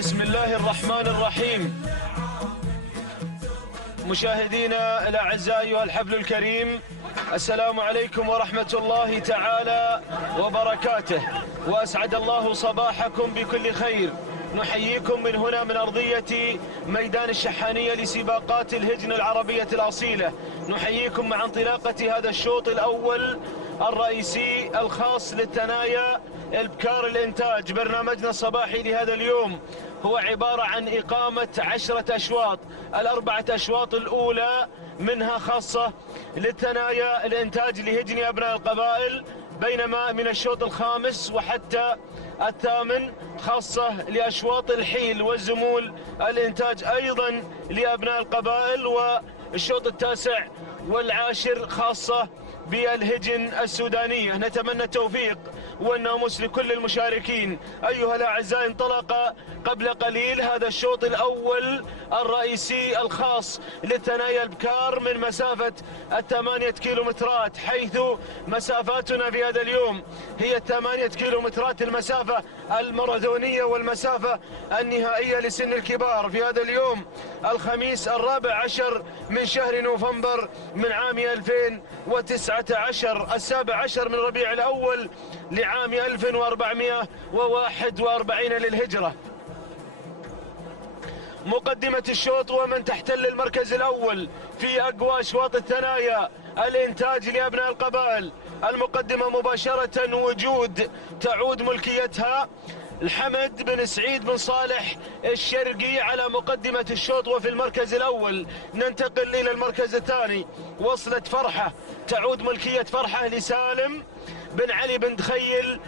بسم الله الرحمن الرحيم. مشاهدينا الأعزاء أيها الحفل الكريم، السلام عليكم ورحمة الله تعالى وبركاته، وأسعد الله صباحكم بكل خير. نحييكم من هنا من أرضية ميدان الشحانية لسباقات الهجن العربية الأصيلة. نحييكم مع انطلاقة هذا الشوط الأول الرئيسي الخاص للثنايا البكار الإنتاج. برنامجنا الصباحي لهذا اليوم هو عبارة عن إقامة 10 أشواط، الأربعة أشواط الأولى منها خاصة للثنايا الإنتاج لهجن أبناء القبائل، بينما من الشوط الخامس وحتى الثامن خاصة لأشواط الحيل والزمول الإنتاج أيضا لأبناء القبائل، والشوط التاسع والعاشر خاصة بالهجن السودانية. نتمنى التوفيق والناموس لكل المشاركين. أيها الأعزاء، انطلق قبل قليل هذا الشوط الأول الرئيسي الخاص للثنايا البكار من مسافة 8 كيلومترات، حيث مسافاتنا في هذا اليوم هي 8 كيلومترات، المسافة الماراثونية والمسافة النهائية لسن الكبار. في هذا اليوم الخميس 14 من شهر نوفمبر من عام 2019، 17 من ربيع الأول لعام 1441 للهجرة. مقدمة الشوط ومن تحتل المركز الأول في أقوى أشواط الثنايا الإنتاج لأبناء القبائل. المقدمة مباشرة وجود تعود ملكيتها الحمد بن سعيد بن صالح الشرقي على مقدمة الشوط وفي المركز الأول. ننتقل إلى المركز الثاني، وصلت فرحة تعود ملكية فرحة لسالم بن علي بن دخيل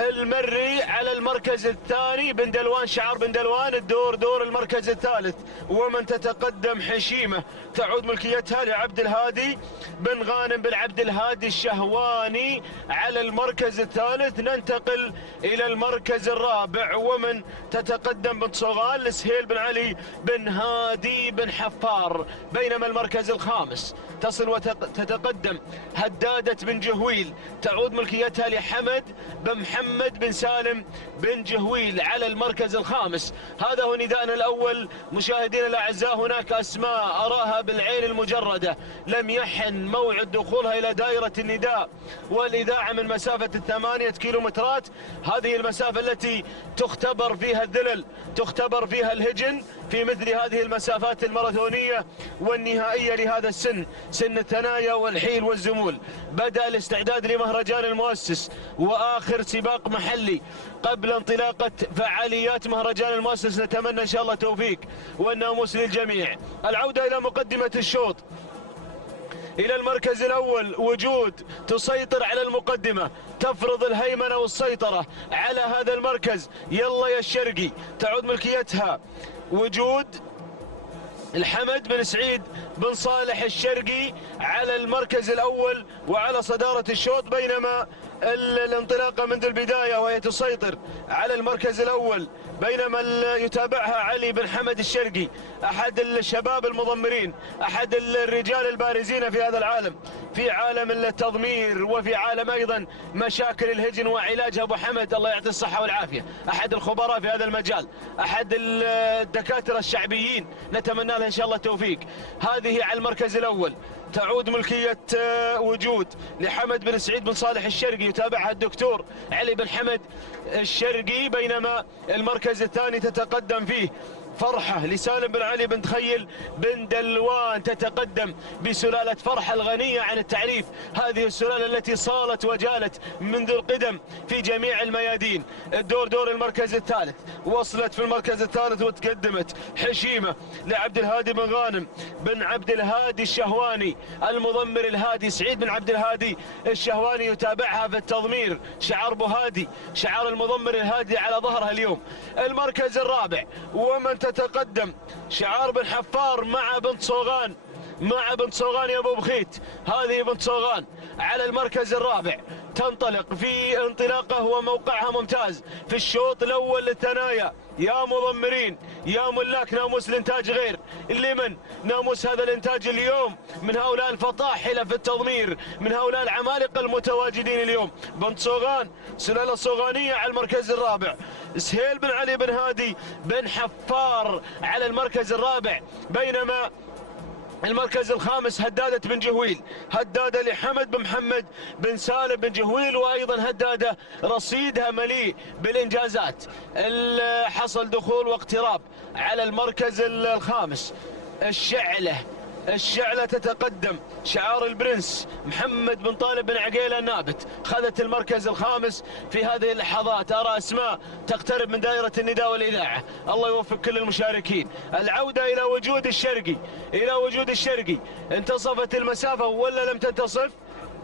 المري على المركز الثاني. بن دلوان شعار بن دلوان الدور دور المركز الثالث. ومن تتقدم حشيمة تعود ملكيتها لعبد الهادي بن غانم بن عبد الهادي الشهواني على المركز الثالث. ننتقل إلى المركز الرابع ومن تتقدم بن صغان لسهيل بن علي بن هادي بن حفار، بينما المركز الخامس تصل وتتقدم هدادة بن جهويل تعود ملكيتها لحمد بن محمد بن سالم بن جهويل على المركز الخامس. هذا هو نداءنا الأول. مشاهدينا الأعزاء، هناك أسماء أراها بالعين المجردة لم يحن موعد دخولها إلى دائرة النداء والإذاعة من مسافة 8 كيلومترات. هذه المسافة التي تختبر فيها الذلل، تختبر فيها الهجن في مثل هذه المسافات الماراثونية والنهائية لهذا السن، سن الثنايا والحيل والزمول. بدأ الاستعداد لمهرجان المؤسس وآخر سباق محلي قبل انطلاقة فعاليات مهرجان المؤسس. نتمنى إن شاء الله توفيق والناموس للجميع. العودة إلى مقدمة الشوط. إلى المركز الأول وجود تسيطر على المقدمة، تفرض الهيمنة والسيطرة على هذا المركز. يلا يا الشرقي تعود ملكيتها وجود الحمد بن سعيد بن صالح الشرقي على المركز الأول وعلى صدارة الشوط، بينما الانطلاقة منذ البداية وهي تسيطر على المركز الأول، بينما يتابعها علي بن حمد الشرقي، أحد الشباب المضمرين، أحد الرجال البارزين في هذا العالم، في عالم التضمير وفي عالم أيضا مشاكل الهجن وعلاجها. أبو حمد الله يعطي الصحة والعافية، أحد الخبراء في هذا المجال، أحد الدكاترة الشعبيين، نتمنى له إن شاء الله التوفيق. هذه على المركز الأول تعود ملكية وجود لحمد بن سعيد بن صالح الشرقي، يتابعها الدكتور علي بن حمد الشرقي، بينما المركز الثاني تتقدم فيه فرحة لسالم بن علي بن دخيل بن دلوان، تتقدم بسلالة فرحة الغنية عن التعريف. هذه السلالة التي صالت وجالت منذ القدم في جميع الميادين. الدور دور المركز الثالث، وصلت في المركز الثالث وتقدمت حشيمة لعبد الهادي بن غانم بن عبد الهادي الشهواني، المضمر الهادي سعيد بن عبد الهادي الشهواني، يتابعها في التضمير شعار ابو هادي، شعار المضمر الهادي على ظهرها اليوم. المركز الرابع ومن تتقدم شعار بن حفار مع بنت صوغان، مع بنت صوغان يا ابو بخيت. هذه بنت صوغان على المركز الرابع تنطلق في انطلاقه وموقعها ممتاز في الشوط الأول للثنايا. يا مضمرين يا ملاك ناموس الانتاج غير لمن ناموس هذا الانتاج اليوم من هؤلاء الفطاحلة في التضمير، من هؤلاء العمالقة المتواجدين اليوم. بنت صوغان سلالة صوغانية على المركز الرابع، سهيل بن علي بن هادي بن حفار على المركز الرابع، بينما المركز الخامس هدادة بن جهويل، هدادة لحمد بن محمد بن سالم بن جهويل، وأيضا هدادة رصيدها مليء بالإنجازات. حصل دخول واقتراب على المركز الخامس. الشعلة تتقدم، شعار البرنس محمد بن طالب بن عقيلة النابت خذت المركز الخامس في هذه اللحظات. أرى أسماء تقترب من دائرة النداء والإذاعة. الله يوفق كل المشاركين. العودة إلى وجود الشرقي، إلى وجود الشرقي. انتصفت المسافة ولا لم تنتصف؟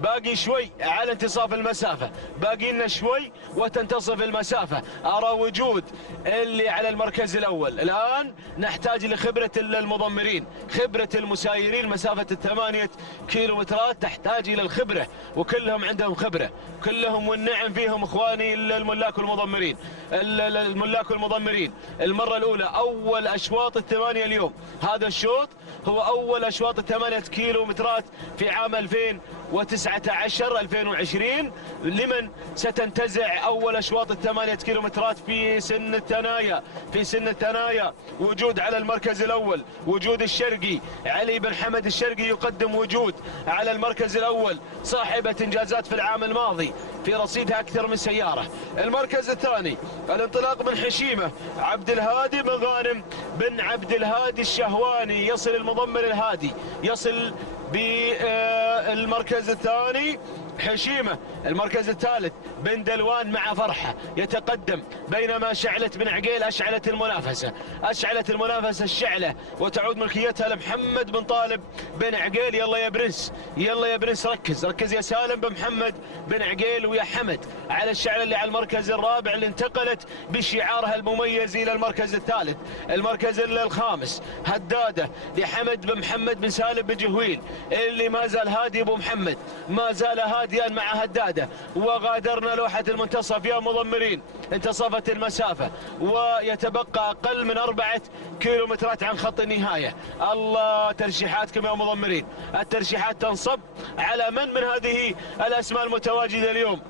باقي شوي على انتصاف المسافة، باقي لنا شوي وتنتصف المسافة. أرى وجود اللي على المركز الأول. الآن نحتاج لخبرة المضمرين، خبرة المسايرين مسافة 8 كيلومترات تحتاج إلى الخبرة، وكلهم عندهم خبرة كلهم، والنعم فيهم إخواني الملاك والمضمرين. الملاك والمضمرين المرة الأولى أول أشواط الثمانية اليوم. هذا الشوط هو أول أشواط 8 كيلومترات في عام 2019-2020 لمن ستنتزع أول أشواط 8 كيلومترات في سن الثنايا. في سن الثنايا وجود على المركز الأول، وجود الشرقي علي بن حمد الشرقي يقدم وجود على المركز الأول، صاحبة إنجازات في العام الماضي في رصيدها أكثر من سيارة. المركز الثاني الانطلاق من حشيمة عبد الهادي بن غانم بن عبد الهادي الشهواني. يصل المضمر الهادي، يصل بالمركز الثاني حشيمة. المركز الثالث بن دلوان مع فرحة يتقدم، بينما شعلة بن عقيل أشعلت المنافسة، أشعلت المنافسة الشعلة، وتعود ملكيتها لمحمد بن طالب بن عقيل. يلا يا برنس، يلا يا برنس، ركز ركز يا سالم بن محمد بن عقيل ويا حمد على الشعلة اللي على المركز الرابع اللي انتقلت بشعارها المميز إلى المركز الثالث. المركز الخامس هدادة لحمد بن محمد بن سالم بن جهويل، اللي ما زال هادي أبو محمد، ما زال هاديا مع هدادة. وغادرنا لوحة المنتصف يا مضمرين، انتصفت المسافة ويتبقى أقل من 4 كيلومترات عن خط النهاية. الله ترشيحاتكم يا مضمرين، الترشيحات تنصب على من هذه الأسماء المتواجدة اليوم.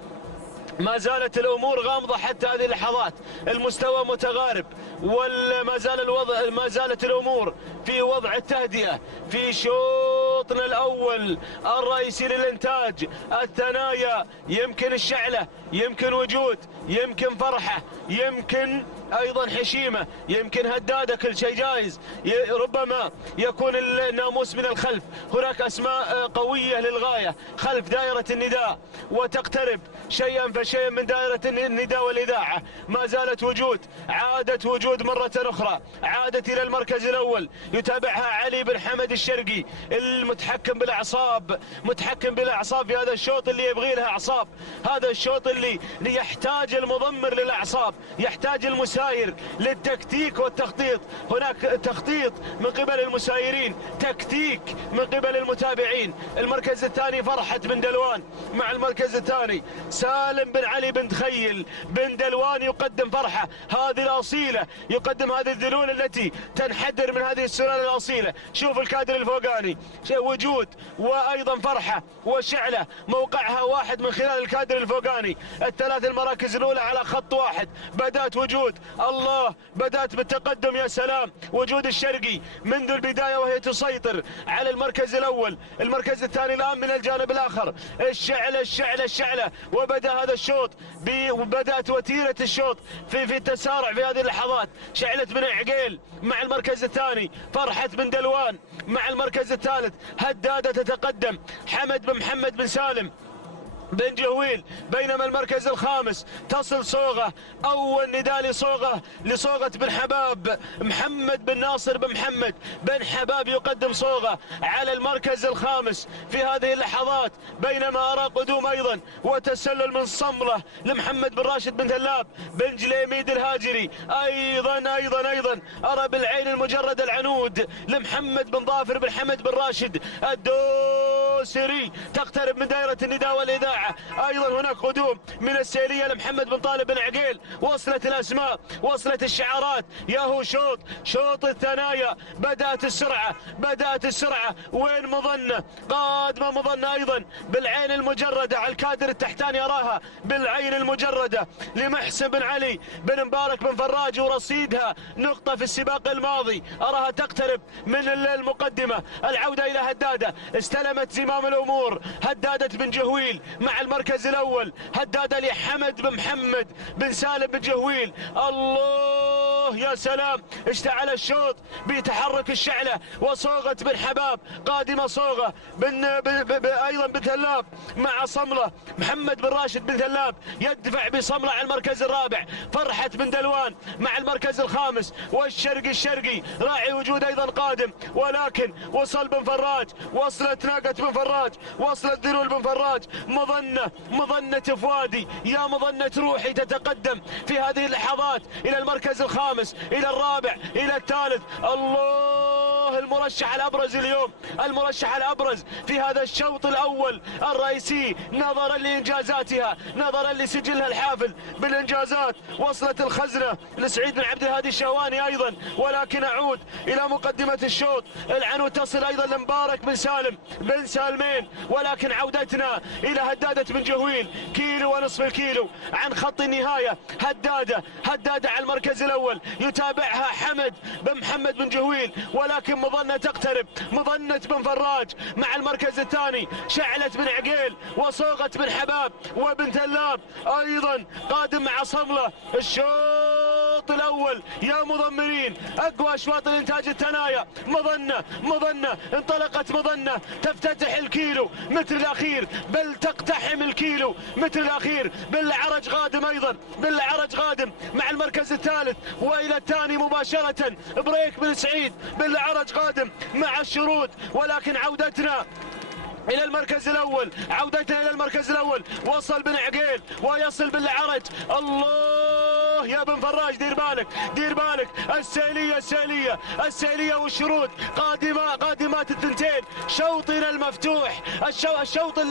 ما زالت الأمور غامضة حتى هذه اللحظات، المستوى متغارب، وما زال الوضع، ما زالت الأمور في وضع التهدئة في شوطنا الأول الرئيسي للإنتاج الثنايا. يمكن الشعلة، يمكن وجود، يمكن فرحة، يمكن أيضا حشيمة، يمكن هدادة، كل شيء جائز. ربما يكون الناموس من الخلف. هناك أسماء قوية للغاية خلف دائرة النداء وتقترب شيئا فشيئا من دائرة النداء والإذاعة. ما زالت وجود، عادت وجود مرة أخرى، عادت إلى المركز الأول، يتابعها علي بن حمد الشرقي المتحكم بالأعصاب، متحكم بالأعصاب في هذا الشوط اللي يبغي لها أعصاب. هذا الشوط اللي يحتاج المضمر للأعصاب، يحتاج المساير للتكتيك والتخطيط. هناك تخطيط من قبل المسايرين، تكتيك من قبل المتابعين. المركز الثاني فرحة بن دلوان مع المركز الثاني سالم بن علي بن تخيل بن دلوان يقدم فرحة هذه الأصيلة، يقدم هذه الذلول التي تنحدر من هذه السلالة الأصيلة. شوف الكادر الفوقاني وجود، وأيضا فرحة وشعلة موقعها واحد من خلال الكادر الفوقاني. الثلاث المراكز الأولى على خط واحد. بدأت وجود، الله بدأت بالتقدم، يا سلام. وجود الشرقي منذ البداية وهي تسيطر على المركز الأول. المركز الثاني الآن من الجانب الآخر الشعلة الشعلة الشعلة. وبدأ هذا الشوط وبدأت وتيرة الشوط في التسارع في هذه اللحظات. شعلة بن عقيل مع المركز الثاني، فرحة بن دلوان مع المركز الثالث، هدادة تتقدم، حمد بن محمد بن سالم بن جهويل. بينما المركز الخامس تصل صوغة، أول نداء لصوغة بن حباب، محمد بن ناصر بن محمد بن حباب يقدم صوغة على المركز الخامس في هذه اللحظات. بينما أرى قدوم أيضا وتسلل من صملة لمحمد بن راشد بن ثلاب بن جليميد الهاجري. أيضا أرى بالعين المجرد العنود لمحمد بن ظافر بن حمد بن راشد الدوسري الدوسري تقترب من دائرة النداء والإذاعة. أيضا هناك قدوم من السيلية لمحمد بن طالب بن عقيل. وصلت الأسماء، وصلت الشعارات. ياهو شوط الثنايا. بدأت السرعة. وين مظنة؟ قادمة مظنة أيضا بالعين المجردة. الكادر التحتاني أراها بالعين المجردة لمحسن بن علي بن مبارك بن فراج، ورصيدها نقطة في السباق الماضي. أراها تقترب من المقدمة. العودة إلى هدادة، استلمت زمام الأمور هدادة بن جهويل مع المركز الأول. هدادة لحمد بن محمد بن سالم بن جهويل. الله يا سلام، اشتعل الشوط بتحرك الشعلة. وصوغة بن حباب قادمة، صوغة أيضا بن ثلاب مع صملة. محمد بن راشد بن ثلاب يدفع بصملة على المركز الرابع. فرحة بن دلوان مع المركز الخامس. والشرقي راعي وجود أيضا قادم، ولكن وصل بن فراج. وصلت ناقة بن فراج، وصلت ذلول بن فراج. مظنة فؤادي، يا مظنة روحي، تتقدم في هذه اللحظات إلى المركز الخامس، إلى الرابع، إلى الثالث. الله، المرشح الأبرز اليوم، المرشح الأبرز في هذا الشوط الأول الرئيسي، نظرا لإنجازاتها، نظرا لسجلها الحافل بالإنجازات. وصلت الخزنة لسعيد بن عبد الهادي الشهواني أيضا. ولكن أعود إلى مقدمة الشوط. العنود تصل أيضا لمبارك بن سالم بن سالمين. ولكن عودتنا إلى هدادة بن جهويل، كيلو ونصف الكيلو عن خط النهاية. هدادة على المركز الأول، يتابعها حمد بن محمد بن جهويل. ولكن مظنة تقترب، مظنة بن فراج مع المركز الثاني. شعلة بن عقيل وصوغة بن حباب وبن ثلاب أيضا قادم مع صملة. الشوط الأول يا مضمرين، أقوى أشواط الإنتاج الثنايا. مظنة انطلقت، مظنة تفتتح الكيلو متر الأخير، بل تقتحم الكيلو متر الأخير. بالعرج قادم أيضا، بالعرج قادم مع المركز الثالث وإلى الثاني مباشرة. بريك بن سعيد بالعرج قادم مع الشرود. ولكن عودتنا إلى المركز الأول، عودتنا إلى المركز الأول. وصل بن عقيل ويصل بالعرج. الله يا بن فراج، دير بالك. السيلية والشرود قادمات الثنتين. شوطنا المفتوح،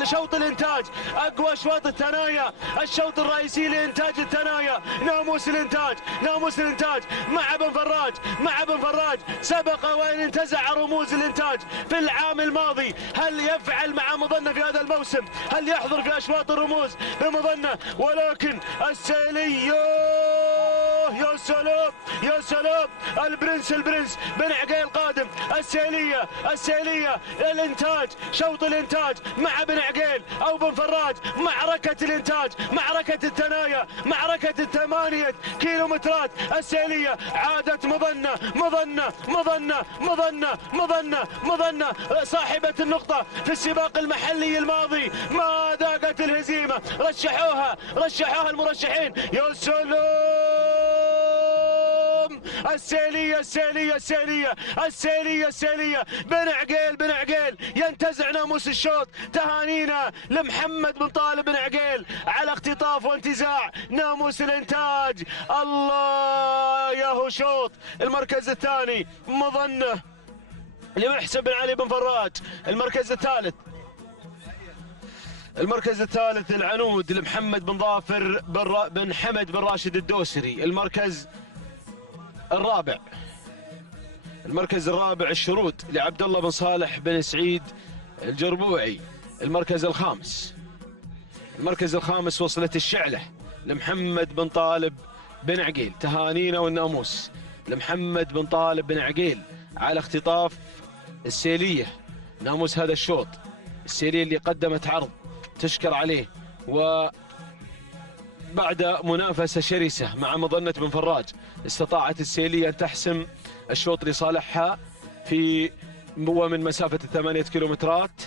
شوط الإنتاج، أقوى أشواط الثنايا، الشوط الرئيسي لإنتاج الثنايا. ناموس الإنتاج مع بن فراج سبق وإن انتزع رموز الإنتاج في العام الماضي. هل يفعل مع مظنة في هذا الموسم؟ هل يحضر في أشواط الرموز بمظنة؟ ولكن السيلية، يا سلام، البرنس بن عقيل قادم. السيلية الإنتاج، شوط الإنتاج مع بن عقيل أو بن فراج. معركة الإنتاج، معركة الثنايا، معركة 8 كيلومترات. السيلية عادت مظنة صاحبة النقطة في السباق المحلي الماضي. ما ذاقت الهزيمة، رشحوها المرشحين. يا سلام، السيلية بن عقيل ينتزع ناموس الشوط. تهانينا لمحمد بن طالب بن عقيل على اختطاف وانتزاع ناموس الانتاج. الله، ياهو شوط. المركز الثاني مظنة لمحسن بن علي بن فراج. المركز الثالث العنود لمحمد بن ظافر بن حمد بن راشد الدوسري. المركز الرابع الشرود لعبد الله بن صالح بن سعيد الجربوعي. المركز الخامس وصلت الشعلة لمحمد بن طالب بن عقيل. تهانينا والناموس لمحمد بن طالب بن عقيل على اختطاف السيلية، ناموس هذا الشوط. السيلية اللي قدمت عرض تشكر عليه، وبعد منافسة شرسة مع مظنة بن فراج استطاعت السيلية أن تحسم الشوط لصالحها ومن مسافة 8 كيلومترات،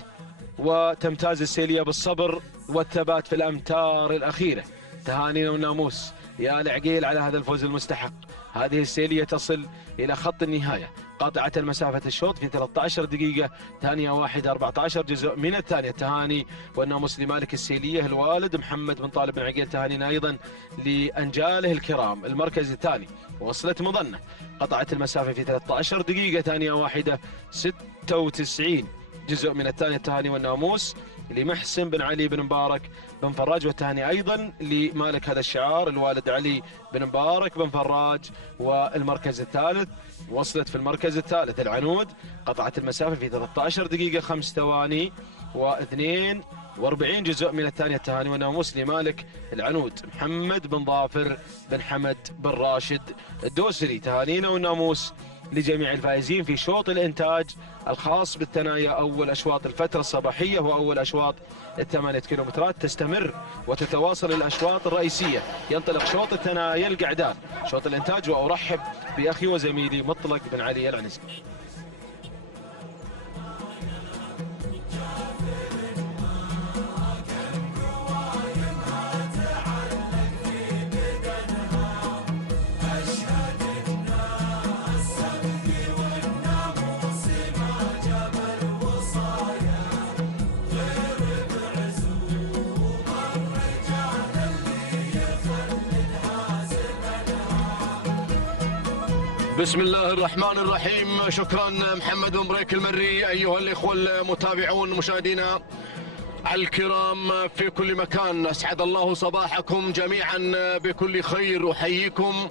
وتمتاز السيلية بالصبر والثبات في الأمتار الأخيرة. تهانينا والناموس يا العقيل على هذا الفوز المستحق. هذه السيلية تصل إلى خط النهاية، قاطعة مسافة الشوط في 13 دقيقة، ثانية 1:14 جزء من الثانية. تهاني والناموس لمالك السيلية الوالد محمد بن طالب بن عقيل. تهانينا أيضا لأنجاله الكرام. المركز الثاني وصلت مظنة، قطعت المسافة في 13 دقيقة، ثانية 1:96 جزء من الثانية التهاني والناموس لمحسن بن علي بن مبارك بن فراج، والتهاني أيضا لمالك هذا الشعار الوالد علي بن مبارك بن فراج. والمركز الثالث وصلت في المركز الثالث العنود، قطعت المسافة في 13 دقيقة 5 ثواني و42 جزء من الثانية التهاني والناموس لمالك العنود محمد بن ظافر بن حمد بن راشد الدوسري. تهانينا والناموس لجميع الفائزين في شوط الإنتاج الخاص بالثنايا أول أشواط الفترة الصباحية وأول أشواط ال8 كيلومترات. تستمر وتتواصل الأشواط الرئيسية. ينطلق شوط الثنايا القعدان شوط الإنتاج، وأرحب بأخي وزميلي مطلق بن علي العنزي. بسم الله الرحمن الرحيم. شكرا محمد بن بريك المري. أيها الإخوة المتابعون مشاهدينا الكرام في كل مكان، أسعد الله صباحكم جميعا بكل خير. أحييكم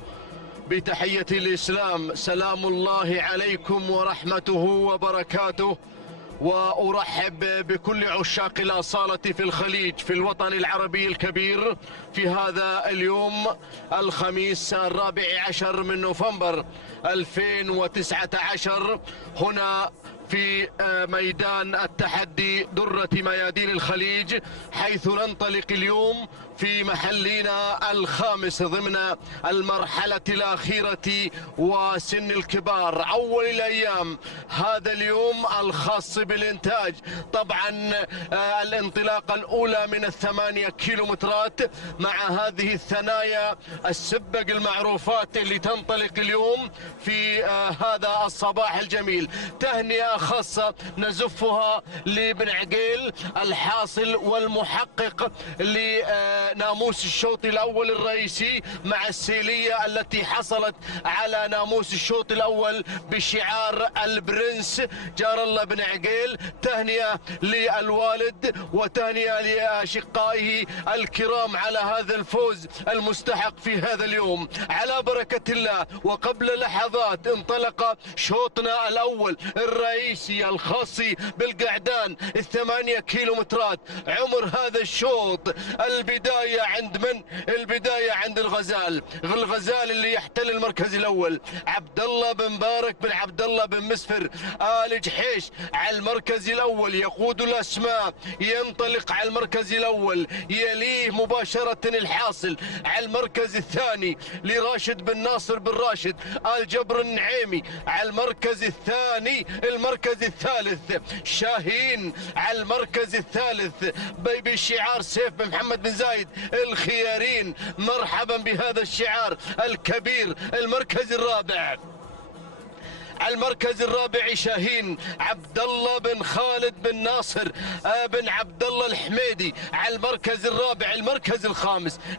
بتحية الإسلام، سلام الله عليكم ورحمته وبركاته. وأرحب بكل عشاق الأصالة في الخليج في الوطن العربي الكبير في هذا اليوم الخميس 14 من نوفمبر 2019 هنا في ميدان التحدي درة ميادين الخليج، حيث ننطلق اليوم في محلنا الخامس ضمن المرحلة الأخيرة وسن الكبار، أول الأيام هذا اليوم الخاص بالإنتاج. طبعا الانطلاقة الأولى من 8 كيلومترات مع هذه الثنايا السبق المعروفات اللي تنطلق اليوم في هذا الصباح الجميل. تهنئة خاصة نزفها لبن عقيل الحاصل والمحقق لناموس الشوط الأول الرئيسي مع السيلية التي حصلت على ناموس الشوط الأول بشعار البرنس جار الله بن عقيل. تهنئة للوالد وتهنئة لأشقائه الكرام على هذا الفوز المستحق في هذا اليوم على بركة الله. وقبل لحظات انطلق شوطنا الأول الرئيسي الخاص بالقعدان 8 كيلومترات. عمر هذا الشوط البداية عند من؟ البداية عند الغزال اللي يحتل المركز الأول، عبد الله بن مبارك بن عبد الله بن مسفر آل جحيش على المركز الأول يقود الأسماء، ينطلق على المركز الأول. يليه مباشرة الحاصل على المركز الثاني لراشد بن ناصر بن راشد آل جبر النعيمي على المركز الثاني. المركز الثالث شاهين على المركز الثالث بشعار سيف بن محمد بن زايد الخيارين. مرحبا بهذا الشعار الكبير. المركز الرابع المركز الرابع شاهين عبد الله بن خالد بن ناصر بن عبد الله الحميدي على المركز الرابع.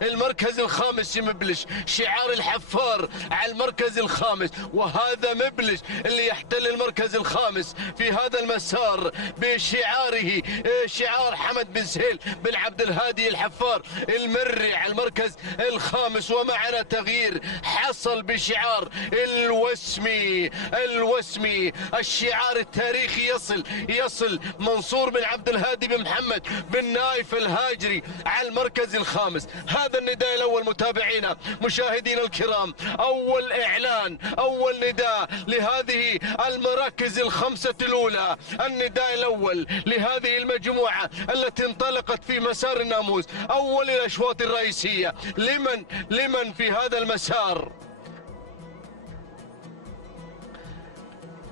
المركز الخامس مبلش شعار الحفار على المركز الخامس، وهذا مبلش اللي يحتل المركز الخامس في هذا المسار بشعاره شعار حمد بن سهيل بن عبد الهادي الحفار المري على المركز الخامس. ومعنا تغيير حصل بشعار الوسمي الشعار التاريخي يصل منصور بن عبد الهادي بن محمد بن نايف الهاجري على المركز الخامس. هذا النداء الأول متابعينا مشاهدينا الكرام، أول إعلان أول نداء لهذه المراكز الخمسة الأولى. النداء الأول لهذه المجموعة التي انطلقت في مسار الناموس أول الأشواط الرئيسية. لمن في هذا المسار؟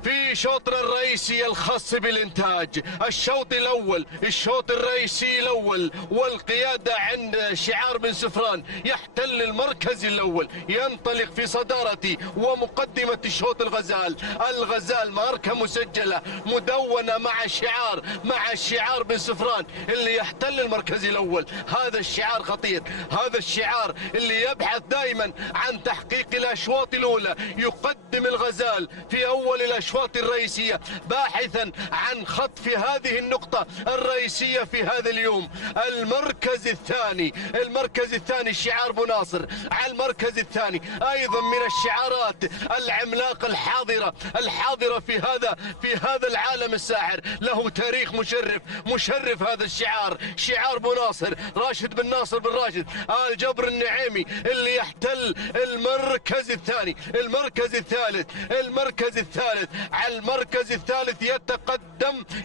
في شوطنا الرئيسي الخاص بالإنتاج الشوط الرئيسي الأول والقيادة عند شعار بن سفران يحتل المركز الأول، ينطلق في صدارة ومقدمة الشوط الغزال ماركة مسجلة مدونة مع الشعار بن سفران اللي يحتل المركز الأول. هذا الشعار خطير، هذا الشعار اللي يبحث دائما عن تحقيق الأشواط الأولى. يقدم الغزال في أول الأشواط الأشواط الرئيسية، باحثا عن خطف هذه النقطة الرئيسية في هذا اليوم. المركز الثاني، المركز الثاني شعار بناصر على المركز الثاني، أيضا من الشعارات العملاقة الحاضرة في هذا العالم الساحر. له تاريخ مشرف هذا الشعار، شعار بناصر راشد بن ناصر بن راشد آل جبر النعيمي، اللي يحتل المركز الثاني. المركز الثالث على المركز الثالث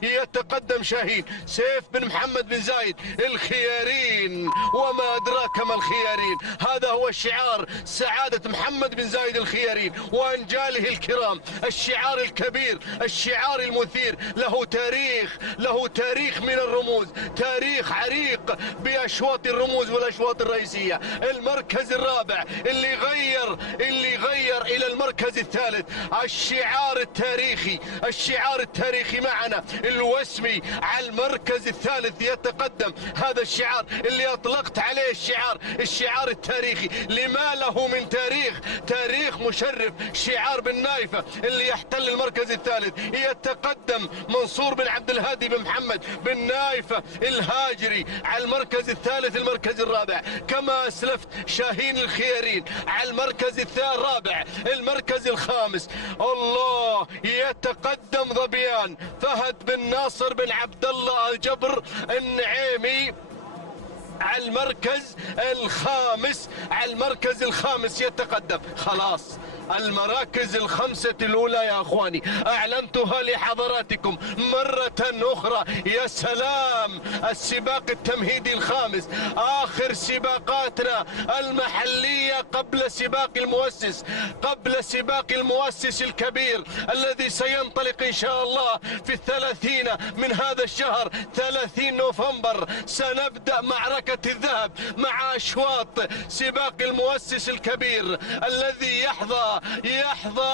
يتقدم شاهين سيف بن محمد بن زايد الخيارين، وما أدراك ما الخيارين. هذا هو الشعار، سعادة محمد بن زايد الخيارين وأنجاله الكرام، الشعار الكبير، الشعار المثير. له تاريخ من الرموز، تاريخ عريق بأشواط الرموز والأشواط الرئيسية. المركز الرابع اللي غير إلى المركز الثالث، الشعار التاريخي معنا الوسمي. على المركز الثالث يتقدم هذا الشعار اللي أطلقت عليه الشعار التاريخي، لما له من تاريخ مشرف. شعار بن نايفة اللي يحتل المركز الثالث، يتقدم منصور بن عبد الهادي بن محمد بن نايفة الهاجري على المركز الثالث. المركز الرابع كما أسلفت شاهين الخيارين على المركز الرابع. المركز الخامس الله يتقدم ظبيان فهد بن ناصر بن عبد الله الجبر النعيمي على المركز الخامس يتقدم. خلاص المراكز الخمسة الأولى يا أخواني أعلنتها لحضراتكم مرة أخرى. يا سلام، السباق التمهيدي الخامس، آخر سباقاتنا المحلية قبل سباق المؤسس الكبير الذي سينطلق إن شاء الله في 30 من هذا الشهر، 30 نوفمبر. سنبدأ معركة الذهب مع أشواط سباق المؤسس الكبير الذي يحظى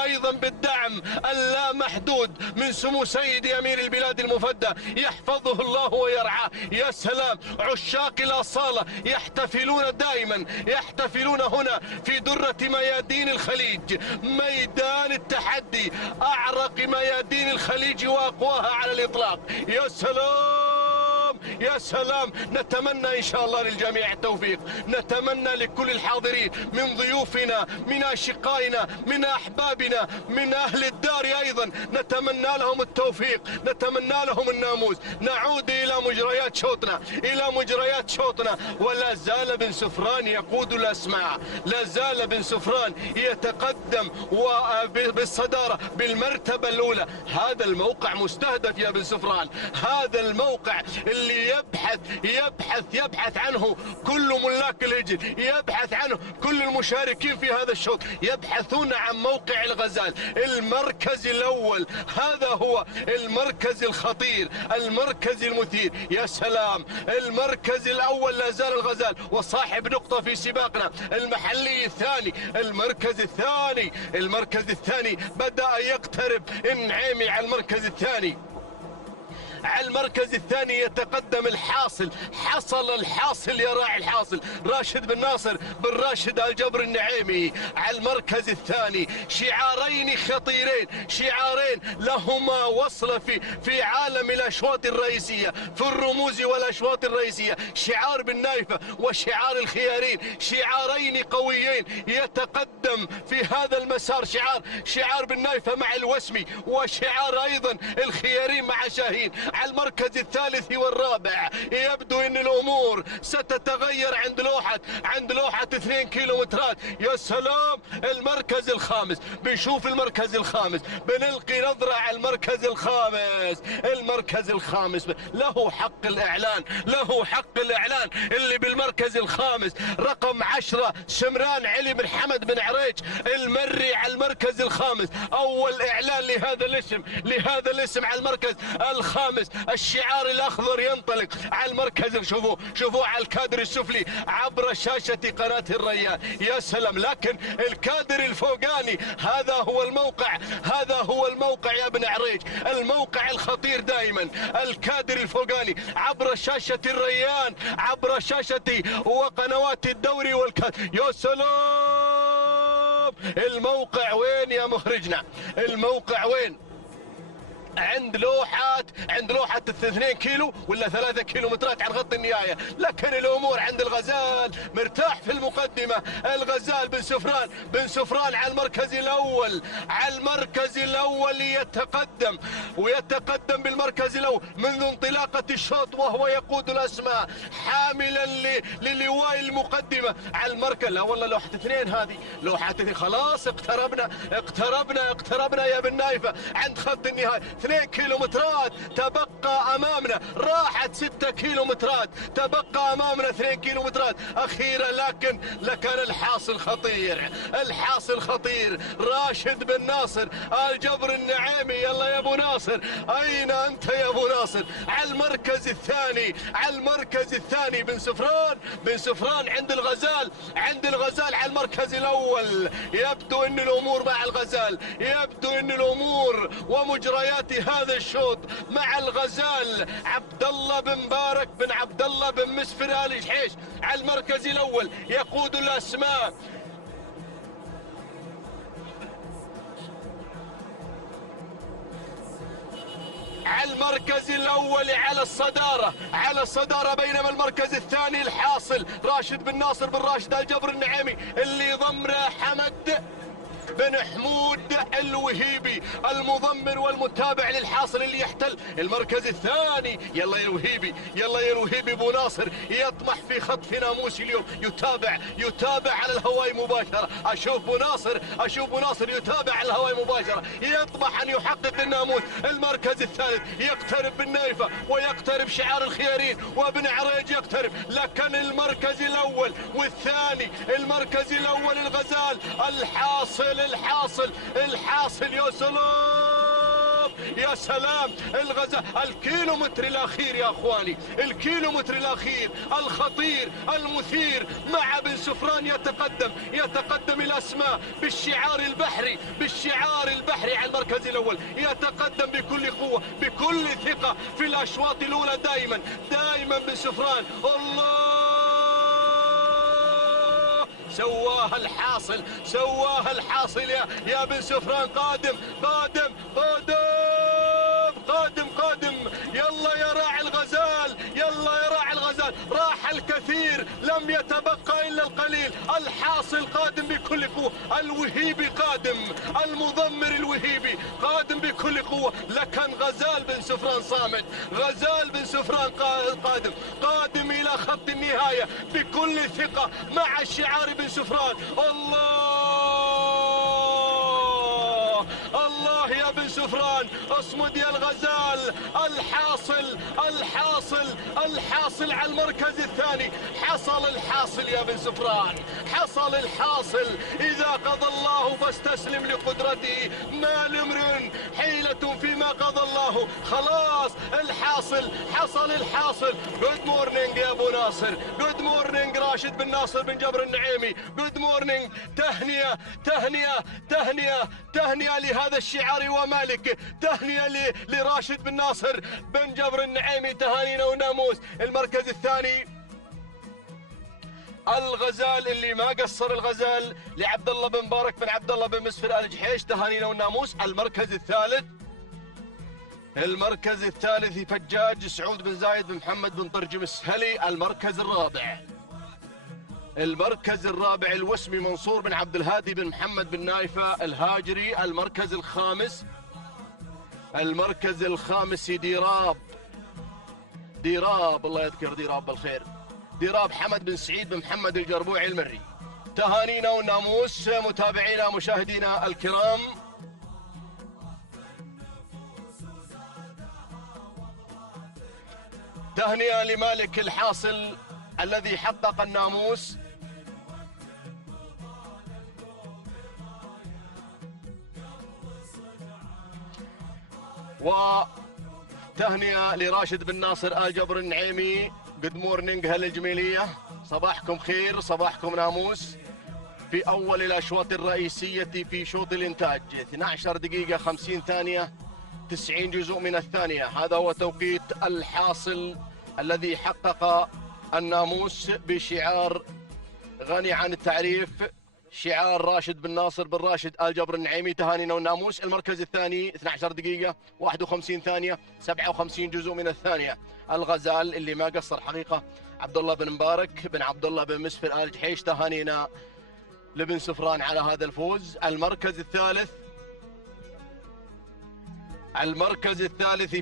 أيضا بالدعم اللامحدود من سمو سيد أمير البلاد المفدى يحفظه الله ويرعاه. يا سلام، عشاق الأصالة يحتفلون دائما، يحتفلون هنا في درة ميادين الخليج، ميدان التحدي، أعرق ميادين الخليج وأقواها على الإطلاق. يا سلام يا سلام، نتمنى إن شاء الله للجميع التوفيق، نتمنى لكل الحاضرين من ضيوفنا، من أشقائنا، من أحبابنا، من أهل الدار أيضا، نتمنى لهم التوفيق، نتمنى لهم الناموس. نعود إلى مجريات شوطنا، ولا زال بن سفران يقود الأسماع، لا زال بن سفران يتقدم بالصدارة بالمرتبة الأولى. هذا الموقع مستهدف يا بن سفران، هذا الموقع اللي يبحث عنه كل ملاك الهجن، يبحث عنه كل المشاركين في هذا الشوط، يبحثون عن موقع الغزال، المركز الأول. هذا هو المركز الخطير، المركز المثير. يا سلام، المركز الأول لا زال الغزال وصاحب نقطة في سباقنا المحلي الثاني. المركز الثاني بدأ يقترب النعيمي على المركز الثاني. على المركز الثاني يتقدم حصل الحاصل يا راعي الحاصل راشد بن ناصر بن راشد الجبر النعيمي على المركز الثاني. شعارين خطيرين، شعارين لهما وصلة في عالم الأشواط الرئيسية، في الرموز والأشواط الرئيسية، شعار بن نايفة وشعار الخيارين، شعارين قويين. يتقدم في هذا المسار شعار بن نايفة مع الوسمي، وشعار أيضا الخيارين مع شاهين. على المركز الثالث والرابع يبدو ان الامور ستتغير عند لوحة 2 كيلومترات. يا سلام، المركز الخامس، بنشوف المركز الخامس، بنلقي نظرة على المركز الخامس له حق الإعلان، اللي بالمركز الخامس رقم 10 سمران علي بن حمد بن عريج المري على المركز الخامس. أول إعلان لهذا الاسم على المركز الخامس. الشعار الأخضر ينطلق على المركز، شوفوا على الكادر السفلي عبر شاشة قناة الريان. يا سلام، لكن الكادر الفوقاني هذا هو الموقع يا ابن عريج، الموقع الخطير دائما، الكادر الفوقاني عبر شاشة الريان، عبر شاشة وقنوات الدوري يا سلام، الموقع وين يا مخرجنا؟ الموقع وين؟ عند لوحة 2 كيلو ولا 3 كيلومترات عن خط النهاية، لكن الأمور عند الغزال مرتاح في المقدمة. الغزال بن سفران على المركز الأول، يتقدم بالمركز الأول منذ انطلاقة الشوط، وهو يقود الأسماء حاملا للواء المقدمة على المركز. لا والله لوحة 2 هذه، لوحة 2 خلاص اقتربنا يا بن نايفة عند خط النهاية. 2 كيلومترات تبقى أمامنا، راحت 6 كيلومترات، تبقى أمامنا 2 كيلومترات أخيرة، لكن الحاصل خطير. راشد بن ناصر الجبر النعيمي، يلا يا أبو ناصر، أين أنت يا أبو ناصر؟ على المركز الثاني بن سفران عند الغزال على المركز الأول. يبدو أن الأمور مع الغزال، ومجريات هذا الشوط مع الغزال. عبد الله بن مبارك بن عبد الله بن مسفر آل جحيش على المركز الأول يقود الأسماء. على المركز الأول على الصدارة، بينما المركز الثاني الحاصل راشد بن ناصر بن راشد الجبر النعيمي، اللي ضمره حمد بن حمود الوهيبي، المضمر والمتابع للحاصل اللي يحتل المركز الثاني. يلا يا الوهيبي ابو ناصر يطمح في خطف ناموس اليوم، يتابع على الهواء مباشرة. اشوف ابو ناصر يتابع على الهواء مباشرة، يطمح ان يحقق الناموس. المركز الثالث يقترب بالنايفة ويقترب شعار الخيارين وابن عريج يقترب، لكن المركز الاول والثاني، المركز الاول الغزال، الحاصل يا سلام الغزال. الكيلومتر الأخير يا أخواني، الكيلومتر الأخير الخطير المثير، مع بن سفران يتقدم الأسماء بالشعار البحري على المركز الأول، يتقدم بكل قوة بكل ثقة في الأشواط الأولى. دائما بن سفران. الله، سواها الحاصل يا بن سفران. قادم. يلا يا راعي الغزال، راح الكثير، لم يتبقى إلا القليل. الحاصل قادم بكل قوة، الوهيبي قادم، المضمر الوهيبي قادم بكل قوة، لكن غزال بن سفران صامد. قادم إلى خط النهاية بكل ثقة مع الشعار بن سفران. الله يا بن سفران، اصمد يا الغزال. الحاصل على المركز الثاني. حصل الحاصل يا بن سفران، إذا قضى الله فاستسلم لقدرته، ما لامرئ حيلة فيما قضى الله. خلاص حصل الحاصل. جود مورنينج يا ابو ناصر، جود مورنينج راشد بن ناصر بن جبر النعيمي، جود مورنينج. تهنئة لهذا الشعار ومالكه، تهنئة لراشد بن ناصر بن جبر النعيمي، تهانينا وناموس. المركز الثاني الغزال، اللي ما قصر الغزال، لعبد الله بن مبارك بن عبد الله بن مسفر آل جحيش، تهانينا والناموس. المركز الثالث فجاج سعود بن زايد بن محمد بن طرجم السهلي. المركز الرابع الوسمي منصور بن عبد الهادي بن محمد بن نايفة الهاجري. المركز الخامس ديراب، الله يذكر ديراب بالخير، ديراب حمد بن سعيد بن محمد الجربوعي المري. تهانينا والناموس متابعينا مشاهدينا الكرام. تهنئة لمالك الحاصل الذي حقق الناموس. وتهنئة لراشد بن ناصر آل جبر النعيمي. جود مورنينج هل الجميلية، صباحكم خير، صباحكم ناموس. في أول الأشواط الرئيسية في شوط الإنتاج 12 دقيقة 50 ثانية 90 جزء من الثانية. هذا هو توقيت الحاصل الذي حقق الناموس بشعار غني عن التعريف، شعار راشد بن ناصر بن راشد آل جبر النعيمي، تهانينا والناموس. المركز الثاني 12 دقيقة 51 ثانية 57 جزء من الثانية. الغزال اللي ما قصر حقيقة، عبد الله بن مبارك بن عبد الله بن مسفر آل جحيش، تهانينا لبن سفران على هذا الفوز. المركز الثالث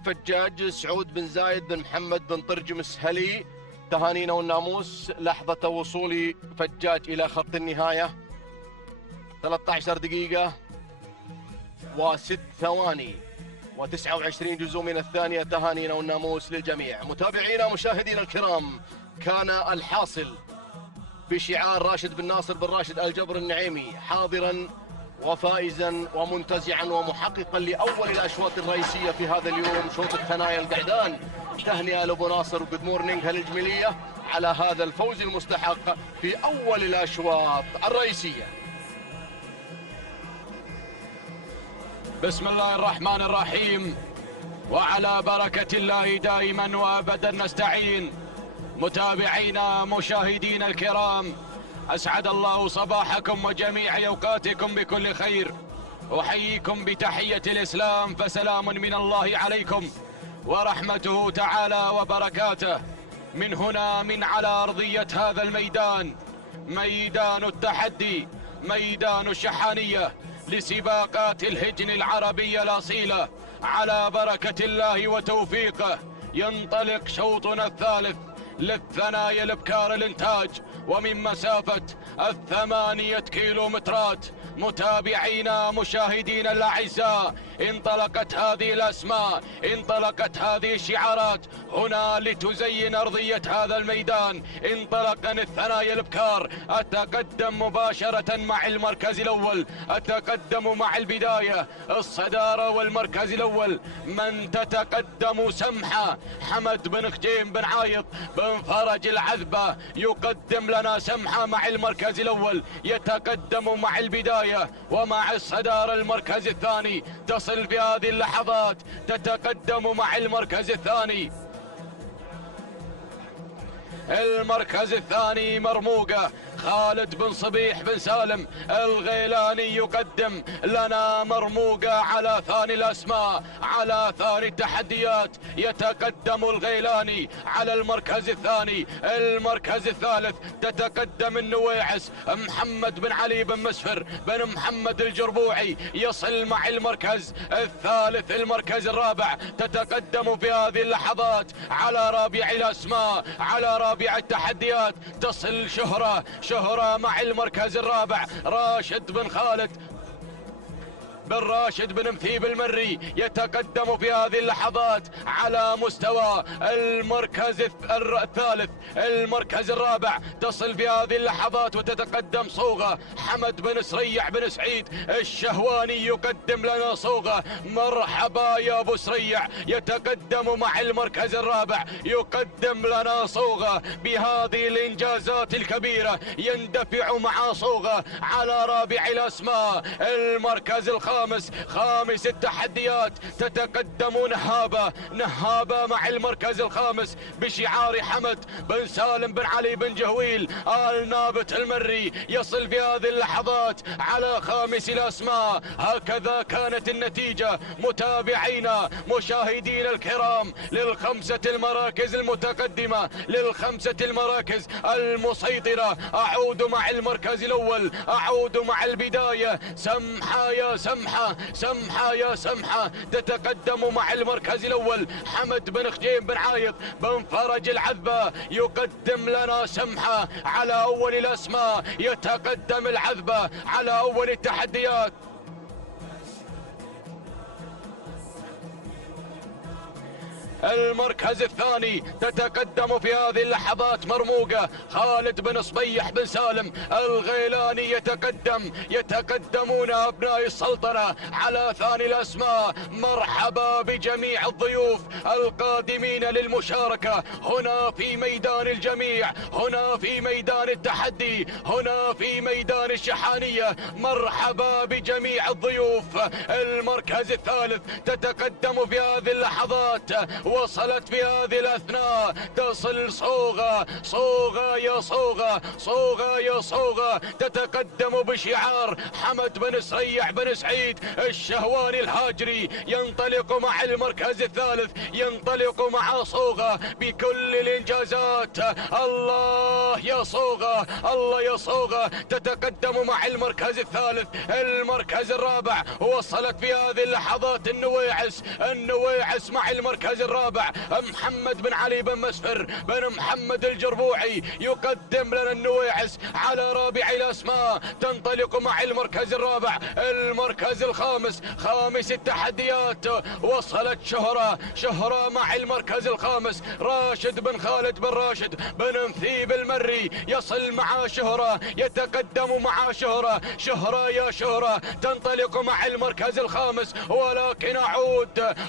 فجاج سعود بن زايد بن محمد بن طرجم السهلي، تهانينا والناموس. لحظة وصول فجاج إلى خط النهاية 13 دقيقة و6 ثواني و29 جزء من الثانية، تهانينا والناموس للجميع. متابعينا مشاهدينا الكرام، كان الحاصل بشعار راشد بن ناصر بن راشد آل جبر النعيمي حاضرا وفائزا ومنتزعا ومحققا لأول الأشواط الرئيسية في هذا اليوم، شوط الثنايا القعدان. تهنئة لأبو ناصر وجود مورنينج هالجميلية على هذا الفوز المستحق في أول الأشواط الرئيسية. بسم الله الرحمن الرحيم، وعلى بركة الله دائما وأبدا نستعين. متابعينا مشاهدينا الكرام، أسعد الله صباحكم وجميع أوقاتكم بكل خير. أحييكم بتحية الإسلام، فسلام من الله عليكم ورحمته تعالى وبركاته. من هنا من على أرضية هذا الميدان، ميدان التحدي، ميدان الشحانية لسباقات الهجن العربية الأصيلة، على بركة الله وتوفيقه ينطلق شوطنا الثالث للثنايا الابكار الانتاج، ومن مسافة 8 كيلومترات. متابعينا مشاهدينا الاعزاء، انطلقت هذه الاسماء، انطلقت هذه الشعارات هنا لتزين ارضية هذا الميدان. انطلقن الثنايا الابكار، اتقدم مباشرة مع المركز الاول، اتقدم مع البداية الصدارة والمركز الاول. من تتقدم سمحة حمد بن ختيم بن عايط بن فرج العذبة، يقدم لنا سمحة مع المركز الاول، يتقدم مع البداية ومع الصدارة المركز الثاني. تصل في هذه اللحظات، تتقدم مع المركز الثاني. المركز الثاني مرموقة خالد بن صبيح بن سالم الغيلاني، يقدم لنا مرموقة على ثاني الأسماء، على ثاني التحديات. يتقدم الغيلاني على المركز الثاني. المركز الثالث تتقدم النويعس محمد بن علي بن مسفر بن محمد الجربوعي، يصل مع المركز الثالث. المركز الرابع تتقدم في هذه اللحظات على رابع الأسماء، على رابع التحديات. تصل شهرة مع المركز الرابع، راشد بن خالد بن راشد بن مثيب المري، يتقدم في هذه اللحظات على مستوى المركز الثالث. المركز الرابع تصل في هذه اللحظات وتتقدم صوغة حمد بن سريع بن سعيد الشهواني، يقدم لنا صوغة. مرحبا يا ابو سريع، يتقدم مع المركز الرابع، يقدم لنا صوغة. بهذه الانجازات الكبيرة يندفع مع صوغة على رابع الاسماء. المركز خامس التحديات تتقدم نهابة مع المركز الخامس بشعار حمد بن سالم بن علي بن جهويل آل نابت المري، يصل في هذه اللحظات على خامس الأسماء. هكذا كانت النتيجة متابعينا مشاهدينا الكرام للخمسة المراكز المتقدمة، للخمسة المراكز المسيطرة. أعود مع المركز الأول، أعود مع البداية. سمحة يا سمحة، سمحة يا سمحة، تتقدم مع المركز الأول حمد بن ختيم بن عايط بن فرج العذبة، يقدم لنا سمحة على أول الأسماء. يتقدم العذبة على أول التحديات. المركز الثاني تتقدم في هذه اللحظات مرموقة خالد بن صبيح بن سالم الغيلاني، يتقدمون أبناء السلطنة على ثاني الأسماء. مرحبا بجميع الضيوف القادمين للمشاركة هنا في ميدان الجميع، هنا في ميدان التحدي، هنا في ميدان الشحانية. مرحبا بجميع الضيوف. المركز الثالث تتقدم في هذه اللحظات وصلت في هذه الأثناء تصل صوغة، صوغة يا صوغة، صوغة يا صوغة، تتقدم بشعار حمد بن سريع بن سعيد الشهواني الهاجري، ينطلق مع المركز الثالث، ينطلق مع صوغة بكل الإنجازات. الله يا صوغة، الله يا صوغة، تتقدم مع المركز الثالث. المركز الرابع وصلت في هذه اللحظات النويعس، النويعس مع المركز الرابع محمد بن علي بن مسفر بن محمد الجربوعي يقدم لنا النويعس على رابع الأسماء. تنطلق مع المركز الرابع. المركز الخامس، خامس التحديات، وصلت شهرة، شهرة مع المركز الخامس. راشد بن خالد بن راشد بن مثيب المري يصل مع شهرة، يتقدم مع شهرة. شهرة يا شهرة تنطلق مع المركز الخامس، ولكن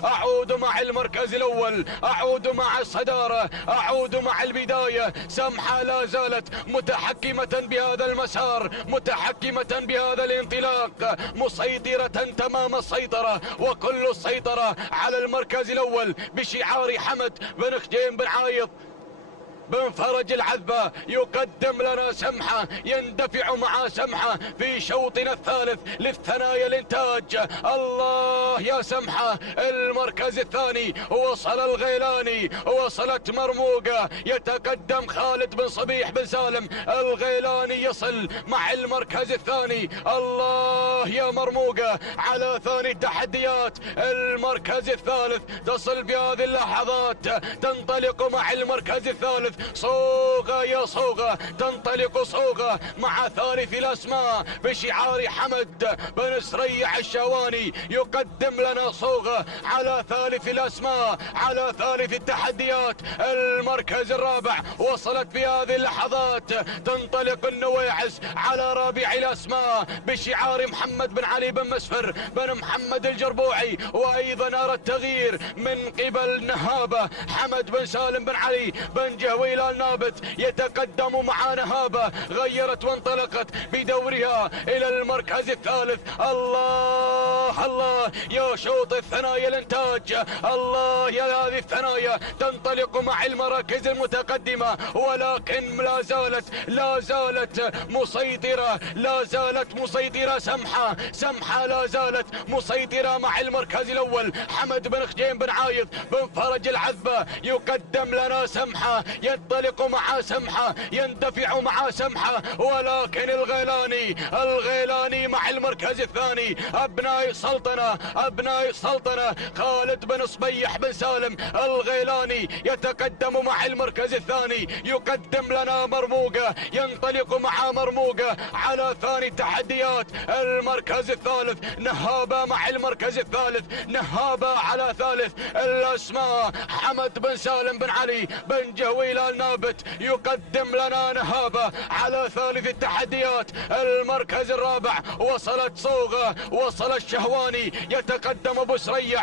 أعود مع المركز الأول، أعود مع الصدارة، أعود مع البداية. سمحة لا زالت متحكمة بهذا المسار، متحكمة بهذا الانطلاق، مسيطرة تمام السيطرة وكل السيطرة على المركز الأول بشعار حمد بن خجيم بن عايض بن فرج العذبة. يقدم لنا سمحة، يندفع مع سمحة في شوطنا الثالث للثنايا الانتاج. الله يا سمحة. المركز الثاني وصل الغيلاني، وصلت مرموقة، يتقدم خالد بن صبيح بن سالم. الغيلاني يصل مع المركز الثاني. الله يا مرموقة على ثاني التحديات. المركز الثالث تصل في هذه اللحظات، تنطلق مع المركز الثالث. صوغة يا صوغة، تنطلق صوغة مع ثالث الأسماء بشعار حمد بن سريع الشهواني. يقدم لنا صوغة على ثالث الأسماء، على ثالث التحديات. المركز الرابع وصلت في هذه اللحظات، تنطلق النويعس على رابع الأسماء بشعار محمد بن علي بن مسفر بن محمد الجربوعي. وأيضا أرى التغيير من قبل نهابة، حمد بن سالم بن علي بن جهوي النابت يتقدم مع نهابة، غيرت وانطلقت بدورها إلى المركز الثالث. الله الله يا شوط الثنايا الانتاج، الله يا هذه الثنايا تنطلق مع المراكز المتقدمة، ولكن لا زالت مسيطرة، لا زالت مسيطرة. سمحة لا زالت مسيطرة مع المركز الأول. حمد بن خجيم بن عايض بن فرج العذبة يقدم لنا سمحة، ينطلق مع سمحة، يندفع مع سمحة، ولكن الغيلاني مع المركز الثاني. أبناء السلطنة خالد بن صبيح بن سالم. الغيلاني يتقدم مع المركز الثاني، يقدم لنا مرموقة، ينطلق مع مرموقة على ثاني التحديات. المركز الثالث نهابة مع المركز الثالث، نهابة على ثالث الأسماء. حمد بن سالم بن علي بن جهويل النابت يقدم لنا نهابة على ثالث التحديات. المركز الرابع وصلت صوغة، وصل الشهواني، يتقدم ابو سريع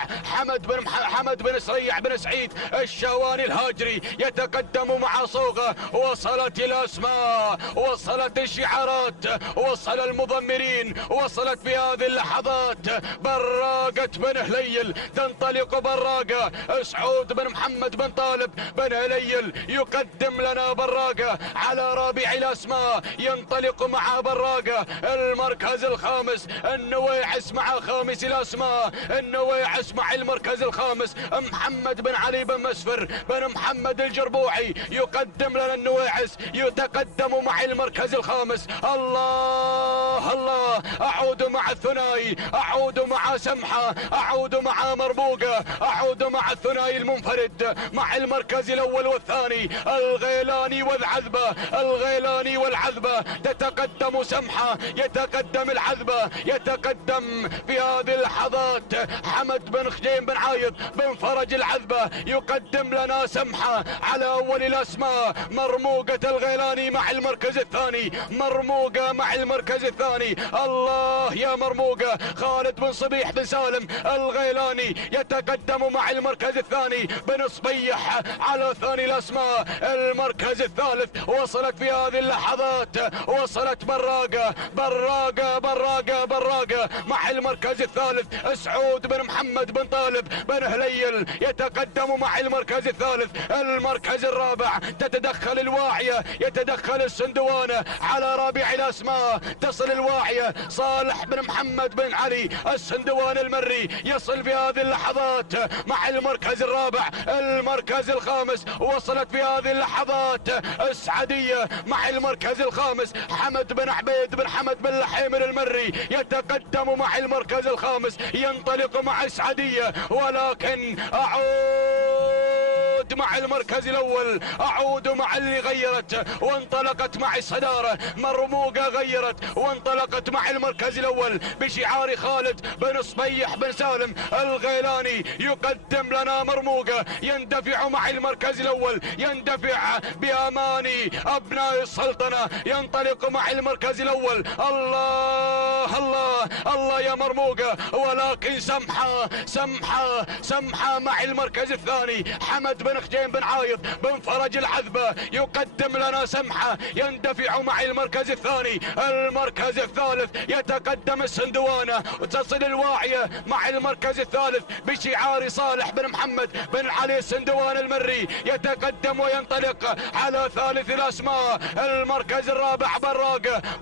حمد بن سريع بن سعيد الشهواني الهاجري يتقدم مع صوغة. وصلت الاسماء، وصلت الشعارات، وصل المضمرين، وصلت في هذه اللحظات براقة بن هليل. تنطلق براقة سعود بن محمد بن طالب بن هليل يقدم لنا براقة على رابع الاسماء، ينطلق مع براقة. المركز الخامس النويعس مع خامس الاسماء، النويعس مع المركز الخامس محمد بن علي بن مسفر بن محمد الجربوعي يقدم لنا النويعس، يتقدم مع المركز الخامس. الله الله، اعود مع الثنائي، اعود مع سمحة، اعود مع مرموقة، اعود مع الثنائي المنفرد مع المركز الاول والثاني. الغيلاني والعذبة، الغيلاني والعذبة، تتقدم سمحة، يتقدم العذبة، يتقدم في هذه اللحظات حمد بن خجيم بن عايض بن فرج العذبة يقدم لنا سمحة على اول الاسماء. مرموقة الغيلاني مع المركز الثاني، مرموقة مع المركز الثاني. الله يا مرموقة. خالد بن صبيح بن سالم الغيلاني يتقدم مع المركز الثاني بن صبيح على ثاني الاسماء. المركز الثالث وصلت في هذه اللحظات، وصلت براقة مع المركز الثالث. سعود بن محمد بن طالب بن هليل يتقدم مع المركز الثالث. المركز الرابع تتدخل الواعية، يتدخل السندوانة على رابع الأسماء، تصل الواعية صالح بن محمد بن علي السندوان المري، يصل في هذه اللحظات مع المركز الرابع. المركز الخامس وصلت في هذه اللحظات السعدية مع المركز الخامس. حمد بن عبيد بن حمد بن لحيمر المري يتقدم مع المركز الخامس، ينطلق مع السعدية، ولكن أعود مع المركز الأول، أعود مع اللي غيرت وانطلقت مع الصدارة. مرموقة غيرت وانطلقت مع المركز الأول بشعار خالد بن صبيح بن سالم الغيلاني. يقدم لنا مرموقة، يندفع مع المركز الأول، يندفع بأماني أبناء السلطنة، ينطلق مع المركز الأول. الله الله الله يا مرموقة، ولكن سمحة مع المركز الثاني. حمد بن خجين بن عايض بن فرج العذبة يقدم لنا سمحة، يندفع مع المركز الثاني. المركز الثالث يتقدم السندوانة، وتصل الواعية مع المركز الثالث بشعار صالح بن محمد بن علي السندوان المري، يتقدم وينطلق على ثالث الأسماء. المركز الرابع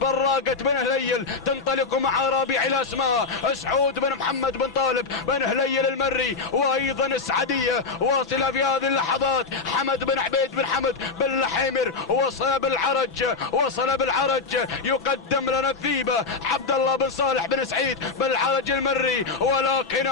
براقة بن هليل تنطلق مع رابع الأسماء سعود بن محمد بن طالب بن هليل المري، وأيضا السعدية واصلة في هذه اللحظات. حمد بن عبيد بن حمد بن لحيمر وصل بالعرج، يقدم لنا الثيبة عبد الله بن صالح بن سعيد بالعرج المري، ولكن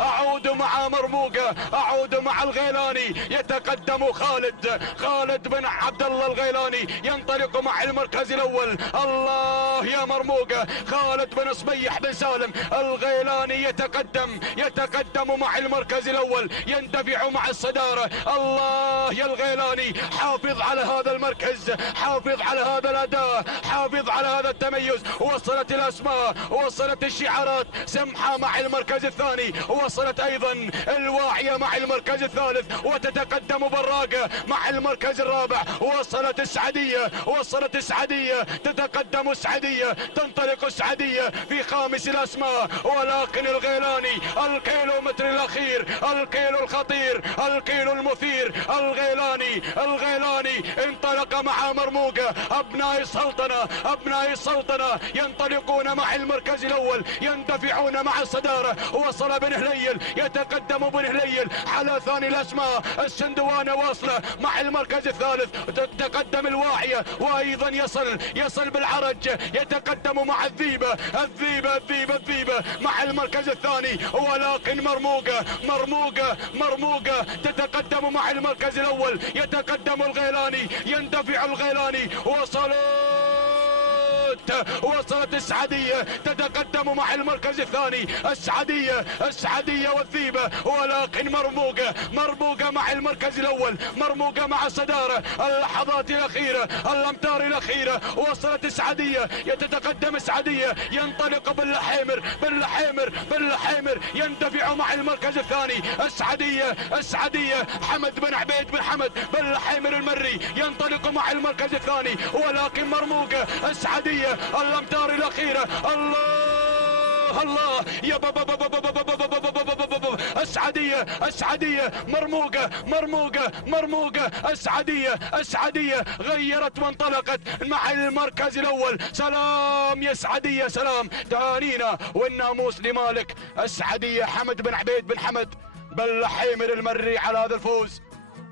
أعود مع مرموقة، أعود مع الغيلاني. يتقدم خالد بن عبد الله الغيلاني، ينطلق مع المركز الأول. الله يا مرموقة، خالد بن صبيح بن سالم الغيلاني يتقدم مع المركز الأول، يندفع مع الصدارة. الله يا الغيلاني، حافظ على هذا المركز، حافظ على هذا الأداء، حافظ على هذا التميز. وصلت الأسماء، وصلت الشعارات. سمحة مع المركز الثاني، وصلت أيضا الواعية مع المركز الثالث، وتتقدم براقة مع المركز الرابع. وصلت السعدية، تتقدم السعدية، تنطلق السعدية في خامس الأسماء، ولكن الغيلاني الكيلومتر الأخير، الكيلو الخطير، الكيلو المثير. الغيلاني انطلق مع مرموقة. أبناء السلطنة ينطلقون مع المركز الأول، يندفعون مع الصدارة. وصل بن هليل، يتقدم بن هليل على ثاني الأسماء. السندوانة واصلة مع المركز الثالث، تتقدم الواعية، وأيضا يصل بالعرج، يتقدم مع الذيبة مع المركز الثاني. ولكن مرموقة تتقدم مع المركز الأول، يتقدم الغيلاني، يندفع الغيلاني. وصلت السعدية، تتقدم مع المركز الثاني. السعدية والثيبة، ولكن مرموقة مع المركز الأول، مرموقة مع الصدارة. اللحظات الأخيرة، الأمتار الأخيرة، وصلت السعدية، يتقدم السعدية، ينطلق باللحيمر يندفع مع المركز الثاني. السعدية حمد بن عبيد بن حمد بن لحيمر المري ينطلق مع المركز الثاني، ولكن مرموقة السعدية. الأمتار الأخيرة، الله يا السعدية مرموقة السعدية غيرت وانطلقت مع المركز الأول. سلام يا سعدية، سلام، تهانينا والناموس لمالك السعدية حمد بن عبيد بن حمد بن لحيمر المري على هذا الفوز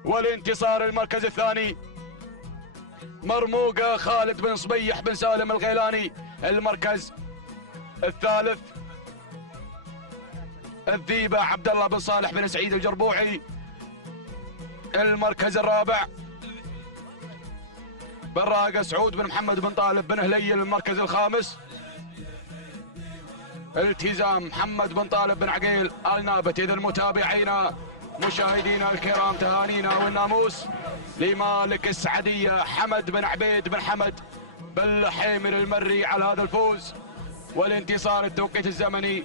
والانتصار. المركز الثاني مرموقة خالد بن صبيح بن سالم الغيلاني. المركز الثالث الذيبة عبد الله بن صالح بن سعيد الجربوعي. المركز الرابع براقة سعود بن محمد بن طالب بن هليل. المركز الخامس التزام محمد بن طالب بن عقيل النابت. إذا متابعينا مشاهدينا الكرام، تهانينا والناموس لمالك السعدية حمد بن عبيد بن حمد بن لحيمر المري على هذا الفوز والانتصار. التوقيت الزمني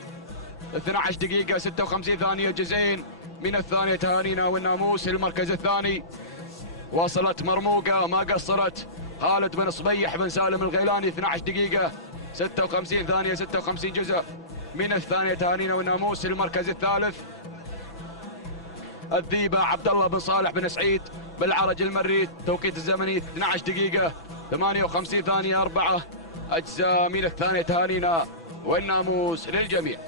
12 دقيقة 56 ثانية، جزئين من الثانية. تهانينا والناموس. المركز الثاني وصلت مرموقة ما قصرت. خالد بن صبيح بن سالم الغيلاني 12 دقيقة 56 ثانية 56 جزء من الثانية تهانينا والناموس. المركز الثالث الذيبة عبد الله بن صالح بن سعيد بالعرج المري، توقيت الزمني 12 دقيقة 58 ثانية 4 أجزاء من الثانية تهانينا والناموس للجميع.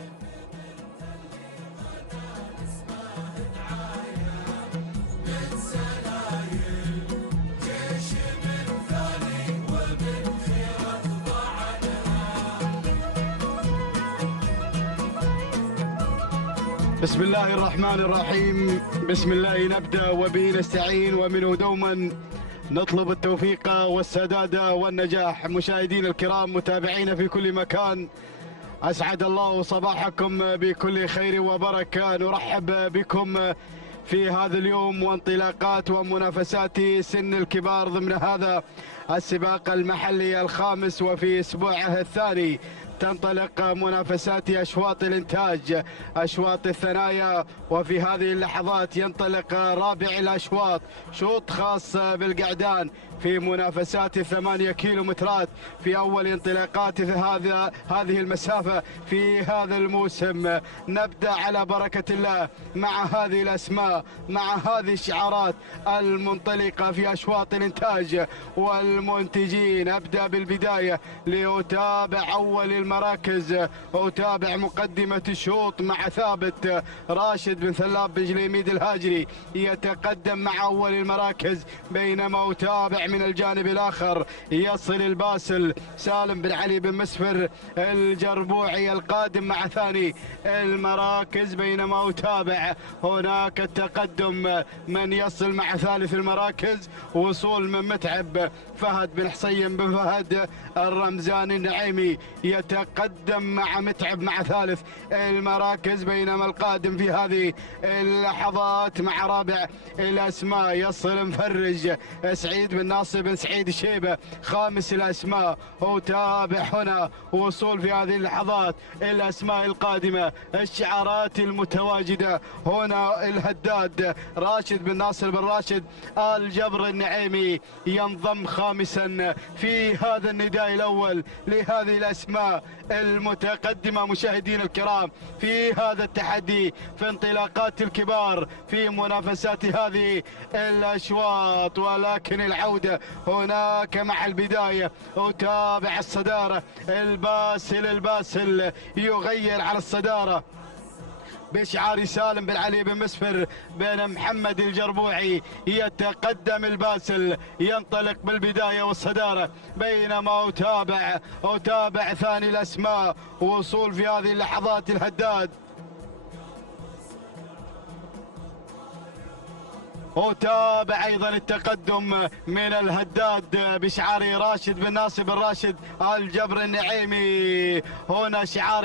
بسم الله الرحمن الرحيم، بسم الله نبدأ وبه نستعين ومنه دوما نطلب التوفيق والسداد والنجاح. مشاهدين الكرام متابعين في كل مكان، أسعد الله صباحكم بكل خير وبركة. نرحب بكم في هذا اليوم وانطلاقات ومنافسات سن الكبار ضمن هذا السباق المحلي الخامس وفي أسبوعه الثاني. تنطلق منافسات أشواط الإنتاج، أشواط الثنايا، وفي هذه اللحظات ينطلق رابع الأشواط، شوط خاص بالقعدان في منافسات 8 كيلومترات في أول انطلاقات هذه المسافة في هذا الموسم. نبدأ على بركة الله مع هذه الأسماء، مع هذه الشعارات المنطلقة في أشواط الإنتاج والمنتجين. أبدأ بالبداية لأتابع أول المراكز، أتابع مقدمة الشوط مع ثابت راشد بن ثلاب بن جليميد الهاجري يتقدم مع أول المراكز، بينما أتابع من الجانب الآخر يصل الباسل سالم بن علي بن مسفر الجربوعي القادم مع ثاني المراكز، بينما أتابع هناك التقدم من يصل مع ثالث المراكز، وصول من متعب فهد بن حسين بن فهد الرمزاني النعيمي يتقدم مع متعب مع ثالث المراكز، بينما القادم في هذه اللحظات مع رابع الأسماء يصل مفرج سعيد بن ناصر بن سعيد الشيبة خامس الأسماء. وتابع هنا وصول في هذه اللحظات الأسماء القادمة، الشعارات المتواجدة هنا. الهداد راشد بن ناصر بن راشد الجبر النعيمي ينضم خامسا في هذا النداء الأول لهذه الأسماء المتقدمة. مشاهدين الكرام في هذا التحدي في انطلاقات الكبار في منافسات هذه الأشواط، ولكن العودة هناك مع البداية. أتابع الصدارة، الباسل يغير على الصدارة بشعار سالم بن علي بن مسفر بين محمد الجربوعي. يتقدم الباسل، ينطلق بالبداية والصدارة، بينما أتابع ثاني الأسماء وصول في هذه اللحظات الهداد. وتابع ايضا التقدم من الهداد بشعار راشد بن ناصر بن راشد الجبر النعيمي. هنا شعار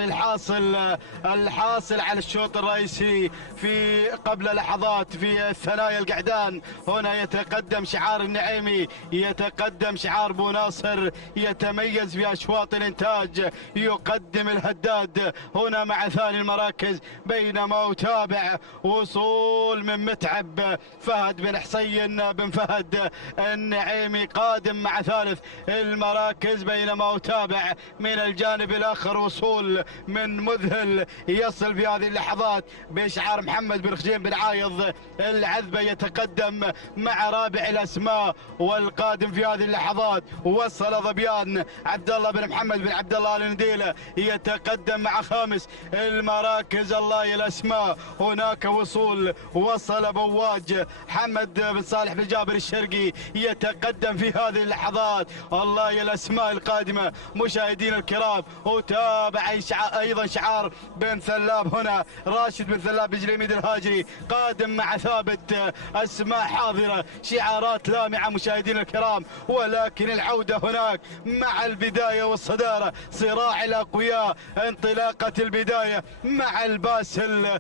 الحاصل على الشوط الرئيسي في قبل لحظات في الثنايا القعدان. هنا يتقدم شعار النعيمي، يتقدم شعار بو ناصر، يتميز باشواط الانتاج، يقدم الهداد هنا مع ثاني المراكز، بينما أتابع وصول من متعب فهد بن حسين بن فهد النعيمي قادم مع ثالث المراكز، بينما أتابع من الجانب الآخر وصول من مذهل يصل في هذه اللحظات بشعار محمد بن خجين بن عايض العذبة، يتقدم مع رابع الأسماء. والقادم في هذه اللحظات وصل ظبيان عبد الله بن محمد بن عبد الله النديلة يتقدم مع خامس المراكز. الله يا الأسماء، هناك وصل بواج حمد بن صالح بن جابر الشرقي يتقدم في هذه اللحظات. الله يا الأسماء القادمة مشاهدين الكرام. وتابع أيضا شعار بن ثلاب، هنا راشد بن ثلاب بن جليميد الهاجري قادم مع ثابت. أسماء حاضرة، شعارات لامعة مشاهدين الكرام، ولكن العودة هناك مع البداية والصدارة، صراع الأقوياء، انطلاقة البداية مع الباسل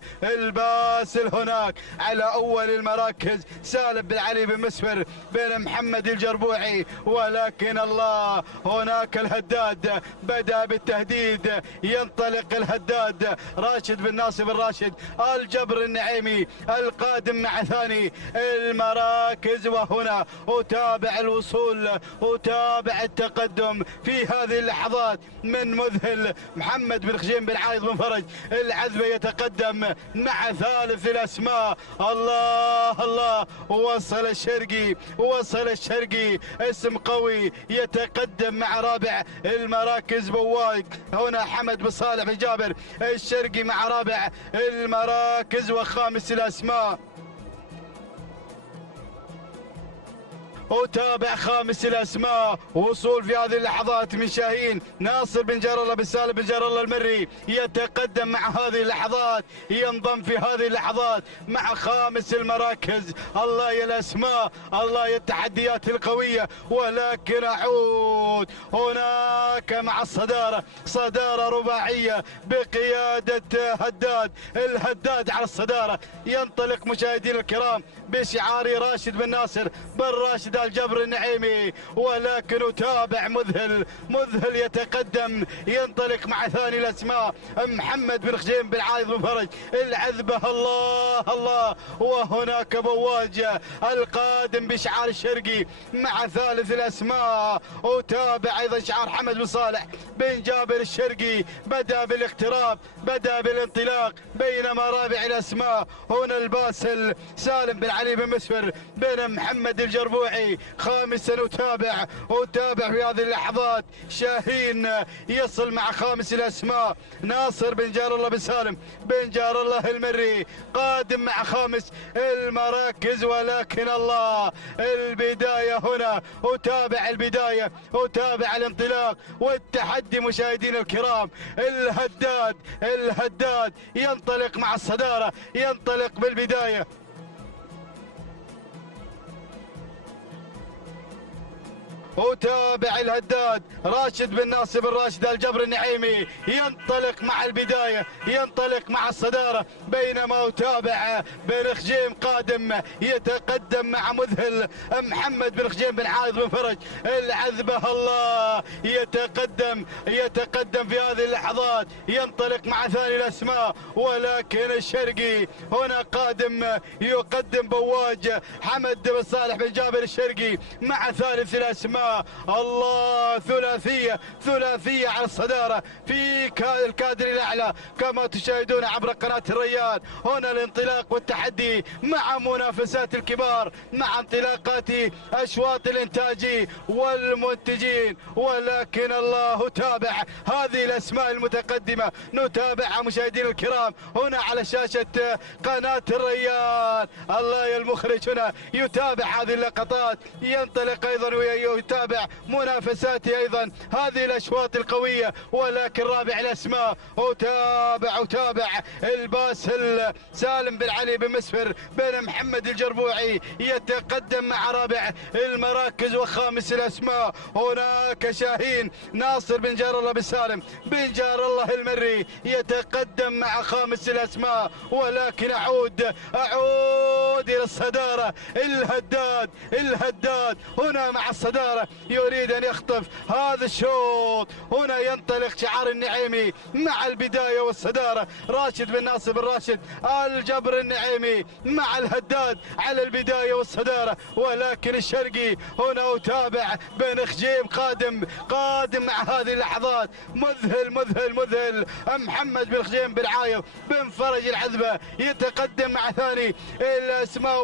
هناك على أول المراكز المراكز سالم بن علي بن مسفر بين محمد الجربوعي، ولكن الله هناك الهداد بدأ بالتهديد. ينطلق الهداد راشد بن ناصر بن راشد الجبر النعيمي القادم مع ثاني المراكز، وهنا أتابع الوصول أتابع التقدم في هذه اللحظات من مذهل. محمد بن خجيم بن عايض بن فرج العذبة يتقدم مع ثالث الأسماء. الله الله، وصل الشرقي اسم قوي يتقدم مع رابع المراكز بواق. هنا حمد بن صالح بن جابر الشرقي مع رابع المراكز وخامس الأسماء. وتابع خامس الأسماء. وصول في هذه اللحظات من شاهين ناصر بن جار الله بن سالم بن جار الله المري يتقدم مع هذه اللحظات، ينضم في هذه اللحظات مع خامس المراكز. الله يا الأسماء، الله يا التحديات القوية، ولكن أعود هناك مع الصدارة، صدارة رباعية بقيادة هداد. الهداد على الصدارة ينطلق مشاهدين الكرام بشعار راشد بن ناصر بن راشد الجبر النعيمي، ولكن أتابع مذهل يتقدم، ينطلق مع ثاني الأسماء محمد بن خجيم بن عايض بن فرج العذبة. الله الله، وهناك بواجة القادم بشعار الشرقي مع ثالث الأسماء. أتابع أيضا شعار حمد بن صالح بن جابر الشرقي، بدأ بالاقتراب بدأ بالانطلاق، بينما رابع الأسماء هنا الباسل سالم بن علي بن مسفر بين محمد الجربوعي. خامسا أتابع في هذه اللحظات شاهين يصل مع خامس الأسماء ناصر بن جار الله بن سالم بن جار الله المري قادم مع خامس المراكز. ولكن الله البداية هنا، أتابع البداية أتابع الانطلاق والتحدي مشاهدين الكرام. الهداد ينطلق مع الصدارة، ينطلق بالبداية. أتابع الهداد راشد بن ناصر بن راشد الجبر النعيمي ينطلق مع البداية، ينطلق مع الصدارة، بينما أتابع بن خجيم قادم يتقدم مع مذهل محمد بن خجيم بن عايض بن فرج العذبة. الله يتقدم في هذه اللحظات، ينطلق مع ثاني الأسماء، ولكن الشرقي هنا قادم يقدم بواج حمد بن صالح بن جابر الشرقي مع ثالث الأسماء. الله، ثلاثية على الصدارة في الكادر الأعلى كما تشاهدون عبر قناة الريان. هنا الانطلاق والتحدي مع منافسات الكبار، مع انطلاقات أشواط الإنتاج والمنتجين. ولكن الله تابع هذه الأسماء المتقدمة، نتابعها مشاهدين الكرام هنا على شاشة قناة الريان. الله يا المخرج هنا يتابع هذه اللقطات، ينطلق أيضا ويتابع منافساته أيضا هذه الأشواط القوية. ولكن رابع الأسماء أتابع الباسل سالم بن علي بن مسفر بين محمد الجربوعي يتقدم مع رابع المراكز وخامس الأسماء. هناك شاهين ناصر بن جار الله بن سالم بن جار الله المري يتقدم مع خامس الأسماء. ولكن أعود إلى الصدارة. الهداد هنا مع الصدارة يريد أن يخطف هذا الشوط. هنا ينطلق شعار النعيمي مع البداية والصدارة، راشد بن ناصر بن راشد الجبر النعيمي مع الهداد على البداية والصدارة. ولكن الشرقي هنا أتابع بن خجيم قادم مع هذه اللحظات. مذهل محمد بن خجيم بن عايض بن فرج العذبة يتقدم مع ثاني الأسماء.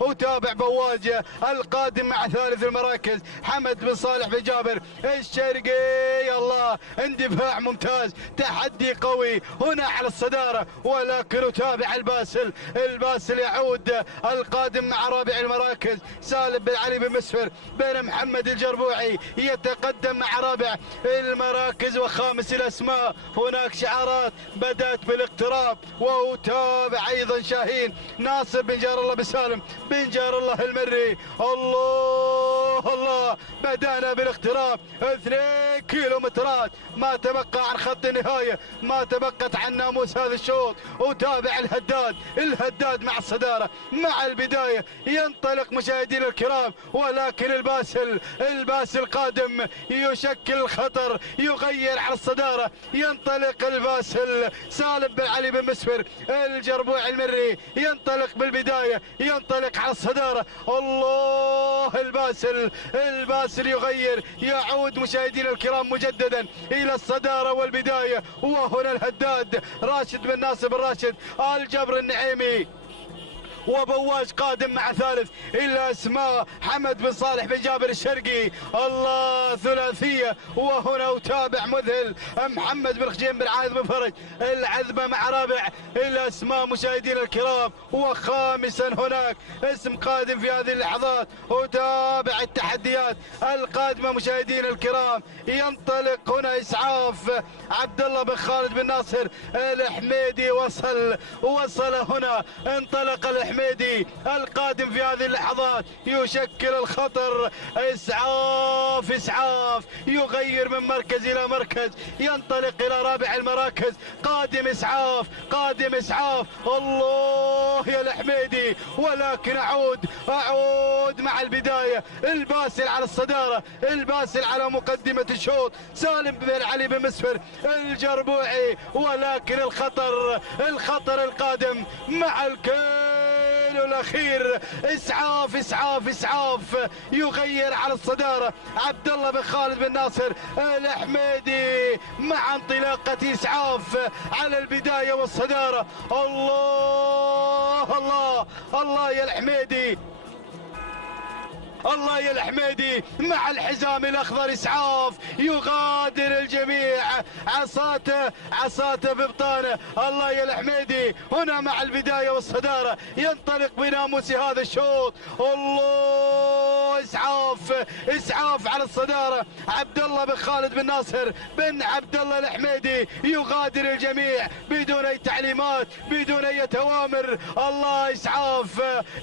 وأتابع بواجه القادم مع ثالث المراكز حمد بن صالح بن جابر الشرقي. الله، اندفاع ممتاز، تحدي قوي هنا على الصدارة. ولكن أتابع الباسل يعود القادم مع رابع المراكز سالم بن علي بن مسفر بين محمد الجربوعي يتقدم مع رابع المراكز وخامس الأسماء. هناك شعارات بدأت بالاقتراب. وأتابع أيضا شاهين ناصر بن جار الله بن سالم بن جار الله المري. الله الله الله، بدأنا بالاقتراب 2 كيلومترات ما تبقى عن خط النهاية، ما تبقت عن ناموس هذا الشوط. وتابع الهداد مع الصدارة مع البداية، ينطلق مشاهدينا الكرام، ولكن الباسل قادم يشكل الخطر، يغير على الصدارة. ينطلق الباسل سالم بن علي بن مسفر الجربوع المري، ينطلق بالبداية، ينطلق على الصدارة. الله، الباسل يغير، يعود مشاهدينا الكرام مجددا إلى الصدارة والبداية. وهنا الهداد راشد بن ناصر بن راشد الجبر النعيمي، وبواج قادم مع ثالث إلى أسماء حمد بن صالح بن جابر الشرقي. الله، ثلاثية. وهنا وتابع مذهل محمد بن خجيم بن عايض بن فرج العذبة مع رابع إلى أسماء مشاهدينا الكرام. وخامسا هناك اسم قادم في هذه اللحظات. وتابع التحديات القادمة مشاهدينا الكرام. ينطلق هنا إسعاف عبد الله بن خالد بن ناصر الحميدي، وصل هنا، انطلق الحميدي القادم في هذه اللحظات، يشكل الخطر. إسعاف يغير من مركز إلى مركز، ينطلق إلى رابع المراكز. قادم إسعاف. الله يا الحميدي، ولكن أعود مع البداية. الباسل على الصدارة، الباسل على مقدمة الشوط، سالم بن علي بن مسفر الجربوعي. ولكن الخطر القادم مع الأخير. إسعاف يغير على الصدارة. عبد الله بن خالد بن ناصر الحميدي مع انطلاقة إسعاف على البداية والصدارة. الله الله الله يا الحميدي، الله يا الحميدي مع الحزام الأخضر. إسعاف يغادر الجميع، عصاته ببطانه. الله يا الحميدي هنا مع البداية والصدارة، ينطلق بناموس هذا الشوط. الله، إسعاف على الصدارة. عبد الله بن خالد بن ناصر بن عبد الله الحميدي يغادر الجميع بدون أي تعليمات، بدون أي أوامر. الله،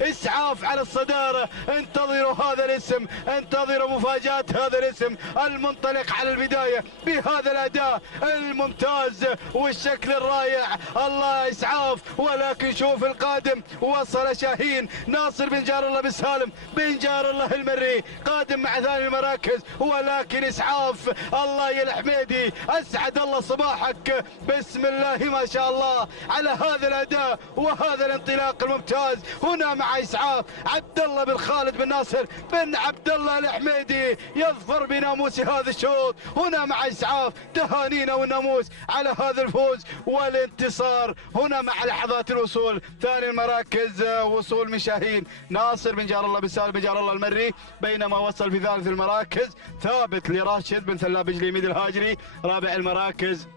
إسعاف على الصدارة. انتظروا هذا الاسم، انتظروا مفاجأة هذا الاسم المنطلق على البداية بهذا الأداء الممتاز والشكل الرائع. الله، إسعاف. ولكن شوف القادم، وصل شاهين ناصر بن جار الله بن سالم بن جار الله المري قادم مع ثاني المراكز. ولكن إسعاف. الله يا الحميدي، أسعد الله صباحك، بسم الله ما شاء الله على هذا الأداء وهذا الانطلاق الممتاز. هنا مع إسعاف عبد الله بن خالد بن ناصر بن عبد الله الحميدي يظفر بناموس هذا الشوط. هنا مع إسعاف، تهانينا والناموس على هذا الفوز والانتصار. هنا مع لحظات الوصول ثاني المراكز، وصول من شاهين ناصر بن جار الله بن سالم بن جار الله المري، بينما وصل في ثالث المراكز ثابت لراشد بن ثلاب جليميد الهاجري. رابع المراكز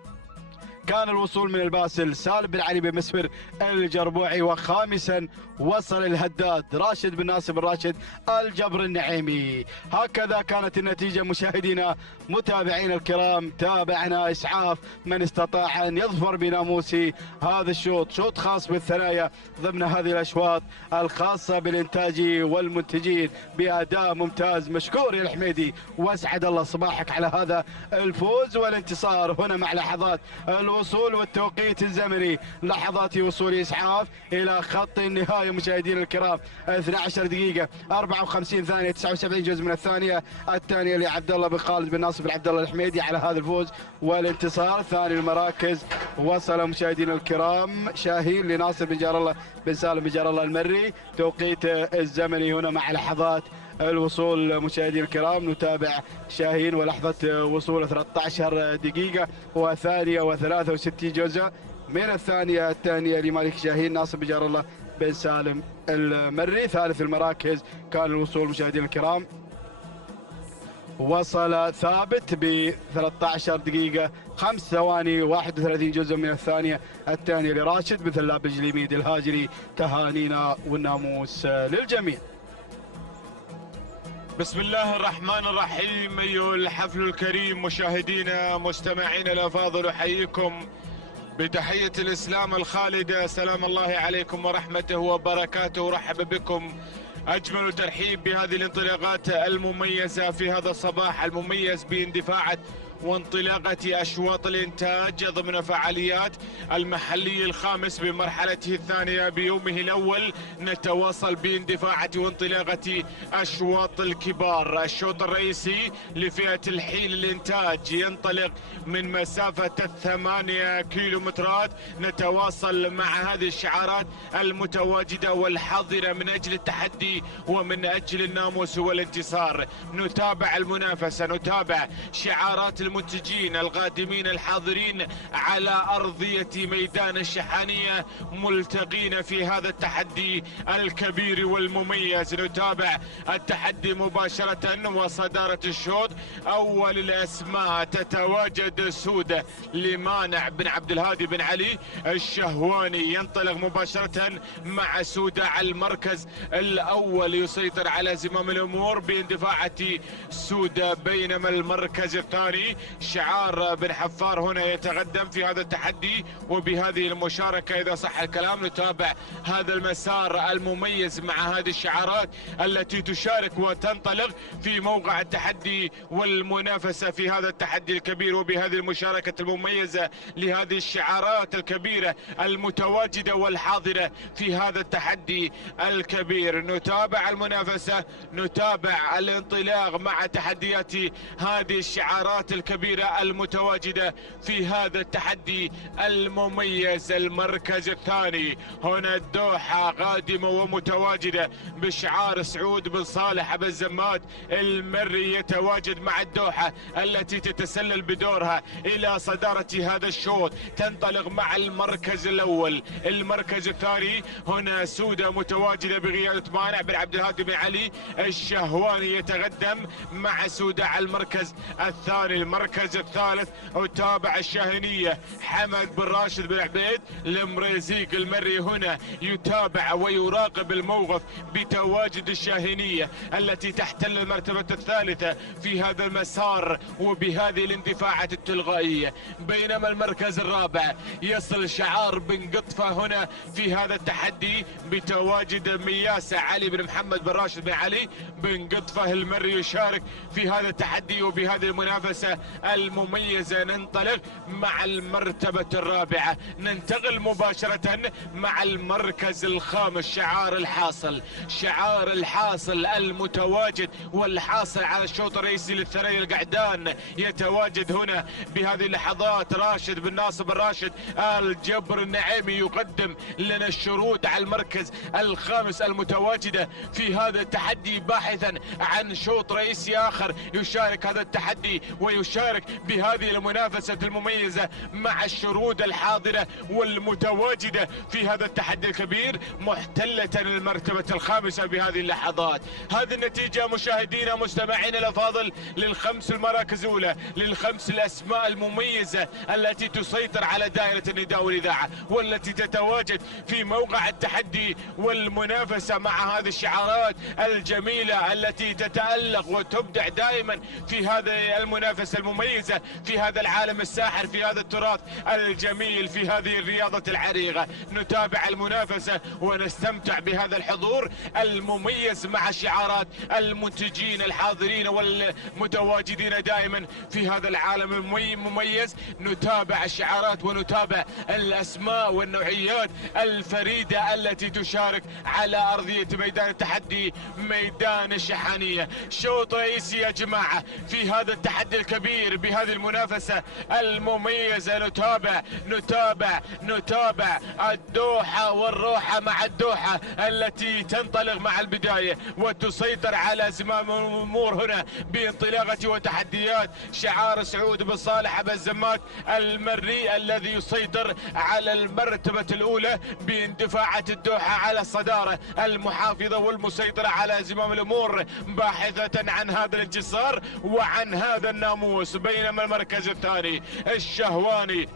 كان الوصول من الباسل سالم بن علي بن مسفر الجربوعي. وخامسا وصل الهداد راشد بن ناصر بن راشد الجبر النعيمي. هكذا كانت النتيجة مشاهدينا متابعينا الكرام. تابعنا إسعاف من استطاع أن يظفر بناموس هذا الشوط، شوط خاص بالثنايا ضمن هذه الأشواط الخاصة بالإنتاج والمنتجين بأداء ممتاز. مشكور يا الحميدي، واسعد الله صباحك على هذا الفوز والانتصار. هنا مع لحظات الوصول والتوقيت الزمني، لحظات وصول إسعاف إلى خط النهاية مشاهدينا الكرام. 12 دقيقة 54 ثانية 79 جزء من الثانية الثانية لعبد الله بن خالد بن ناصر بن عبد الله الحميدي على هذا الفوز والانتصار. ثاني المراكز وصل مشاهدينا الكرام شاهين لناصر بن جار الله بن سالم بن جار الله المري. توقيت الزمني هنا مع لحظات الوصول مشاهدينا الكرام. نتابع شاهين ولحظة وصول 13 دقيقة وثانية و63 جزء من الثانية الثانية لمالك شاهين ناصر بن جار الله بن سالم المري. ثالث المراكز كان الوصول مشاهدينا الكرام، وصل ثابت ب 13 دقيقة 5 ثواني 31 جزء من الثانية الثانية لراشد بن ثلاب الجليميد الهاجري. تهانينا والناموس للجميع. بسم الله الرحمن الرحيم. أيها الحفل الكريم، مشاهدينا مستمعينا الأفاضل، أحييكم بتحية الإسلام الخالدة. سلام الله عليكم ورحمته وبركاته. رحب بكم أجمل ترحيب بهذه الانطلاقات المميزة في هذا الصباح المميز باندفاعات وانطلاقة أشواط الإنتاج ضمن فعاليات المحلي الخامس بمرحلته الثانية بيومه الأول. نتواصل باندفاعة وانطلاقة أشواط الكبار. الشوط الرئيسي لفئة الحيل الإنتاج ينطلق من مسافة 8 كيلومترات. نتواصل مع هذه الشعارات المتواجدة والحاضرة من أجل التحدي ومن أجل الناموس والانتصار. نتابع المنافسة، نتابع شعارات المنتجين القادمين الحاضرين على أرضية ميدان الشحانية ملتقين في هذا التحدي الكبير والمميز. نتابع التحدي مباشرة وصدارة الشوط. أول الأسماء تتواجد سودة لمانع بن عبد الهادي بن علي الشهواني، ينطلق مباشرة مع سودة على المركز الأول، يسيطر على زمام الأمور باندفاعة سودة. بينما المركز الثاني شعار بن حفار هنا يتقدم في هذا التحدي وبهذه المشاركة إذا صح الكلام. نتابع هذا المسار المميز مع هذه الشعارات التي تشارك وتنطلق في موقع التحدي والمنافسة في هذا التحدي الكبير وبهذه المشاركة المميزة لهذه الشعارات الكبيرة المتواجدة والحاضرة في هذا التحدي الكبير. نتابع المنافسة، نتابع الانطلاق مع تحديات هذه الشعارات الكبيرة المتواجدة في هذا التحدي المميز. المركز الثاني هنا الدوحة قادمة ومتواجدة بشعار سعود بن صالح بن زمات المري، يتواجد مع الدوحة التي تتسلل بدورها إلى صدارة هذا الشوط. تنطلق مع المركز الأول. المركز الثاني هنا سودة متواجدة بقيادة مانع بن عبد الهادي بن علي الشهواني، يتقدم مع سودة على المركز الثاني. المركز الثالث وتابع الشاهنية حمد بن راشد بن عبيد المريزيق المري، هنا يتابع ويراقب الموقف بتواجد الشاهنية التي تحتل المرتبة الثالثة في هذا المسار وبهذه الاندفاعات التلقائية. بينما المركز الرابع يصل شعار بن قطفة هنا في هذا التحدي بتواجد مياسة علي بن محمد بن راشد بن علي بن قطفة المري، يشارك في هذا التحدي وبهذه المنافسة المميزة. ننطلق مع المرتبة الرابعة، ننتقل مباشرة مع المركز الخامس. شعار الحاصل، شعار الحاصل المتواجد والحاصل على الشوط الرئيسي للثريا القعدان، يتواجد هنا بهذه اللحظات راشد بن ناصر بن راشد الجبر النعيمي، يقدم لنا الشروط على المركز الخامس المتواجدة في هذا التحدي باحثا عن شوط رئيسي آخر يشارك هذا التحدي ويشارك بهذه المنافسة المميزة مع الشرود الحاضرة والمتواجدة في هذا التحدي الكبير، محتلة المرتبة الخامسة بهذه اللحظات. هذه النتيجة مشاهدينا مستمعينا الأفاضل للخمس المراكز الأولى، للخمس الأسماء المميزة التي تسيطر على دائرة النداء والإذاعة والتي تتواجد في موقع التحدي والمنافسة مع هذه الشعارات الجميلة التي تتألق وتبدع دائما في هذه المنافسة المميزة في هذا العالم الساحر، في هذا التراث الجميل، في هذه الرياضة العريقة. نتابع المنافسة ونستمتع بهذا الحضور المميز مع شعارات المنتجين الحاضرين والمتواجدين دائما في هذا العالم المميز. نتابع الشعارات ونتابع الأسماء والنوعيات الفريدة التي تشارك على أرضية ميدان التحدي ميدان الشحانية. شوط رئيسي يا جماعة في هذا التحدي الكبير بهذه المنافسة المميزة. نتابع الدوحة والروحة مع الدوحة التي تنطلق مع البداية وتسيطر على زمام الأمور هنا بانطلاقة وتحديات شعار سعود بن صالح بن زمات المري الذي يسيطر على المرتبة الأولى باندفاعات الدوحة على الصدارة المحافظة والمسيطرة على زمام الأمور باحثة عن هذا الانتصار وعن هذا الناموس. بينما المركز الثاني الشهواني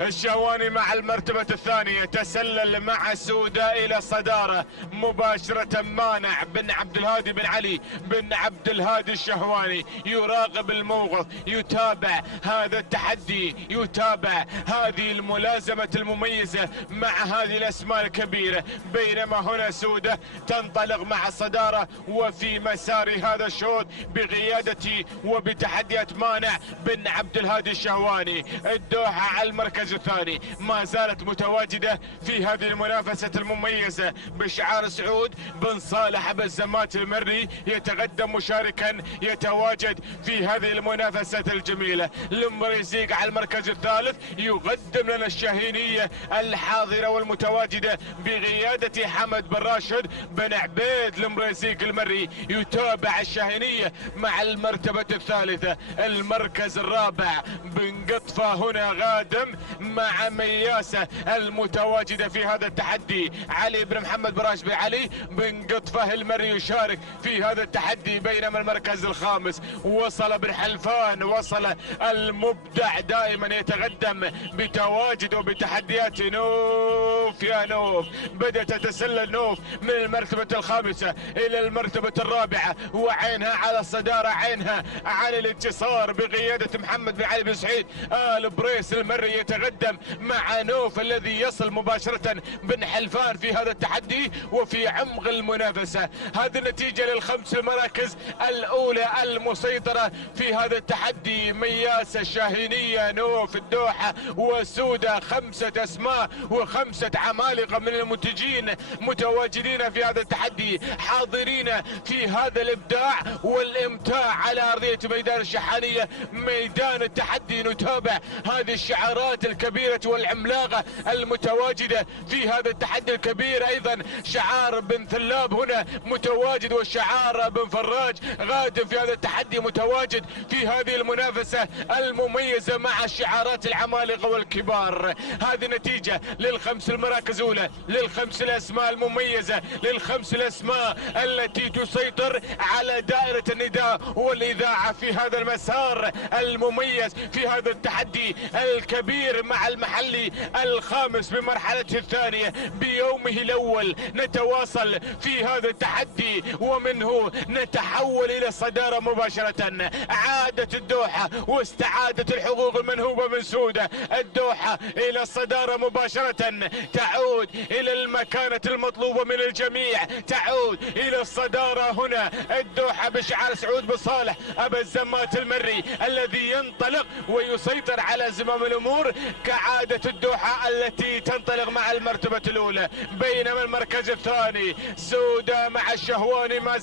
الشهواني مع المرتبة الثانية تسلل مع سودة إلى الصدارة مباشرة. مانع بن عبد الهادي بن علي بن عبد الهادي الشهواني يراقب الموقف، يتابع هذا التحدي، يتابع هذه الملازمة المميزة مع هذه الأسماء الكبيرة. بينما هنا سودة تنطلق مع الصدارة وفي مسار هذا الشوط بقيادة وبتحديات مانع بن عبد الهادي الشهواني. الدوحة على المركز الثاني ما زالت متواجدة في هذه المنافسة المميزة بشعار سعود بن صالح بن زمات المري يتقدم مشاركا، يتواجد في هذه المنافسة الجميلة. المريزيق على المركز الثالث يقدم لنا الشاهينية الحاضرة والمتواجدة بقيادة حمد بن راشد بن عبيد المريزيق المري. يتابع الشاهينية مع المرتبة الثالثة. المركز الرابع بن قطفة هنا غادم مع مياسة المتواجدة في هذا التحدي. علي بن محمد بن راشد بن علي بن قطفة المري يشارك في هذا التحدي. بينما المركز الخامس وصل بن حلفان، وصل المبدع دائما يتقدم بتواجد وبتحديات نوف. يا نوف بدأت تتسلل نوف من المرتبة الخامسة إلى المرتبة الرابعة وعينها على الصدارة، عينها على الانتصار بقيادة محمد بن علي بن سعيد آل بريس المري يتقدم مع نوف الذي يصل مباشرة بن حلفان في هذا التحدي وفي عمق المنافسة. هذه النتيجة للخمس المراكز الأولى المسيطرة في هذا التحدي. مياسة، الشاهينية، نوف، الدوحة وسودة، 5 أسماء و5 عمالقة من المنتجين متواجدين في هذا التحدي، حاضرين في هذا الإبداع والإمتاع على أرضية ميدان الشحانية ميدان التحدي. نتابع هذه الشعارات الكبيرة والعملاقة المتواجدة في هذا التحدي الكبير. أيضا شعار بن ثلاب هنا متواجد، والشعار بن فراج غادم في هذا التحدي متواجد في هذه المنافسة المميزة مع الشعارات العمالقة والكبار. هذه نتيجة للخمس المراكز الأولى، للخمس الأسماء المميزة، للخمس الأسماء التي تسيطر على دائرة النداء والإذاعة في هذا المسار المميز في هذا التحدي الكبير مع المحلي الخامس بمرحلته الثانية بيومه الأول. نتواصل في هذا التحدي ومنه نتحول إلى الصدارة مباشرة. عادت الدوحة واستعادت الحقوق المنهوبة من سودة. الدوحة إلى الصدارة مباشرة، تعود إلى المكانة المطلوبة من الجميع، تعود إلى الصدارة. هنا الدوحة بشعار سعود بن صالح أبا الزمات المري الذي ينطلق ويسيطر على زمام الأمور كعادة الدوحة التي تنطلق مع المرتبة الأولى. بينما المركز الثاني سودة مع الشهواني ما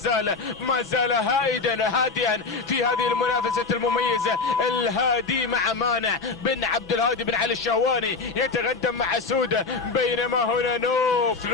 زال هادئا في هذه المنافسة المميزة. الهادي مع مانع بن عبد الهادي بن علي الشهواني يتقدم مع سودة. بينما هنا نوف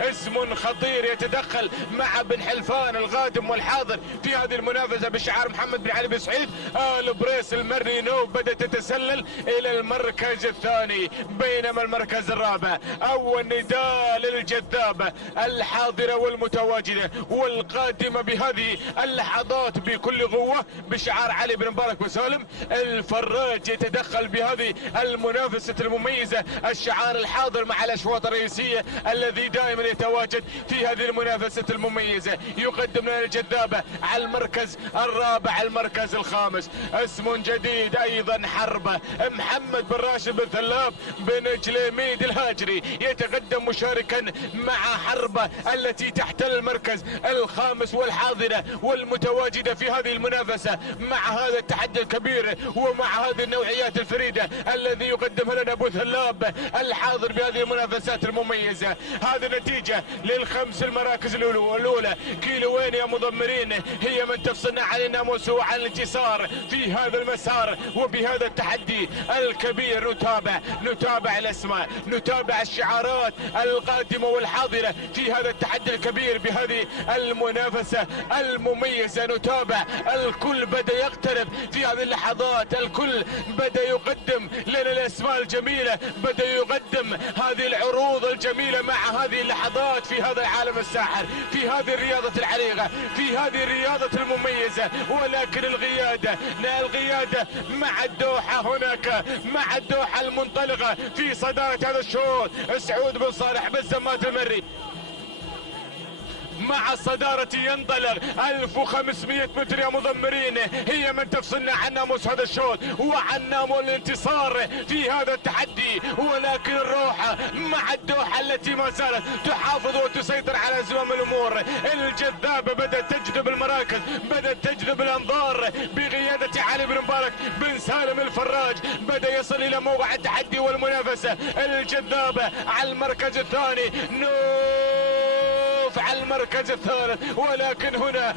اسم خطير يتدخل مع بن حلفان الغادم والحاضر في هذه المنافسة بشعار محمد بن علي بن سعيد آل بريس المري. نوف بدأت تتسلل إلى المركز الثاني. بينما المركز الرابع أول نداء للجذابة الحاضرة والمتواجدة والقادمة بهذه اللحظات بكل قوة بشعار علي بن مبارك وسالم الفراج يتدخل بهذه المنافسة المميزة. الشعار الحاضر مع الأشواط الرئيسية الذي دائما يتواجد في هذه المنافسة المميزة. يقدم لنا الجذابة على المركز الرابع. المركز الخامس اسم جديد أيضا حربة، محمد بن راشد بن ثلاب بن جليميد الهاجري يتقدم مشاركا مع حربة التي تحتل المركز الخامس والحاضرة والمتواجدة في هذه المنافسة مع هذا التحدي الكبير ومع هذه النوعيات الفريدة الذي يقدمها لنا أبو ثلاب الحاضر بهذه المنافسات المميزة. هذه نتيجة للخمس المراكز الأولى. كيلوين يا مضمرين هي من تفصلنا عن الناموس وعن الانتصار في هذا المسار وبهذا التحدي الكبير. نتابع الأسماء، نتابع الشعارات القادمة والحاضرة في هذا التحدي الكبير بهذه المنافسة المميزة. نتابع الكل بدأ يقترب في هذه اللحظات، الكل بدأ يقدم لنا الأسماء الجميلة، بدأ يقدم هذه العروض الجميلة مع هذه اللحظات في هذا العالم الساحر، في هذه الرياضة العريقة، في هذه الرياضة المميزة. ولكن القيادة مع الدوحة هناك مع الدوحة المنطلقة في صدارة هذا الشوط. سعود بن صالح بن زمات المري مع الصدارة ينطلق. 1500 متر يا مضمرين هي من تفصلنا عن ناموس هذا الشوط وعن ناموس الانتصار في هذا التحدي، ولكن الروحة مع الدوحة التي ما زالت تحافظ وتسيطر على زمام الأمور. الجذابة بدأت تجذب المراكز، بدأت تجذب الأنظار بقيادة علي بن مبارك بن سالم الفراج. بدأ يصل إلى موقع التحدي والمنافسة. الجذابة على المركز الثاني، على المركز الثالث، ولكن هنا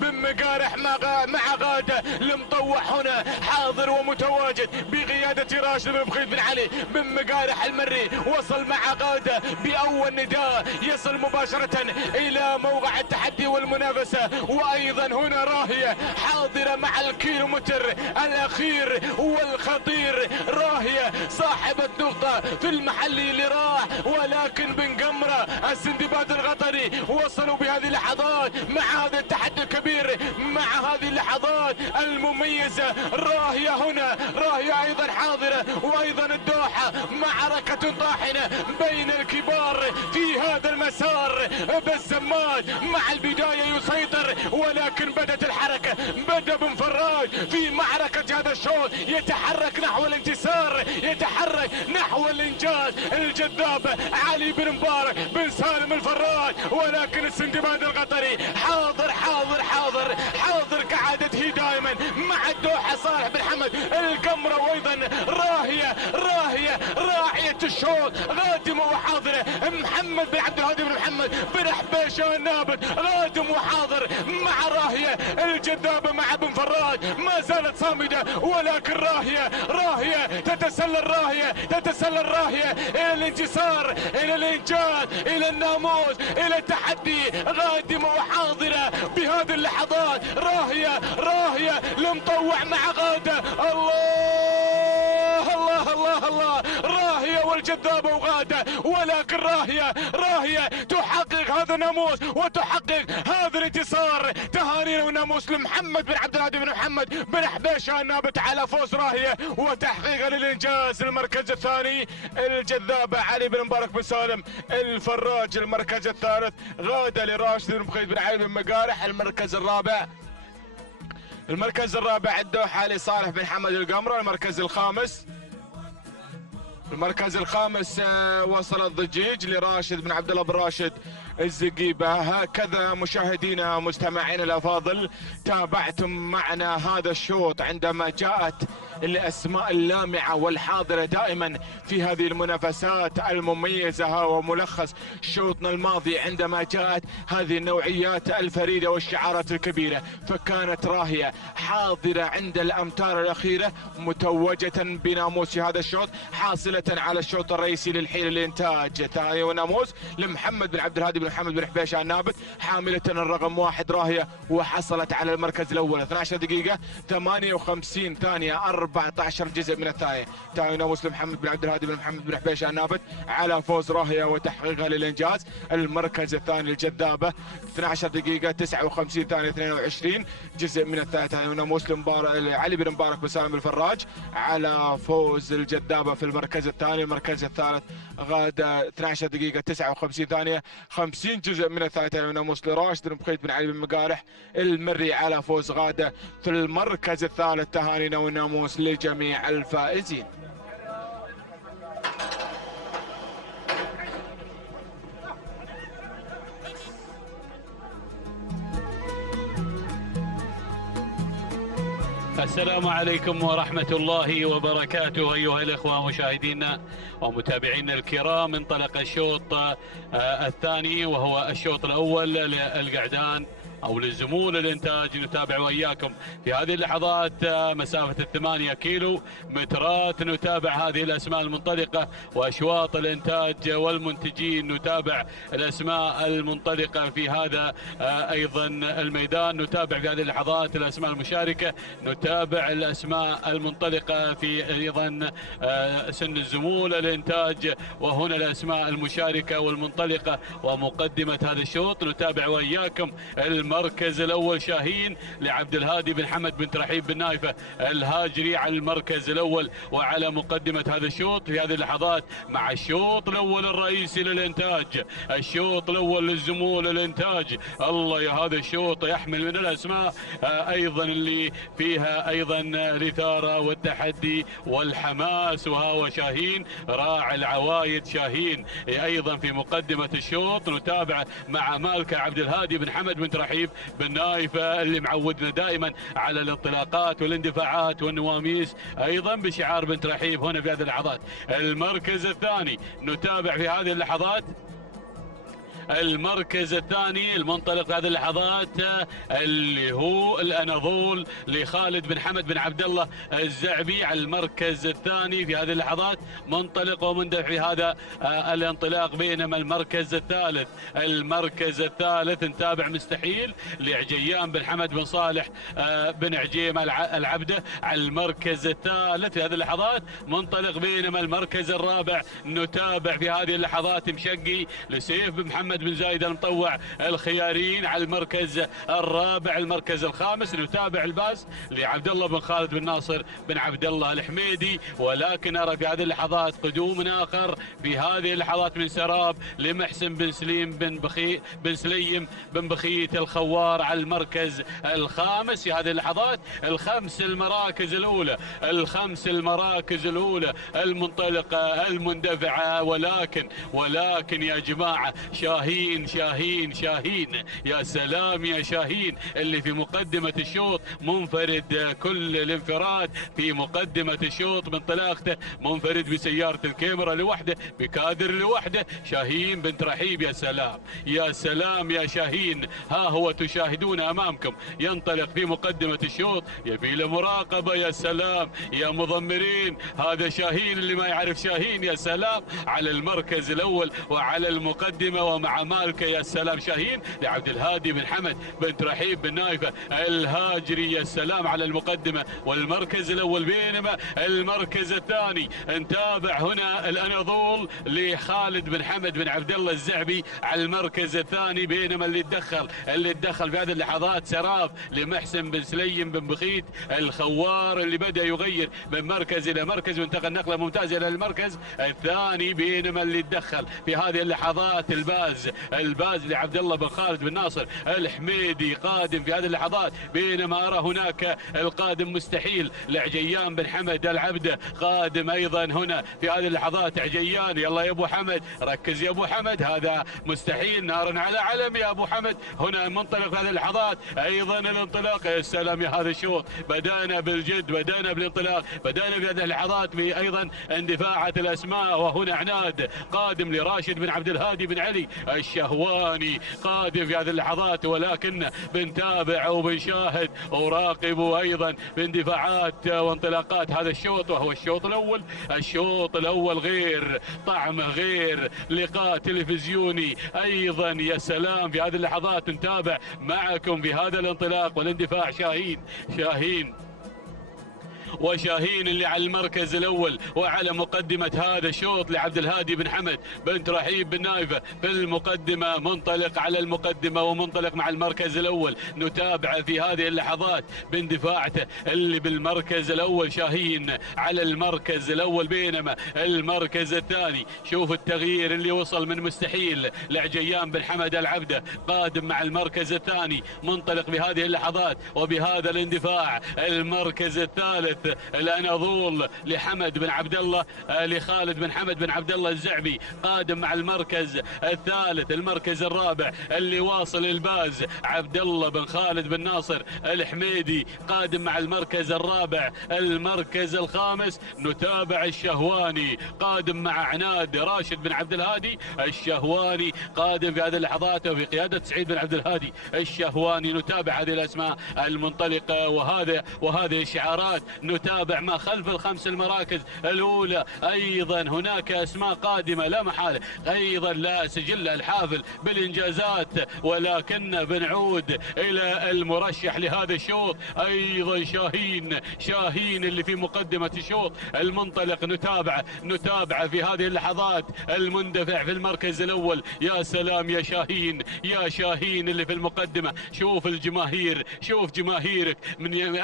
بن مقارح مع غادة المطوح هنا حاضر ومتواجد بقيادة راشد بن بخيت بن علي. بن مقارح المري وصل مع غادة بأول نداء، يصل مباشرة إلى موقع التحدي والمنافسة. وأيضا هنا راهية حاضرة مع الكيلومتر الأخير والخطير. راهية صاحبة نقطة في المحلي اللي راح، ولكن بن قمرة السندباد القطري وصلوا بهذه اللحظات مع هذا التحدي الكبير، مع هذه اللحظات المميزة. راهية هنا، راهية أيضا حاضرة، وأيضا الدوحة. معركة طاحنة بين الكبار في هذا المسار. بالزمات مع البداية يسيطر، ولكن بدت الحركة. بدأ بن فراج في معركة هذا الشوط يتحرك نحو الانتصار، يتحرك نحو الإنجاز. الجذاب علي بن مبارك بن سالم الفراج، ولكن السندباد القطري حاضر حاضر حاضر حاضر كعادته دائما مع الدوحة. صالح بن حمد القمرة، وايضا راعية الشوط غادمة وحاضرة. محمد بن عبد الهادي بن محمد بن حبيشة النابت غادم وحاضر مع راهية. الجذابة مع بن فراج ما زالت صامدة، ولكن راهية تتسلل راهية الى الانتصار، الى الانجاز، الى الناموس، الى التحدي. غادمة وحاضرة بهذه اللحظات. راهية المطوع مع غادة. الله راهية والجذابة وغادة، ولكن راهية تحقق هذا الناموس وتحقق هذا الانتصار. تهانينا وناموس لمحمد بن عبد الهادي بن محمد بن حبيشة النابت على فوز راهية وتحقيقا للانجاز. المركز الثاني الجذابة علي بن مبارك بن سالم الفراج. المركز الثالث غادة لراشد بن بخيت بن علي بن مقارح. المركز الرابع الدوحة لصالح بن حمد القمرة. المركز الخامس وصل الضجيج لراشد بن عبد الله بن راشد الزقيبة. هكذا مشاهدينا مستمعين الافاضل تابعتم معنا هذا الشوط عندما جاءت الاسماء اللامعة والحاضرة دائما في هذه المنافسات المميزة، وملخص شوطنا الماضي عندما جاءت هذه النوعيات الفريدة والشعارات الكبيرة. فكانت راهية حاضرة عند الامتار الاخيرة متوجة بناموس هذا الشوط، حاصلة على الشوط الرئيسي للحيل الانتاج. تهاني وناموس لمحمد بن عبد الهادي بن محمد بن حبيشة النابت حاملة الرقم 1 راهية، وحصلت على المركز الاول 12 دقيقة 58 ثانية 14 جزء من الثانية. تهاني وناموس لمحمد بن عبد الهادي بن محمد بن حبيشة النابت على فوز راهية وتحقيقها للانجاز. المركز الثاني الجذابة 12 دقيقة 59 ثانية 22 جزء من الثانية. تهاني وناموس علي بن مبارك بن سالم الفراج على فوز الجذابة في المركز الثاني. المركز الثالث غادة 12 دقيقة 59 ثانية 50 جزء من الثانية. وناموس لراشد بن بخيت بن علي بن مقارح المري على فوز غادة في المركز الثالث. تهانينا والناموس لجميع الفائزين. السلام عليكم ورحمة الله وبركاته أيها الأخوة مشاهدينا ومتابعينا الكرام. انطلق الشوط الثاني وهو الشوط الأول للقعدان أو للزمول الإنتاج. نتابع وإياكم في هذه اللحظات مسافة 8 كيلو مترات. نتابع هذه الأسماء المنطلقة وأشواط الإنتاج والمنتجين. نتابع الأسماء المنطلقة في هذا أيضا الميدان. نتابع في هذه اللحظات الأسماء المشاركة. نتابع الأسماء المنطلقة في أيضا سن الزمول الإنتاج، وهنا الأسماء المشاركة والمنطلقة ومقدمة هذا الشوط. نتابع وإياكم المركز الأول شاهين لعبد الهادي بن حمد بن ترحيب بن نايفة الهاجري على المركز الأول وعلى مقدمة هذا الشوط في هذه اللحظات مع الشوط الأول الرئيسي للإنتاج، الشوط الأول للزمول الإنتاج. الله يا هذا الشوط يحمل من الأسماء أيضا اللي فيها أيضا الإثارة والتحدي والحماس، وهو شاهين راعي العوايد شاهين أيضا في مقدمة الشوط. نتابع مع مالكة عبد الهادي بن حمد بن ترحيب بن نايفة اللي معودنا دائما على الانطلاقات والاندفاعات والنواميس أيضا بشعار بن ترحيب. هنا في هذه اللحظات المركز الثاني نتابع في هذه اللحظات المركز الثاني المنطلق في هذه اللحظات اللي هو الأناضول لخالد بن حمد بن عبد الله الزعبي على المركز الثاني في هذه اللحظات منطلق ومندفع في هذا الانطلاق. بينما المركز الثالث نتابع مستحيل لعجيان بن حمد بن صالح بن عجيم العبده على المركز الثالث في هذه اللحظات منطلق. بينما المركز الرابع نتابع في هذه اللحظات مشقي لسيف بن محمد بن زايد المطوع الخيارين على المركز الرابع. المركز الخامس نتابع الباز لعبد الله بن خالد بن ناصر بن عبد الله الحميدي. ولكن أرى في هذه اللحظات قدوم آخر في هذه اللحظات من سراب لمحسن بن سليم بن سليم بن بخيت الخوار على المركز الخامس في هذه اللحظات. الخمس المراكز الأولى المنطلقة المندفعة. ولكن يا جماعة شاهين يا سلام يا شاهين اللي في مقدمة الشوط منفرد كل الانفراد في مقدمة الشوط بانطلاقته، منفرد بسيارة الكاميرا لوحده بكادر لوحده. شاهين بن ترحيب يا سلام يا شاهين. ها هو تشاهدون أمامكم ينطلق في مقدمة الشوط، يبي له مراقبة. يا سلام يا مضمرين، هذا شاهين اللي ما يعرف شاهين. يا سلام على المركز الأول وعلى المقدمة ومع مالكة. يا سلام شاهين لعبد الهادي بن حمد بن ترحيب بن نايفة الهاجري. يا سلام على المقدمة والمركز الأول. بينما المركز الثاني نتابع هنا الأناضول لخالد بن حمد بن عبد الله الزعبي على المركز الثاني. بينما اللي تدخل في هذه اللحظات سراب لمحسن بن سليم بن بخيت الخوار اللي بدأ يغير من مركز إلى مركز وانتقل نقلة ممتازة إلى المركز الثاني. بينما اللي تدخل في هذه اللحظات الباز لعبد الله بن خالد بن ناصر الحميدي قادم في هذه اللحظات. بينما أرى هناك القادم مستحيل لعجيان بن حمد العبده قادم أيضا هنا في هذه اللحظات. عجيان يلا يا أبو حمد، ركز يا أبو حمد، هذا مستحيل نارا على علم يا أبو حمد. هنا منطلق في هذه اللحظات أيضا الانطلاق. يا سلام يا هذا الشوط، بدأنا بالجد، بدأنا بالانطلاق، بدأنا في هذه اللحظات بأيضا اندفاعة الأسماء. وهنا عناد قادم لراشد بن عبد الهادي بن علي الشهواني قادم في هذه اللحظات. ولكن بنتابع وبنشاهد وراقب أيضا باندفاعات وانطلاقات هذا الشوط، وهو الشوط الأول غير طعمه، غير لقاء تلفزيوني أيضا. يا سلام في هذه اللحظات نتابع معكم في هذا الانطلاق والاندفاع. شاهين اللي على المركز الأول وعلى مقدمة هذا الشوط لعبد الهادي بن حمد بن ترحيب بن نايفة في المقدمة، منطلق على المقدمة ومنطلق مع المركز الأول. نتابع في هذه اللحظات باندفاعته اللي بالمركز الأول شاهين على المركز الأول. بينما المركز الثاني شوف التغيير اللي وصل من مستحيل لعجيان بن حمد العبده قادم مع المركز الثاني منطلق بهذه اللحظات وبهذا الاندفاع. المركز الثالث الأناضول لحمد بن عبد الله لخالد بن حمد بن عبد الله الزعبي قادم مع المركز الثالث. المركز الرابع اللي واصل الباز عبد الله بن خالد بن ناصر الحميدي قادم مع المركز الرابع. المركز الخامس نتابع الشهواني قادم مع عناد راشد بن عبد الهادي الشهواني قادم في هذه اللحظات وبقيادة سعيد بن عبد الهادي الشهواني. نتابع هذه الأسماء المنطلقة وهذه الشعارات نتابع ما خلف الخمس المراكز الأولى. أيضا هناك أسماء قادمة لا محالة، أيضا لا سجل الحافل بالإنجازات، ولكن بنعود إلى المرشح لهذا الشوط أيضا شاهين اللي في مقدمة الشوط المنطلق. نتابع في هذه اللحظات المندفع في المركز الأول. يا سلام يا شاهين اللي في المقدمة. شوف الجماهير، شوف جماهيرك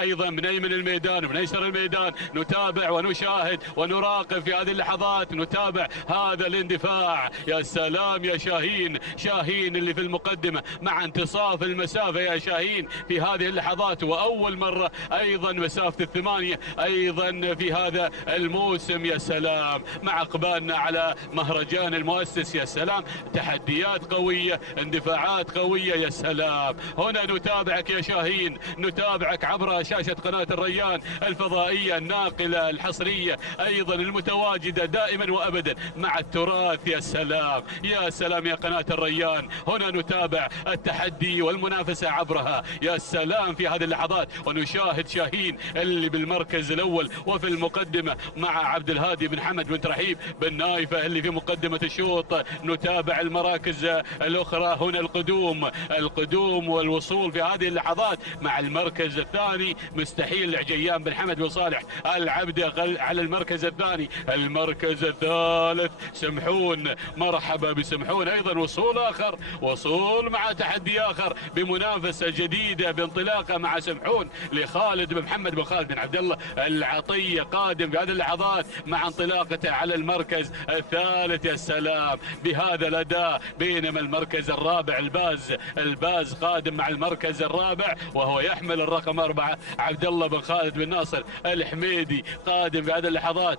أيضا من أيمن الميدان ومن أيسر الميدان. نتابع ونشاهد ونراقب في هذه اللحظات، نتابع هذا الاندفاع. يا سلام يا شاهين اللي في المقدمة مع انتصاف المسافة يا شاهين في هذه اللحظات، وأول مرة أيضا مسافة 8 أيضا في هذا الموسم. يا سلام مع إقبالنا على مهرجان المؤسس. يا سلام تحديات قوية، اندفاعات قوية. يا سلام هنا نتابعك يا شاهين، نتابعك عبر شاشة قناة الريان الفضائية الناقلة الحصرية أيضا المتواجدة دائما وأبدا مع التراث. يا سلام يا قناة الريان. هنا نتابع التحدي والمنافسة عبرها. يا سلام في هذه اللحظات ونشاهد شاهين اللي بالمركز الأول وفي المقدمة مع عبد الهادي بن حمد بن ترحيب بن نايفة اللي في مقدمة الشوط. نتابع المراكز الأخرى. هنا القدوم والوصول في هذه اللحظات مع المركز الثاني. مستحيل عجيان بن حمد بن صالح العبدة على المركز الثاني. المركز الثالث سمحون، مرحبا بسمحون. أيضا وصول مع تحدي آخر بمنافسة جديدة بانطلاقة مع سمحون لخالد بن محمد بن خالد بن عبد الله العطية قادم في هذه اللحظات مع انطلاقته على المركز الثالث. يا سلام بهذا الأداء. بينما المركز الرابع الباز قادم مع المركز الرابع وهو يحمل الرقم 4 عبد الله بن خالد بن ناصر الحميدي قادم في هذه اللحظات.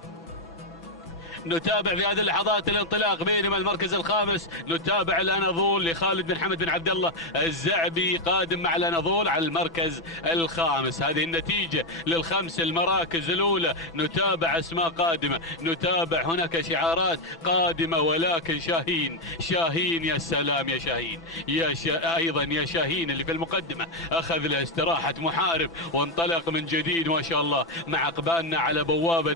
نتابع في هذه اللحظات الانطلاق. بينما المركز الخامس نتابع الأناضول لخالد بن حمد بن عبد الله الزعبي قادم مع الأناضول على المركز الخامس. هذه النتيجة للخمس المراكز الأولى. نتابع أسماء قادمة، نتابع هناك شعارات قادمة، ولكن شاهين يا سلام يا شاهين أيضا يا شاهين اللي في المقدمة أخذ له استراحة محارب وانطلق من جديد ما شاء الله مع إقبالنا على بوابة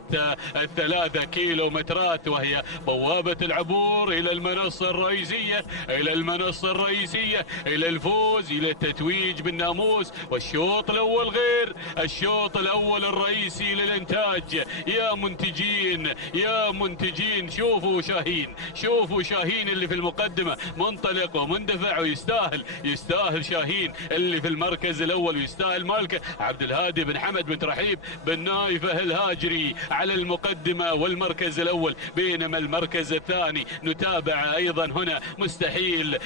3 كيلومترات، وهي بوابة العبور إلى المنصة الرئيسية إلى الفوز، إلى التتويج بالناموس. والشوط الأول غير الشوط الأول الرئيسي للإنتاج. يا منتجين شوفوا شاهين اللي في المقدمة منطلق ومندفع ويستاهل شاهين اللي في المركز الأول، ويستاهل مالكه عبد الهادي بن حمد بن ترحيب بن نايفة الهاجري على المقدمة والمركز الأول. بينما المركز الثاني نتابع أيضا هنا مستحيل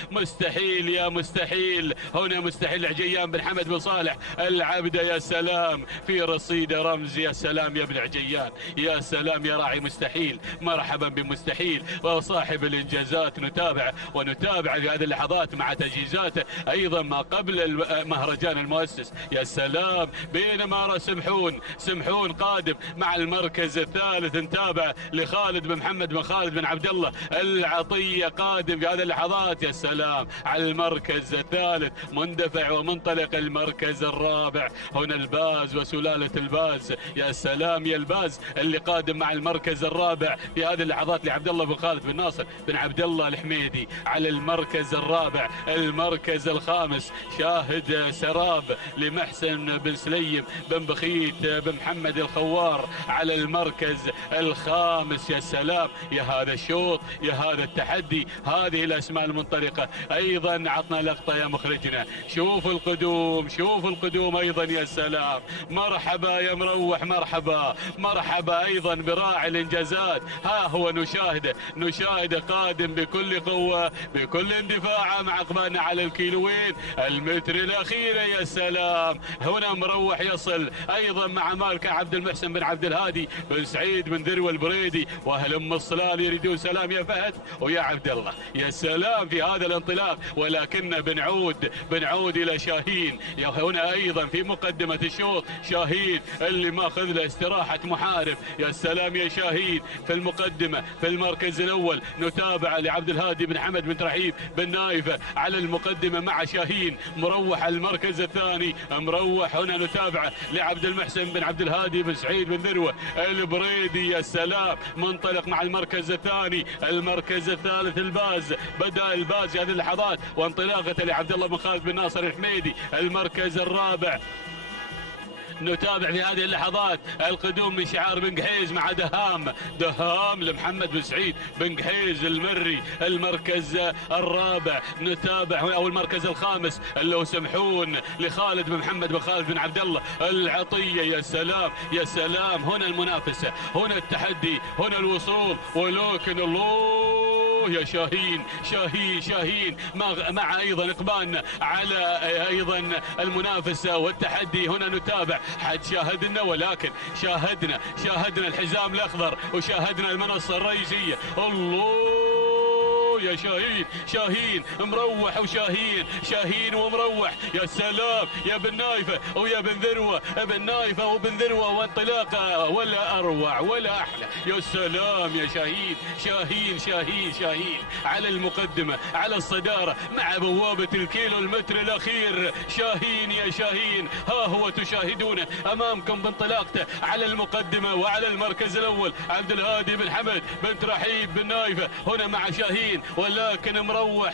هنا مستحيل عجيان بن حمد بن صالح العبدة. يا سلام في رصيد رمز. يا سلام يا ابن عجيان، يا سلام يا راعي مستحيل. مرحبا بمستحيل وصاحب الإنجازات. نتابع في هذه اللحظات مع تجهيزاته أيضا ما قبل مهرجان المؤسس. يا سلام بينما رأى سمحون قادم مع المركز الثالث. نتابع لخالد بن محمد بن خالد بن عبد الله العطية قادم في هذه اللحظات. يا سلام على المركز الثالث مندفع ومنطلق. المركز الرابع هنا الباز وسلالة الباز. يا سلام يا الباز اللي قادم مع المركز الرابع في هذه اللحظات لعبد الله بن خالد بن ناصر بن عبد الله الحميدي على المركز الرابع. المركز الخامس شاهد سراب لمحسن بن سليم بن بخيت بن محمد الخوار على المركز الخامس. يا سلام يا هذا الشوط، يا هذا التحدي، هذه الأسماء المنطلقة. أيضا عطنا لقطة يا مخرجنا. شوفوا القدوم أيضا. يا سلام مرحبا يا مروح، مرحبا أيضا براعي الإنجازات. ها هو نشاهده قادم بكل قوة بكل اندفاع مع إقبالنا على الكيلوين المتر الأخيرة. يا سلام هنا مروح يصل أيضا مع مالك عبد المحسن بن عبد الهادي بن سعيد بن ذروة البريدي واهل ام الصلال يريدون سلام يا فهد ويا عبد الله. يا سلام في هذا الانطلاق، ولكن بنعود الى شاهين. هنا ايضا في مقدمة الشوط شاهين اللي ماخذ له استراحة محارب. يا سلام يا شاهين في المقدمة في المركز الاول. نتابع لعبد الهادي بن حمد بن ترحيب بن نايفة على المقدمة مع شاهين. مروح المركز الثاني، مروح هنا نتابع لعبد المحسن بن عبد الهادي بن سعيد بن ذروة البريدي. يا سلام منطلق مع المركز الثاني. المركز الثالث الباز، بدأ الباز في هذه اللحظات وانطلاقته لعبد الله بن خالد بن ناصر الحميدي. المركز الرابع نتابع في هذه اللحظات القدوم من شعار بن قحيز مع دهام لمحمد بن سعيد بن قحيز المري. المركز الرابع نتابع او المركز الخامس اللي هو سمحون لخالد بن محمد بن خالد بن عبد الله العطية. يا سلام يا سلام، هنا المنافسة، هنا التحدي، هنا الوصول، ولكن الله يا شاهين مع ايضا اقبالنا على ايضا المنافسة والتحدي. هنا نتابع حد شاهدنا، ولكن شاهدنا الحزام الاخضر وشاهدنا المنصة الرئيسية. الله يا شاهين مروح شاهين ومروح. يا سلام يا بن نايفة ويا بن ذروة، بن نايفة وبن ذروة، وانطلاقة ولا اروع ولا احلى. يا سلام يا شاهين على المقدمة على الصدارة مع بوابة الكيلو المتر الاخير. شاهين ها هو تشاهدون امامكم بانطلاقته على المقدمة وعلى المركز الاول عبد الهادي بن حمد بن ترحيب بن نايفة هنا مع شاهين، ولكن مروح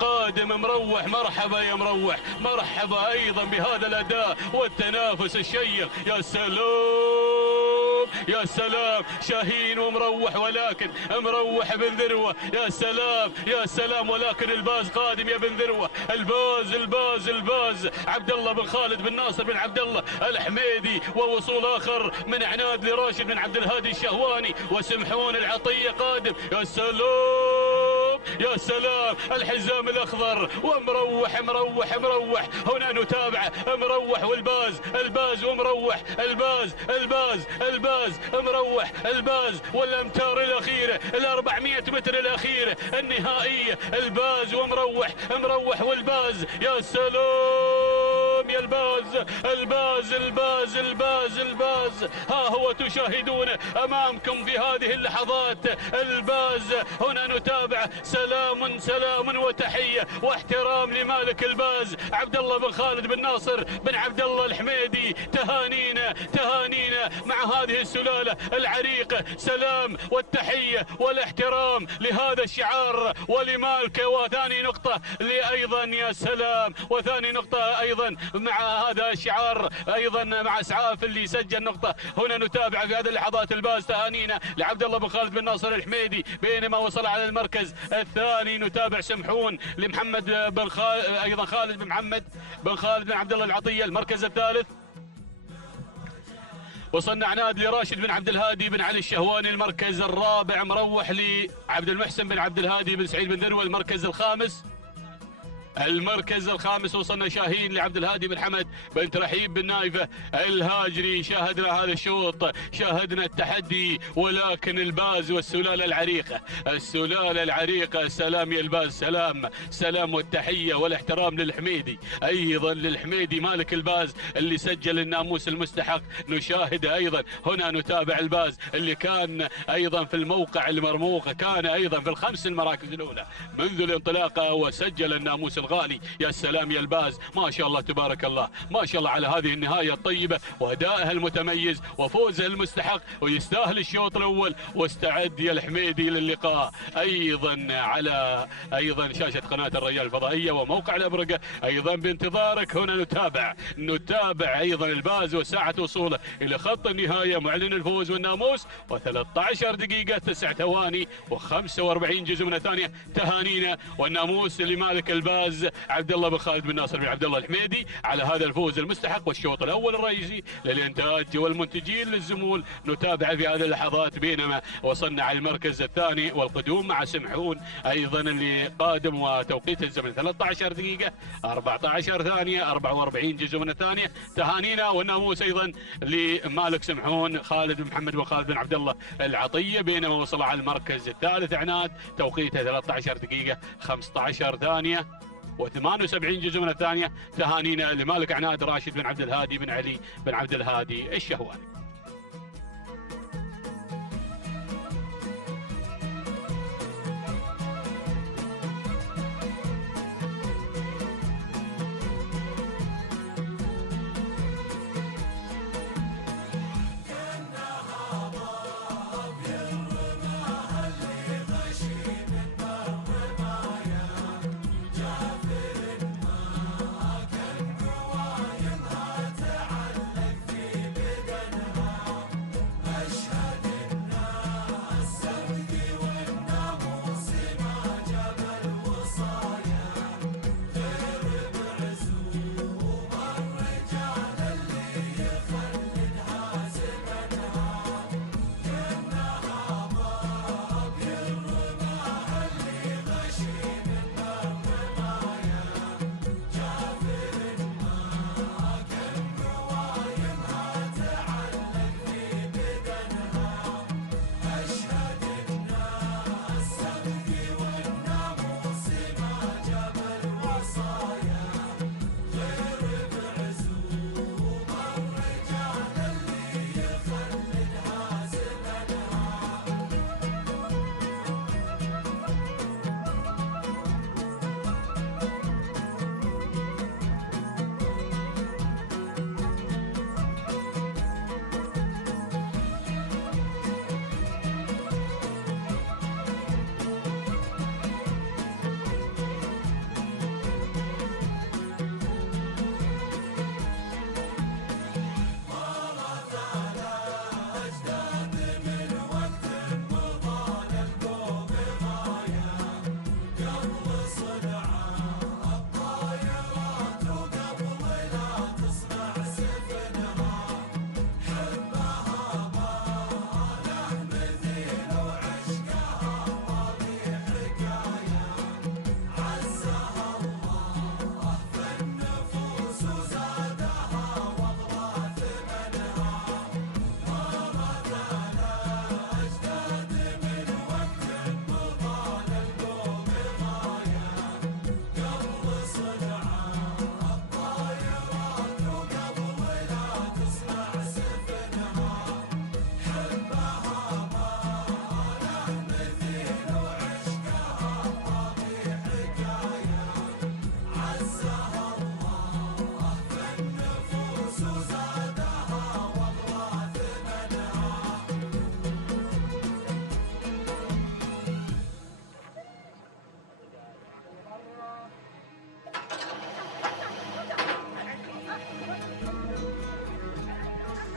قادم مروح. مرحبا يا مروح، مرحبا ايضا بهذا الاداء والتنافس الشيق. يا سلام شاهين ومروح، ولكن مروح بن ذروة. يا سلام ولكن الباز قادم يا بن ذروة. الباز عبد الله بن خالد بن ناصر بن عبد الله الحميدي، ووصول اخر من عناد لراشد بن عبد الهادي الشهواني وسمحون العطية قادم. يا سلام الحزام الاخضر ومروح. هنا نتابع مروح والباز ومروح. الباز مروح والامتار الاخيره 400 متر الاخيره النهائيه. الباز ومروح والباز. يا سلام يا الباز ها هو تشاهدون امامكم في هذه اللحظات الباز. هنا نتابع سلام وتحية واحترام لمالك الباز عبد الله بن خالد بن ناصر بن عبد الله الحميدي. تهانينا مع هذه السلالة العريقة. سلام والتحية والاحترام لهذا الشعار ولمالكه. وثاني نقطة لأيضا يا سلام، وثاني نقطة أيضا مع هذا الشعار أيضا مع اسعاف اللي سجل نقطة. هنا نتابع في هذه اللحظات الباز. تهانينا لعبد الله بن خالد بن ناصر الحميدي. بينما وصل على المركز الثاني نتابع سمحون لمحمد بن ايضا خالد بن محمد بن خالد بن عبد الله العطية. المركز الثالث وصلنا عناد لراشد بن عبد الهادي بن علي الشهواني. المركز الرابع مروح لعبد المحسن بن عبد الهادي بن سعيد بن ذروة. المركز الخامس وصلنا شاهين لعبد الهادي بن حمد بن ترحيب بن نايفة الهاجري. شاهدنا هذا الشوط، شاهدنا التحدي، ولكن الباز والسلالة العريقة. سلام يا الباز، سلام والتحية والاحترام للحميدي، ايضا للحميدي مالك الباز اللي سجل الناموس المستحق. نشاهده ايضا هنا. نتابع الباز اللي كان ايضا في الموقع المرموق، كان ايضا في الخمس المراكز الاولى منذ الانطلاقة وسجل الناموس الغالي. يا سلام يا الباز، ما شاء الله تبارك الله، ما شاء الله على هذه النهاية الطيبة وأدائها المتميز وفوزها المستحق، ويستاهل الشوط الأول. واستعد يا الحميدي للقاء أيضا على شاشة قناة الريال الفضائية وموقع الأبرقة أيضا بانتظارك. هنا نتابع أيضا الباز وساعة وصوله إلى خط النهاية، معلن الفوز والناموس، و13 دقيقة 9 ثواني و45 جزء من الثانية. تهانينا والناموس لمالك الباز فاز عبد الله بن خالد بن ناصر بن عبد الله الحميدي على هذا الفوز المستحق. والشوط الاول الرئيسي للانتاج والمنتجين للزمول نتابع في هذه اللحظات، بينما وصلنا على المركز الثاني والقدوم مع سمحون ايضا اللي قادم وتوقيت الزمن 13 دقيقه 14 ثانيه 44 جزء من الثانيه. تهانينا والناموس ايضا لمالك سمحون خالد بن محمد بن خالد بن عبد الله العطيه، بينما وصل على المركز الثالث عناد توقيته 13 دقيقه 15 ثانيه و78 جزء من الثانيه. تهانينا لمالك عناد راشد بن عبد الهادي بن علي بن عبد الهادي الشهواني.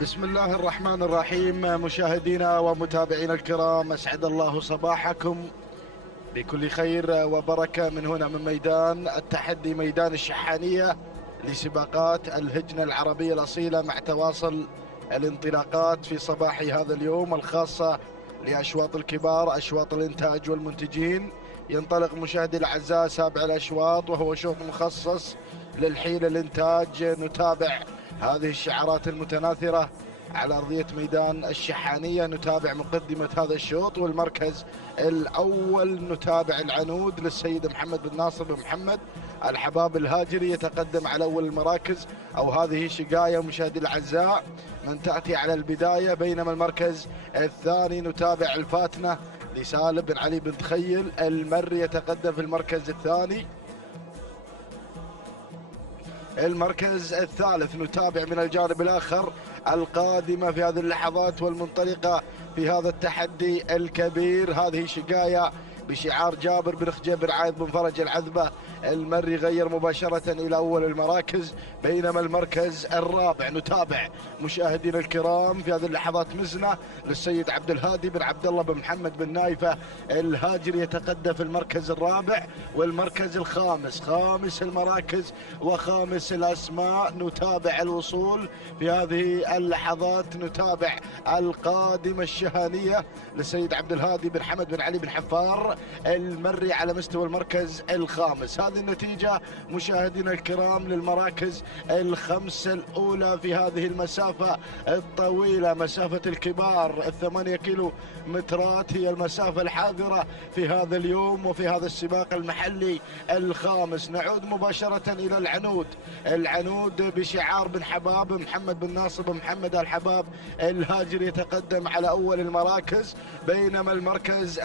بسم الله الرحمن الرحيم. مشاهدينا ومتابعينا الكرام، أسعد الله صباحكم بكل خير وبركة من هنا من ميدان التحدي، ميدان الشحانية لسباقات الهجنة العربية الأصيلة، مع تواصل الانطلاقات في صباح هذا اليوم الخاصة لأشواط الكبار، أشواط الإنتاج والمنتجين. ينطلق مشاهدي الأعزاء سابع الأشواط، وهو شوط مخصص للحين الإنتاج. نتابع هذه الشعارات المتناثرة على أرضية ميدان الشحانية. نتابع مقدمة هذا الشوط، والمركز الأول نتابع العنود للسيد محمد بن ناصر بن محمد الحباب الهاجري، يتقدم على أول المراكز، أو هذه شقاية مشاهدي الأعزاء من تأتي على البداية. بينما المركز الثاني نتابع الفاتنة لسالم بن علي بن تخيل المري، يتقدم في المركز الثاني. المركز الثالث نتابع من الجانب الآخر القادمة في هذه اللحظات والمنطلقة في هذا التحدي الكبير، هذه شقاية بشعار جابر بن خجيب بن عايض بن فرج العذبة المري غير مباشرة إلى أول المراكز، بينما المركز الرابع نتابع مشاهدينا الكرام في هذه اللحظات مزنة للسيد عبد الهادي بن عبد الله بن محمد بن نايفة الهاجري يتقدم في المركز الرابع والمركز الخامس، خامس المراكز وخامس الأسماء. نتابع الوصول في هذه اللحظات، نتابع القادمة الشهانية للسيد عبد الهادي بن حمد بن علي بن حفار المري على مستوى المركز الخامس. هذه النتيجة مشاهدينا الكرام للمراكز الخمسة الأولى في هذه المسافة الطويلة، مسافة الكبار 8 كيلو مترات هي المسافة الحاضرة في هذا اليوم وفي هذا السباق المحلي الخامس. نعود مباشرة إلى العنود بشعار بن حباب محمد بن ناصر بن محمد الحباب الهاجري يتقدم على أول المراكز، بينما المركز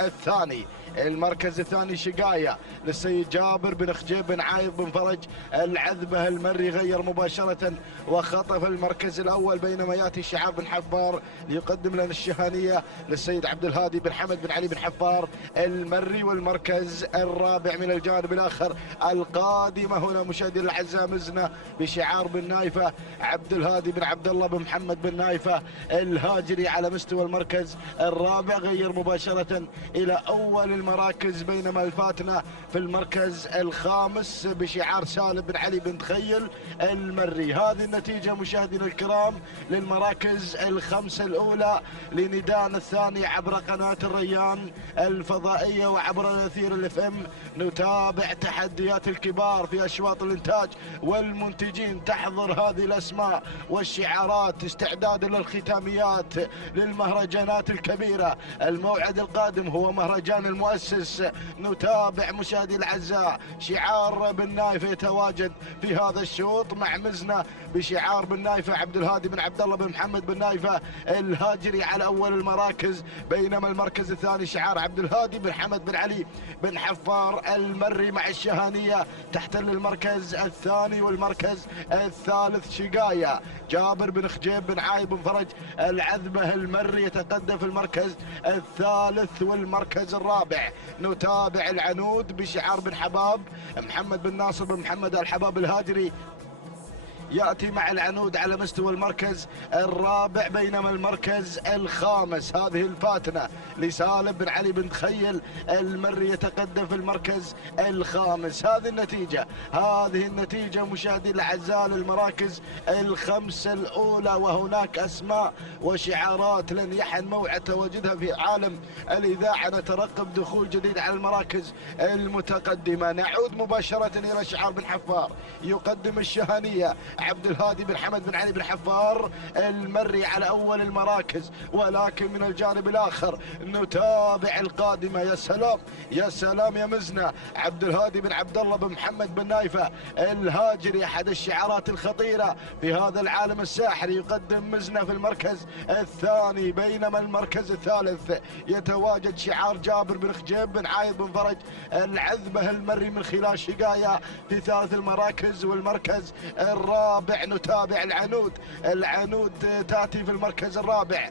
الثاني شقاية للسيد جابر بن خجيب بن عايض بن فرج العذبة المري غير مباشرة وخطف المركز الأول، بينما يأتي شعار بن حفار ليقدم لنا الشهانية للسيد عبد الهادي بن حمد بن علي بن حفار المري. والمركز الرابع من الجانب الآخر القادمة هنا مشاهدينا الأعزاء مزنة بشعار بن نايفة عبد الهادي بن عبد الله بن محمد بن نايفة الهاجري على مستوى المركز الرابع غير مباشرة إلى أول المراكز، بينما الفاتنة في المركز الخامس بشعار سالم بن علي بن تخيل المري. هذه النتيجة مشاهدينا الكرام للمراكز الخمسة الأولى لندان الثاني عبر قناة الريان الفضائية وعبر الأثير الFM. نتابع تحديات الكبار في أشواط الإنتاج والمنتجين، تحضر هذه الأسماء والشعارات استعدادا للختاميات للمهرجانات الكبيرة. الموعد القادم هو مهرجان المؤسس. نتابع مشاهدي الأعزاء شعار بن نايفة يتواجد في هذا الشوط مع مزنة بشعار بن نايفة عبد الهادي بن عبد الله بن محمد بن نايفة الهاجري على أول المراكز، بينما المركز الثاني شعار عبد الهادي بن حمد بن علي بن حفار المري مع الشهانية تحتل المركز الثاني. والمركز الثالث شقاية جابر بن خجيب بن عايض بن فرج العذبة المري يتقدم في المركز الثالث. والمركز الرابع نتابع العنود بشعار بن حباب محمد بن ناصر بن محمد الحباب الهاجري يأتي مع العنود على مستوى المركز الرابع، بينما المركز الخامس هذه الفاتنة لسالم بن علي بن تخيل المري يتقدم في المركز الخامس. هذه النتيجة مشاهدي الأعزاء للمراكز الخمسة الأولى، وهناك أسماء وشعارات لن يحن موعد تواجدها في عالم الإذاعة. نترقب دخول جديد على المراكز المتقدمة. نعود مباشرة إلى شعار بن حفار يقدم الشهانية عبد الهادي بن حمد بن علي بن حفار المري على أول المراكز، ولكن من الجانب الآخر نتابع القادمة. يا سلام يا مزنة عبد الهادي بن عبد الله بن محمد بن نايفة الهاجري أحد الشعارات الخطيرة في هذا العالم الساحري يقدم مزنة في المركز الثاني، بينما المركز الثالث يتواجد شعار جابر بن خجيب بن عايض بن فرج العذبة المري من خلال شقاية في ثالث المراكز. والمركز الرابع نتابع العنود تأتي في المركز الرابع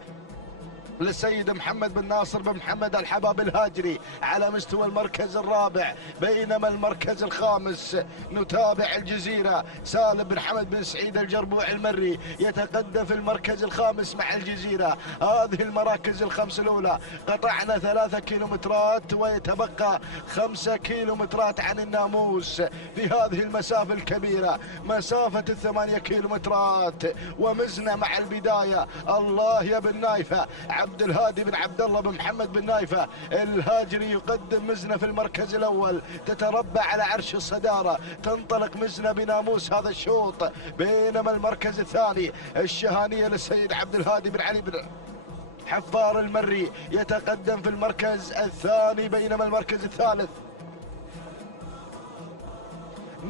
للسيد محمد بن ناصر بن محمد الحباب الهاجري على مستوى المركز الرابع، بينما المركز الخامس نتابع الجزيرة سالم بن حمد بن سعيد الجربوع المري يتقدم في المركز الخامس مع الجزيرة. هذه المراكز الخمس الأولى قطعنا 3 كيلومترات ويتبقى 5 كيلومترات عن الناموس في هذه المسافة الكبيرة، مسافة 8 كيلومترات. ومزنا مع البداية الله يا بن نايفة عبد الهادي بن عبد الله بن محمد بن نايفة الهاجري يقدم مزنة في المركز الأول، تتربع على عرش الصدارة، تنطلق مزنة بناموس هذا الشوط. بينما المركز الثاني الشهانية للسيد عبد الهادي بن علي بن حفار المري يتقدم في المركز الثاني، بينما المركز الثالث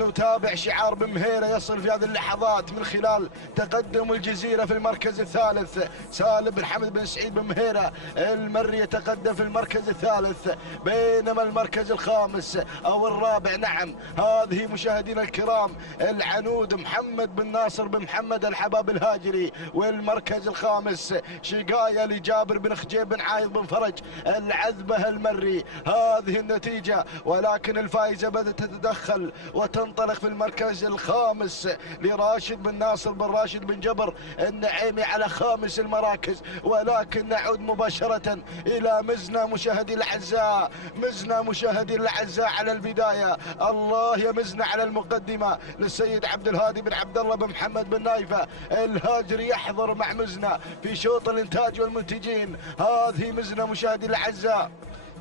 نتابع شعار بن مهيرة يصل في هذه اللحظات من خلال تقدم الجزيرة في المركز الثالث. سالم بن حمد بن سعيد بن مهيرة المري يتقدم في المركز الثالث، بينما المركز الخامس أو الرابع نعم هذه مشاهدينا الكرام العنود محمد بن ناصر بن محمد الحباب الهاجري، والمركز الخامس شقاية لجابر بن خجيب بن عايض بن فرج العذبة المري. هذه النتيجة، ولكن الفائزة بدأت تتدخل وتنطلق في المركز الخامس لراشد بن ناصر بن راشد بن جبر النعيمي على خامس المراكز. ولكن نعود مباشرة إلى مزنة مشاهدي الأعزاء، مزنة مشاهدي الأعزاء على البداية. الله يا مزنة على المقدمة للسيد عبد الهادي بن عبد الله بن محمد بن نايفة الهاجري يحضر مع مزنة في شوط الإنتاج والمنتجين. هذه مزنة مشاهدي الأعزاء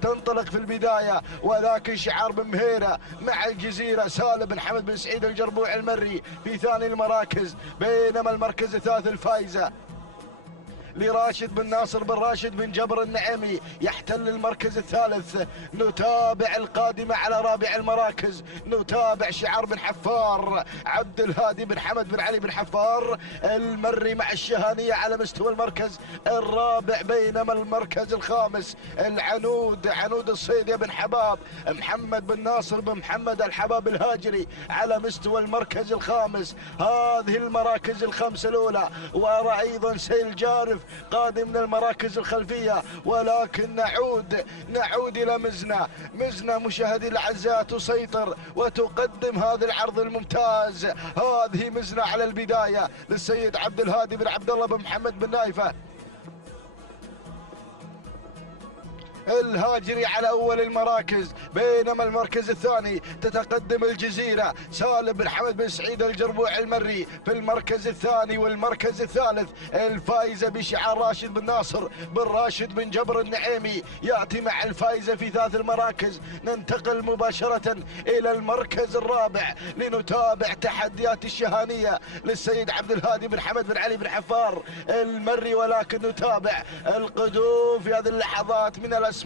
تنطلق في البداية، ولكن شعار بن مهيرة مع الجزيرة سالم بن حمد بن سعيد الجربوع المري في ثاني المراكز، بينما المركز الثالث الفائزة لراشد بن ناصر بن راشد بن جبر النعيمي يحتل المركز الثالث. نتابع القادمة على رابع المراكز، نتابع شعار بن حفار عبد الهادي بن حمد بن علي بن حفار المري مع الشهانية على مستوى المركز الرابع، بينما المركز الخامس عنود الصيدي بن حباب محمد بن ناصر بن محمد الحباب الهاجري على مستوى المركز الخامس. هذه المراكز الخمسة الأولى، وأرى أيضا سيل جارف قادم من المراكز الخلفية. ولكن نعود إلى مزنة مشاهدي الأعزاء تسيطر وتقدم هذا العرض الممتاز. هذه مزنة على البداية للسيد عبد الهادي بن عبد الله بن محمد بن نايفة الهاجري على أول المراكز، بينما المركز الثاني تتقدم الجزيرة سالم بن حمد بن سعيد الجربوع المري في المركز الثاني. والمركز الثالث الفائزة بشعار راشد بن ناصر بن راشد بن جبر النعيمي يأتي مع الفائزة في ثلاث المراكز. ننتقل مباشرة إلى المركز الرابع لنتابع تحديات الشهانية للسيد عبد الهادي بن حمد بن علي بن حفار المري، ولكن نتابع القدوم في هذه اللحظات من الأسماء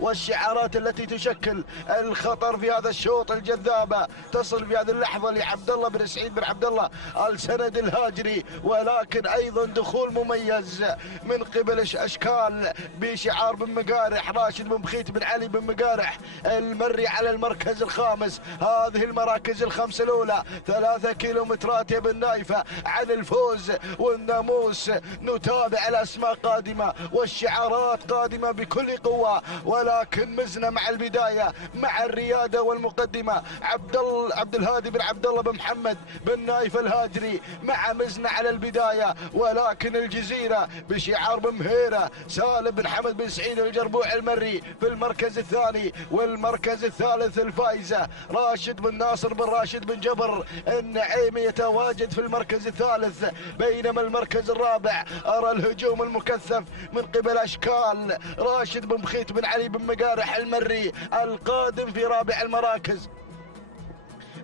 والشعارات التي تشكل الخطر في هذا الشوط الجذابة. تصل في هذه اللحظة لعبد الله بن سعيد بن عبد الله السند الهاجري، ولكن أيضا دخول مميز من قبل أشكال بشعار بن مقارح راشد بن بخيت بن علي بن مقارح المري على المركز الخامس. هذه المراكز الخمسة الأولى 3 كيلومترات يا بن نايفة عن الفوز والناموس. نتابع الأسماء قادمة والشعارات قادمة بكل قوة، ولكن مزنة مع البداية مع الريادة والمقدمة عبد الهادي بن عبد الله بن محمد بن نايف الهاجري مع مزنة على البداية. ولكن الجزيرة بشعار بن مهيرة سالم بن حمد بن سعيد الجربوع المري في المركز الثاني. والمركز الثالث الفائزة راشد بن ناصر بن راشد بن جبر النعيمي يتواجد في المركز الثالث، بينما المركز الرابع أرى الهجوم المكثف من قبل أشكال راشد بن بخيت بن علي بن مقارح المري القادم في رابع المراكز،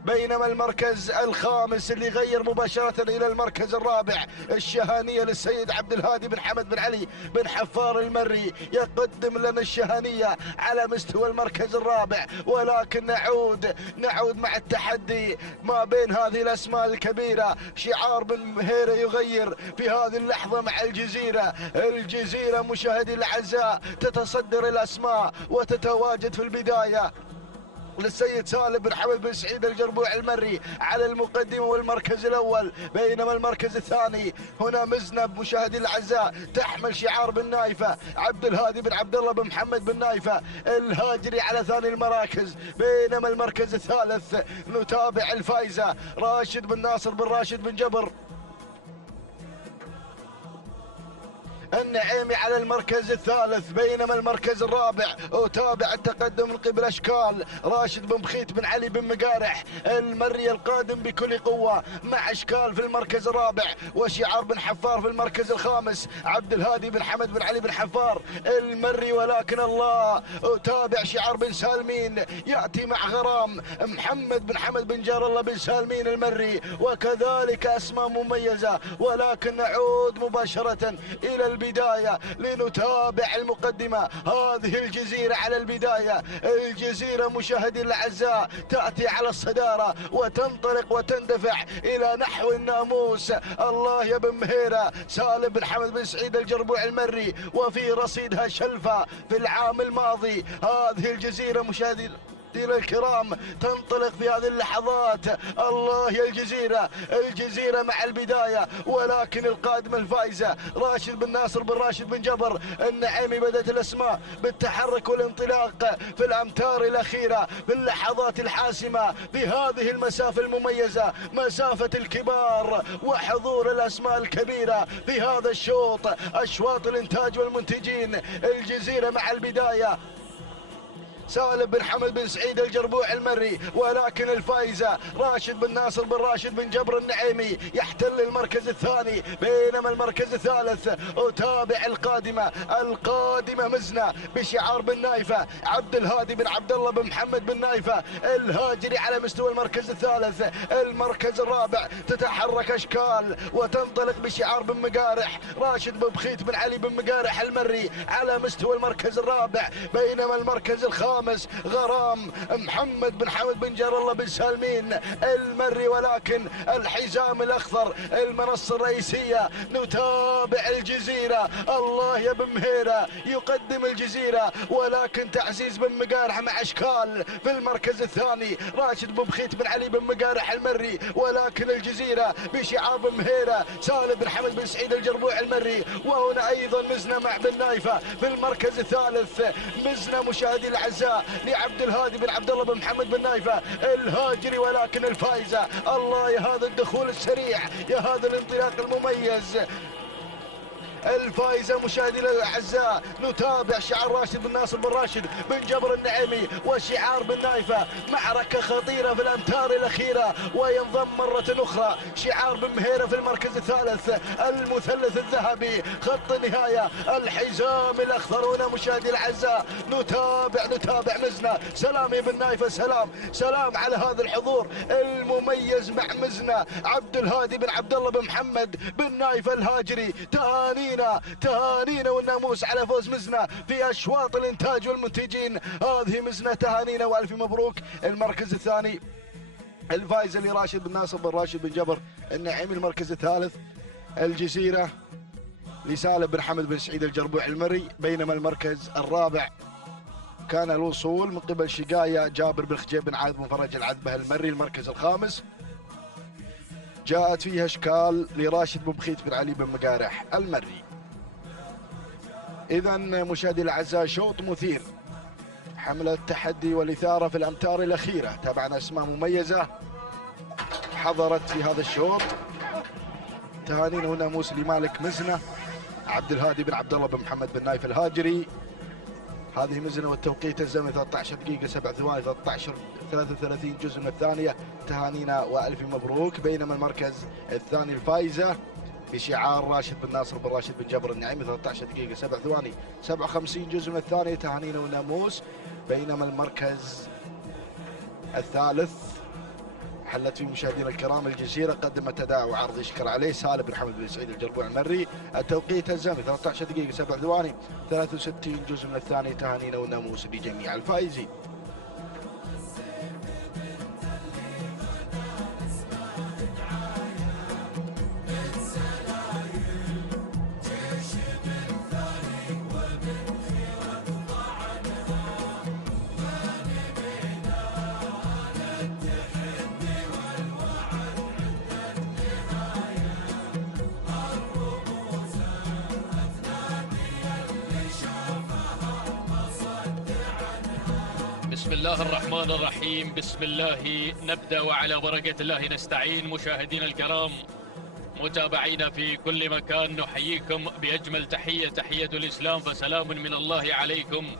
بينما المركز الخامس اللي غير مباشرة إلى المركز الرابع الشهانية للسيد عبد الهادي بن حمد بن علي بن حفار المري يقدم لنا الشهانية على مستوى المركز الرابع. ولكن نعود مع التحدي ما بين هذه الأسماء الكبيرة. شعار بن مهيرة يغير في هذه اللحظة مع الجزيرة مشاهدي الأعزاء تتصدر الأسماء وتتواجد في البداية للسيد سالم بن حمد بن سعيد الجربوع المري على المقدمة والمركز الأول، بينما المركز الثاني هنا مزنة مشاهدي الأعزاء تحمل شعار بن نايفة عبد الهادي بن عبد الله بن محمد بن نايفة الهاجري على ثاني المراكز، بينما المركز الثالث نتابع الفائزة راشد بن ناصر بن راشد بن جبر النعيمي على المركز الثالث، بينما المركز الرابع أتابع التقدم من قبل أشكال راشد بن بخيت بن علي بن مقارح المري القادم بكل قوة مع أشكال في المركز الرابع وشعار بن حفار في المركز الخامس عبد الهادي بن حمد بن علي بن حفار المري. ولكن الله أتابع شعار بن سالمين يأتي مع غرام محمد بن حمد بن جار الله بن سالمين المري، وكذلك أسماء مميزة. ولكن نعود مباشرة إلى البداية البداية لنتابع المقدمة. هذه الجزيرة على البداية، الجزيرة مشاهدي الأعزاء تأتي على الصدارة وتنطلق وتندفع إلى نحو الناموس. الله يا بن مهيرة، سالم بن حمد بن سعيد الجربوع المري وفي رصيدها شلفة في العام الماضي. هذه الجزيرة مشاهدي الكرام تنطلق في هذه اللحظات. الله يا الجزيرة مع البداية، ولكن القادمة الفائزة راشد بن ناصر بن راشد بن جبر النعيمي. بدأت الأسماء بالتحرك والانطلاق في الأمتار الأخيرة في اللحظات الحاسمة في هذه المسافة المميزة، مسافة الكبار وحضور الأسماء الكبيرة في هذا الشوط، أشواط الإنتاج والمنتجين. الجزيرة مع البداية سالم بن حمد بن سعيد الجربوع المري، ولكن الفائزة راشد بن ناصر بن راشد بن جبر النعيمي يحتل المركز الثاني، بينما المركز الثالث أتابع القادمة مزنة بشعار بن نايفة عبد الهادي بن عبد الله بن محمد بن نايفة الهاجري على مستوى المركز الثالث. المركز الرابع تتحرك أشكال وتنطلق بشعار بن مقارح راشد بن بخيت بن علي بن مقارح المري على مستوى المركز الرابع، بينما المركز الخامس غرام محمد بن حمد بن جار الله بن سالمين المري. ولكن الحزام الأخضر المنصة الرئيسية نتابع الجزيرة. الله يا بن مهيرة يقدم الجزيرة، ولكن تعزيز بن مقارح مع أشكال في المركز الثاني، راشد بن بخيت بن علي بن مقارح المري. ولكن الجزيرة بشعار بن مهيرة سالم بن حمد بن سعيد الجربوع المري. وهنا أيضا مزنة مع بن نايفة في المركز الثالث، مزنة مشاهدي الأعزاء لعبد الهادي بن عبد الله بن محمد بن نايفة الهاجري. ولكن الفائزة، الله يا هذا الدخول السريع، يا هذا الانطلاق المميز. الفائزة مشاهدي الأعزاء نتابع شعار راشد بن ناصر بن راشد بن جبر النعيمي وشعار بن نايفة. معركة خطيرة في الأمتار الأخيرة، وينضم مرة أخرى شعار بن مهيرة في المركز الثالث، المثلث الذهبي خط النهاية، الحزام الأخضر. هنا مشاهدي الأعزاء نتابع مزنة. سلام يا بن نايفة، سلام على هذا الحضور المميز مع مزنة عبد الهادي بن عبد الله بن محمد بن نايفة الهاجري. تهانينا والناموس على فوز مزنة في أشواط الإنتاج والمنتجين. هذه مزنة، تهانينا وألف مبروك. المركز الثاني الفائزة لراشد بن ناصر بن راشد بن جبر النعيمي. المركز الثالث الجزيرة لسالم بن حمد بن سعيد الجربوع المري، بينما المركز الرابع كان الوصول من قبل شقاية جابر بن خجيب بن عاد بن فرج العذبة المري. المركز الخامس جاءت فيها اشكال لراشد بن بخيت بن علي بن مقارح المري. اذا مشاهدي الاعزاء شوط مثير، حملة التحدي والاثاره في الامتار الاخيره. تابعنا اسماء مميزه حضرت في هذا الشوط. تهانينا وناموس لمالك مزنه عبد الهادي بن عبد الله بن محمد بن نايف الهاجري. هذه مزنه والتوقيت الزمني 13 دقيقه 7 ثواني 33 جزء من الثانيه. تهانينا والف مبروك. بينما المركز الثاني الفائزه بشعار راشد بن ناصر بن راشد بن جبر النعيمي 13 دقيقه 7 ثواني 57 جزء من الثانيه. تهانينا وناموس. بينما المركز الثالث حلت فيه مشاهدينا الكرام الجزيره، قدمت اداء وعرض يشكر عليه سالم بن حمد بن سعيد الجربوع المري. التوقيت الزمني 13 دقيقه 7 ثواني 63 جزء من الثانيه. تهانينا وناموس لجميع الفائزين. بسم الله الرحمن الرحيم، بسم الله نبدأ وعلى بركة الله نستعين. مشاهدينا الكرام متابعينا في كل مكان، نحييكم بأجمل تحية، تحية الإسلام، فسلام من الله عليكم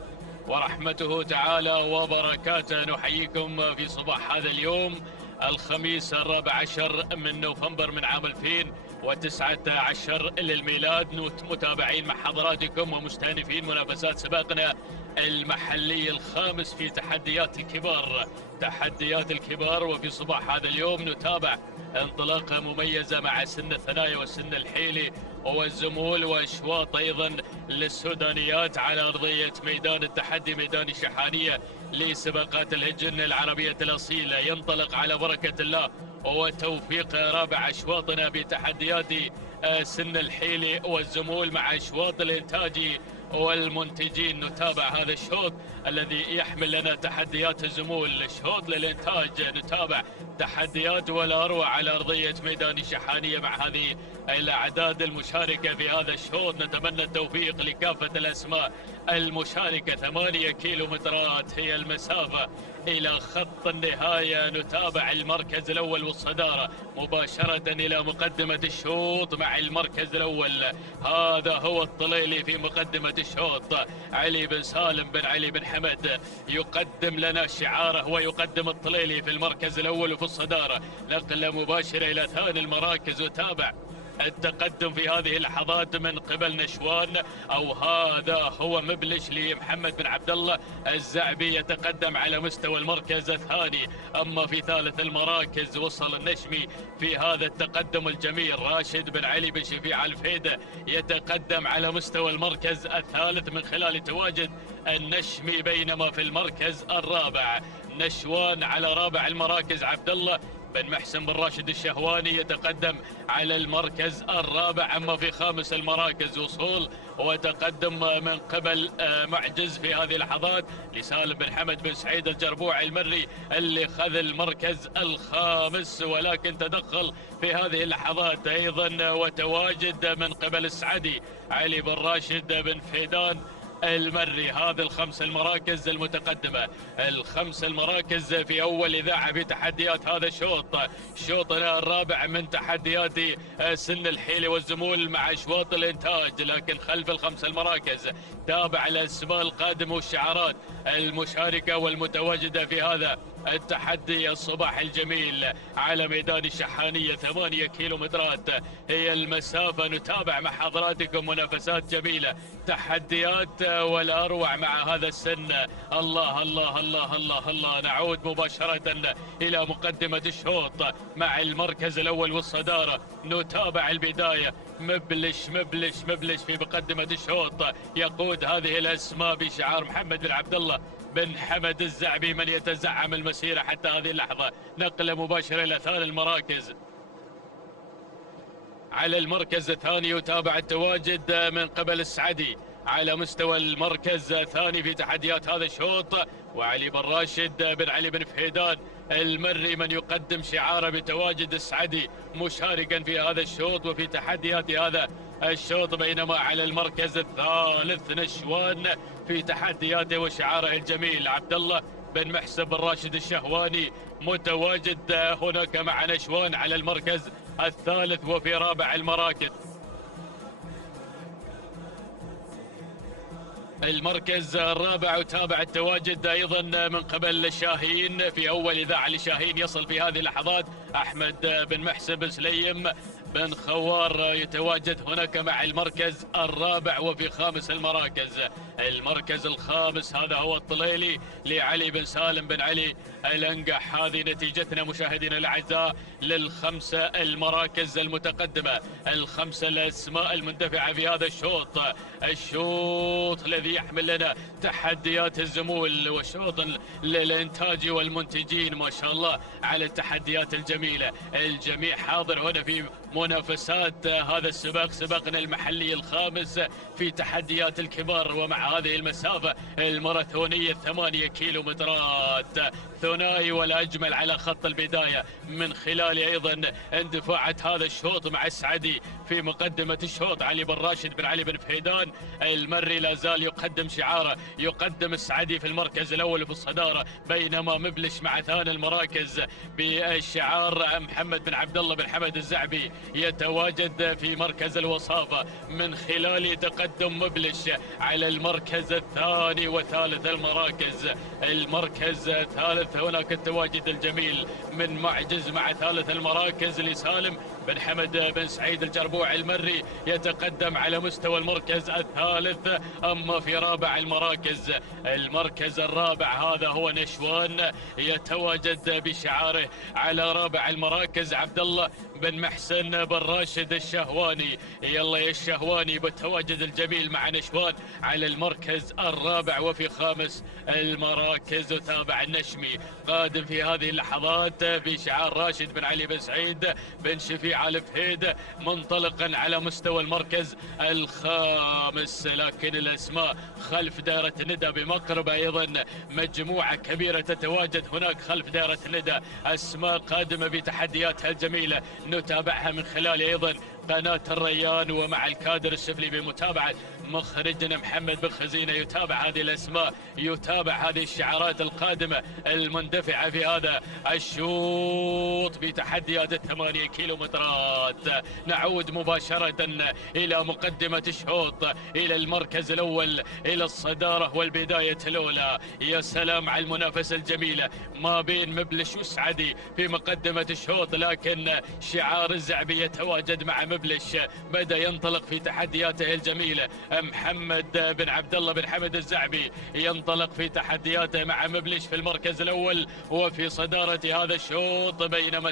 ورحمته تعالى وبركاته. نحييكم في صباح هذا اليوم الخميس 14 من نوفمبر من عام 2019 للميلاد. متابعين مع حضراتكم ومستهدفين منافسات سباقنا المحلي الخامس في تحديات الكبار. وفي صباح هذا اليوم نتابع انطلاقة مميزة مع سن الثنايا والسن الحيلي والزمول، واشواط ايضا للسودانيات على ارضيه ميدان التحدي ميدان الشحانيه لسباقات الهجن العربيه الاصيله. ينطلق على بركه الله وتوفيق رابع اشواطنا بتحديات سن الحيلي والزمول مع اشواط الانتاجي والمنتجين. نتابع هذا الشوط الذي يحمل لنا تحديات الزمول، شوط للإنتاج. نتابع تحديات ولا أروع على أرضية ميدان الشحانية مع هذه الأعداد المشاركة في هذا الشوط. نتمنى التوفيق لكافة الأسماء المشاركة. 8 كيلومترات هي المسافة إلى خط النهاية. نتابع المركز الأول والصدارة مباشرة إلى مقدمة الشوط مع المركز الأول. هذا هو الطليلي في مقدمة الشوط، علي بن سالم بن علي بن حمد يقدم لنا شعاره ويقدم الطليلي في المركز الأول وفي الصدارة. نقلة مباشرة إلى ثاني المراكز. وتابع التقدم في هذه اللحظات من قبل نشوان، او هذا هو مبلش لمحمد بن عبد الله الزعبي يتقدم على مستوى المركز الثاني. اما في ثالث المراكز وصل النشمي في هذا التقدم الجميل. راشد بن علي بن شفيع الفيدة يتقدم على مستوى المركز الثالث من خلال تواجد النشمي، بينما في المركز الرابع نشوان على رابع المراكز عبد الله بن محسن بن راشد الشهواني يتقدم على المركز الرابع. أما في خامس المراكز وصول وتقدم من قبل معجز في هذه اللحظات لسالم بن حمد بن سعيد الجربوع المري اللي خذ المركز الخامس، ولكن تدخل في هذه اللحظات أيضا وتواجد من قبل السعدي علي بن راشد بن فيدان المري. هذه الخمس المراكز المتقدمة، الخمس المراكز في أول إذاعة في تحديات هذا الشوط. شوطنا الرابع من تحديات سن الحيلي والزمول مع أشواط الإنتاج، لكن خلف الخمس المراكز تابع الأسماء القادمة والشعارات المشاركة والمتواجدة في هذا التحدي الصباح الجميل على ميدان الشحانية. 8 كيلومترات هي المسافة. نتابع مع حضراتكم منافسات جميلة، تحديات ولا أروع مع هذا السن. الله الله الله الله الله. نعود مباشرة إلى مقدمة الشوط مع المركز الأول والصدارة. نتابع البداية. مبلش مبلش مبلش في مقدمة الشوط يقود هذه الأسماء بشعار محمد بن عبد الله بن حمد الزعبي من يتزعم المسيرة حتى هذه اللحظة. نقلة مباشرة إلى ثاني المراكز. على المركز الثاني يتابع التواجد من قبل السعدي على مستوى المركز الثاني في تحديات هذا الشوط، وعلي بن راشد بن علي بن فهيدان المري من يقدم شعاره بتواجد السعدي مشاركا في هذا الشوط وفي تحديات هذا الشوط. بينما على المركز الثالث نشوان في تحدياته وشعاره الجميل عبد الله بن محسن بن راشد الشهواني متواجد هناك مع نشوان على المركز الثالث وفي رابع المراكز. المركز الرابع وتابع التواجد ايضا من قبل شاهين في اول اذاعه لشاهين. يصل في هذه اللحظات احمد بن محسن بن سليم بن خوار يتواجد هناك مع المركز الرابع وفي خامس المراكز. المركز الخامس هذا هو الطليلي لعلي بن سالم بن علي الانقح. هذه نتيجتنا مشاهدينا الاعزاء للخمسه المراكز المتقدمه، الخمسه الاسماء المندفعه في هذا الشوط. الشوط الذي يحمل لنا تحديات الزمول والشوط للانتاج والمنتجين. ما شاء الله على التحديات الجميله. الجميع حاضر هنا في منافسات هذا السباق، سباقنا المحلي الخامس في تحديات الكبار، ومع هذه المسافة الماراثونية 8 كيلومترات ثنائي والأجمل على خط البداية من خلال أيضا اندفاعة هذا الشوط مع السعدي في مقدمة الشوط. علي بن راشد بن علي بن فهيدان المري لا زال يقدم شعاره، يقدم السعدي في المركز الأول في الصدارة، بينما مبلش مع ثاني المراكز بالشعار محمد بن عبد الله بن حمد الزعبي يتواجد في مركز الوصافة من خلال تقدم مبلش على المركز الثاني وثالث المراكز. المركز الثالث هناك التواجد الجميل من معجز مع ثالث المراكز لسالم بن حمد بن سعيد الجربوع المري يتقدم على مستوى المركز الثالث. أما في رابع المراكز، المركز الرابع هذا هو نشوان يتواجد بشعاره على رابع المراكز عبد الله بن محسن بن راشد الشهواني. يلا يا الشهواني بالتواجد الجميل مع نشوان على المركز الرابع وفي خامس المراكز. وتابع النشمي قادم في هذه اللحظات بشعار راشد بن علي بن سعيد بن شفيع آل فهيد منطلقا على مستوى المركز الخامس. لكن الاسماء خلف دائرة ندى بمقرب ايضا مجموعة كبيرة تتواجد هناك خلف دائرة ندى، اسماء قادمة بتحدياتها الجميلة نتابعها من خلال ايضا قناة الريان ومع الكادر السفلي بمتابعة مخرجنا محمد بن خزينة. يتابع هذه الأسماء، يتابع هذه الشعارات القادمة المندفعة في هذا الشوط بتحديات 8 كيلومترات. نعود مباشرة إلى مقدمة الشوط، إلى المركز الأول، إلى الصدارة والبداية الأولى. يا سلام على المنافسة الجميلة ما بين مبلش وسعدي في مقدمة الشوط، لكن شعار الزعبي يتواجد مع مبلش، بدأ ينطلق في تحدياته الجميلة. محمد بن عبد الله بن حمد الزعبي ينطلق في تحدياته مع مبلش في المركز الأول وفي صدارة هذا الشوط، بينما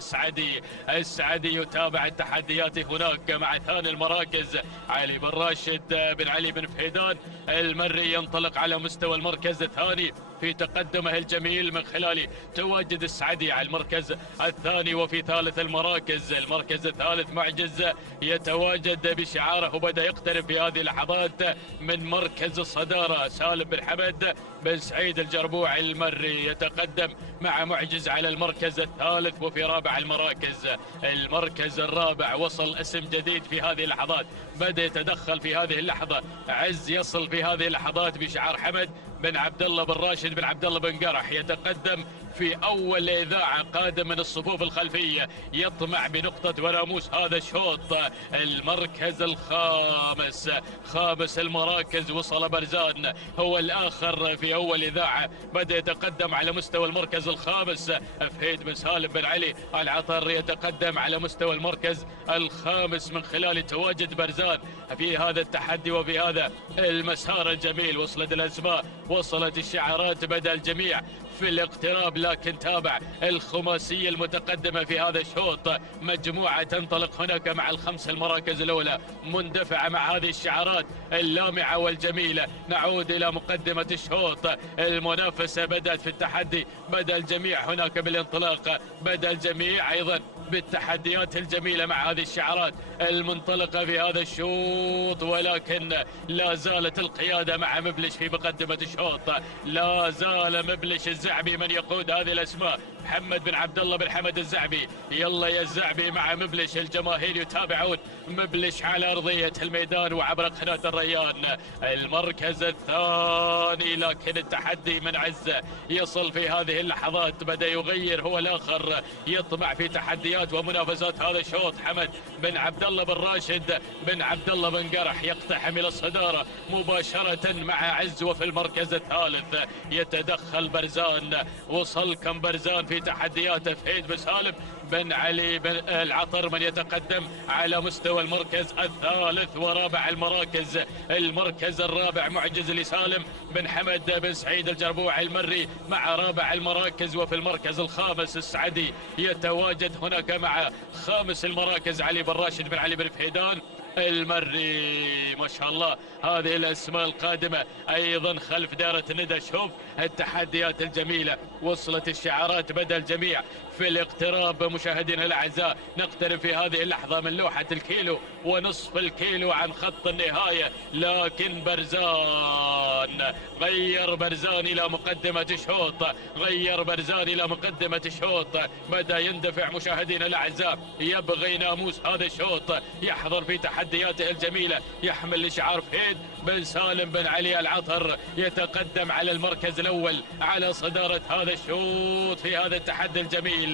السعدي يتابع التحديات هناك مع ثاني المراكز علي بن راشد بن علي بن فهيدان المري ينطلق على مستوى المركز الثاني في تقدمه الجميل من خلال تواجد السعدي على المركز الثاني وفي ثالث المراكز. المركز الثالث معجز يتواجد بشعاره وبدأ يقترب في هذه اللحظات من مركز الصدارة. سالم بن حمد بن سعيد الجربوع المري يتقدم مع معجز على المركز الثالث وفي رابع المراكز. المركز الرابع وصل اسم جديد في هذه اللحظات، بدأ يتدخل في هذه اللحظة عز، يصل في هذه اللحظات بشعار حمد بن عبد الله بن راشد بن عبد الله بن قرح، يتقدم في أول إذاعة قادم من الصفوف الخلفية، يطمع بنقطة وناموس هذا الشوط. المركز الخامس، خامس المراكز وصل برزان هو الآخر في أول إذاعة، بدأ يتقدم على مستوى المركز الخامس. فهيد بن سالم بن علي العطر يتقدم على مستوى المركز الخامس من خلال تواجد برزان في هذا التحدي وفي هذا المسار الجميل. وصلت الأسماء، وصلت الشعارات، بدأ الجميع في الاقتراب، لكن تابع الخماسية المتقدمة في هذا الشوط، مجموعة تنطلق هناك مع الخمس المراكز الأولى مندفعة مع هذه الشعارات اللامعة والجميلة. نعود إلى مقدمة الشوط، المنافسة بدأت في التحدي، بدأ الجميع هناك بالانطلاق، بدأ الجميع أيضا بالتحديات الجميلة مع هذه الشعارات المنطلقة في هذا الشوط، ولكن لا زالت القيادة مع مبلش في مقدمة الشوط. لا زال مبلش الزعبي من يقود هذه الأسماء، محمد بن عبد الله بن حمد الزعبي. يلا يا الزعبي مع مبلش، الجماهير يتابعون مبلش على أرضية الميدان وعبر قناة الريان. المركز الثاني، لكن التحدي من عزة يصل في هذه اللحظات، بدأ يغير هو الآخر، يطمع في تحديات ومنافسات هذا الشوط. حمد بن عبد الله بن راشد بن عبد الله بن قرح يقتحم إلى الصدارة مباشرة مع عز، وفي المركز الثالث يتدخل برزان. وصل كم برزان في تحدياته، فهيد بن سالم بن علي بن العطر من يتقدم على مستوى المركز الثالث ورابع المراكز. المركز الرابع معجز لسالم بن حمد بن سعيد الجربوع المري مع رابع المراكز، وفي المركز الخامس السعدي يتواجد هناك مع خامس المراكز علي بن راشد بن علي بن فهيدان المري. ما شاء الله هذه الأسماء القادمة أيضا خلف دائرة ندى. شوف التحديات الجميلة، وصلت الشعارات، بدأ الجميع في الاقتراب. مشاهدينا الأعزاء نقترب في هذه اللحظة من لوحة الكيلو ونصف الكيلو عن خط النهاية، لكن برزان غير برزان إلى مقدمة الشوط، غير برزان إلى مقدمة الشوط، بدأ يندفع مشاهدينا الأعزاء، يبغي ناموس هذا الشوط، يحضر في تحدياته الجميلة، يحمل شعار فهيد بن سالم بن علي العطر، يتقدم على المركز الأول على صدارة هذا الشوط في هذا التحدي الجميل.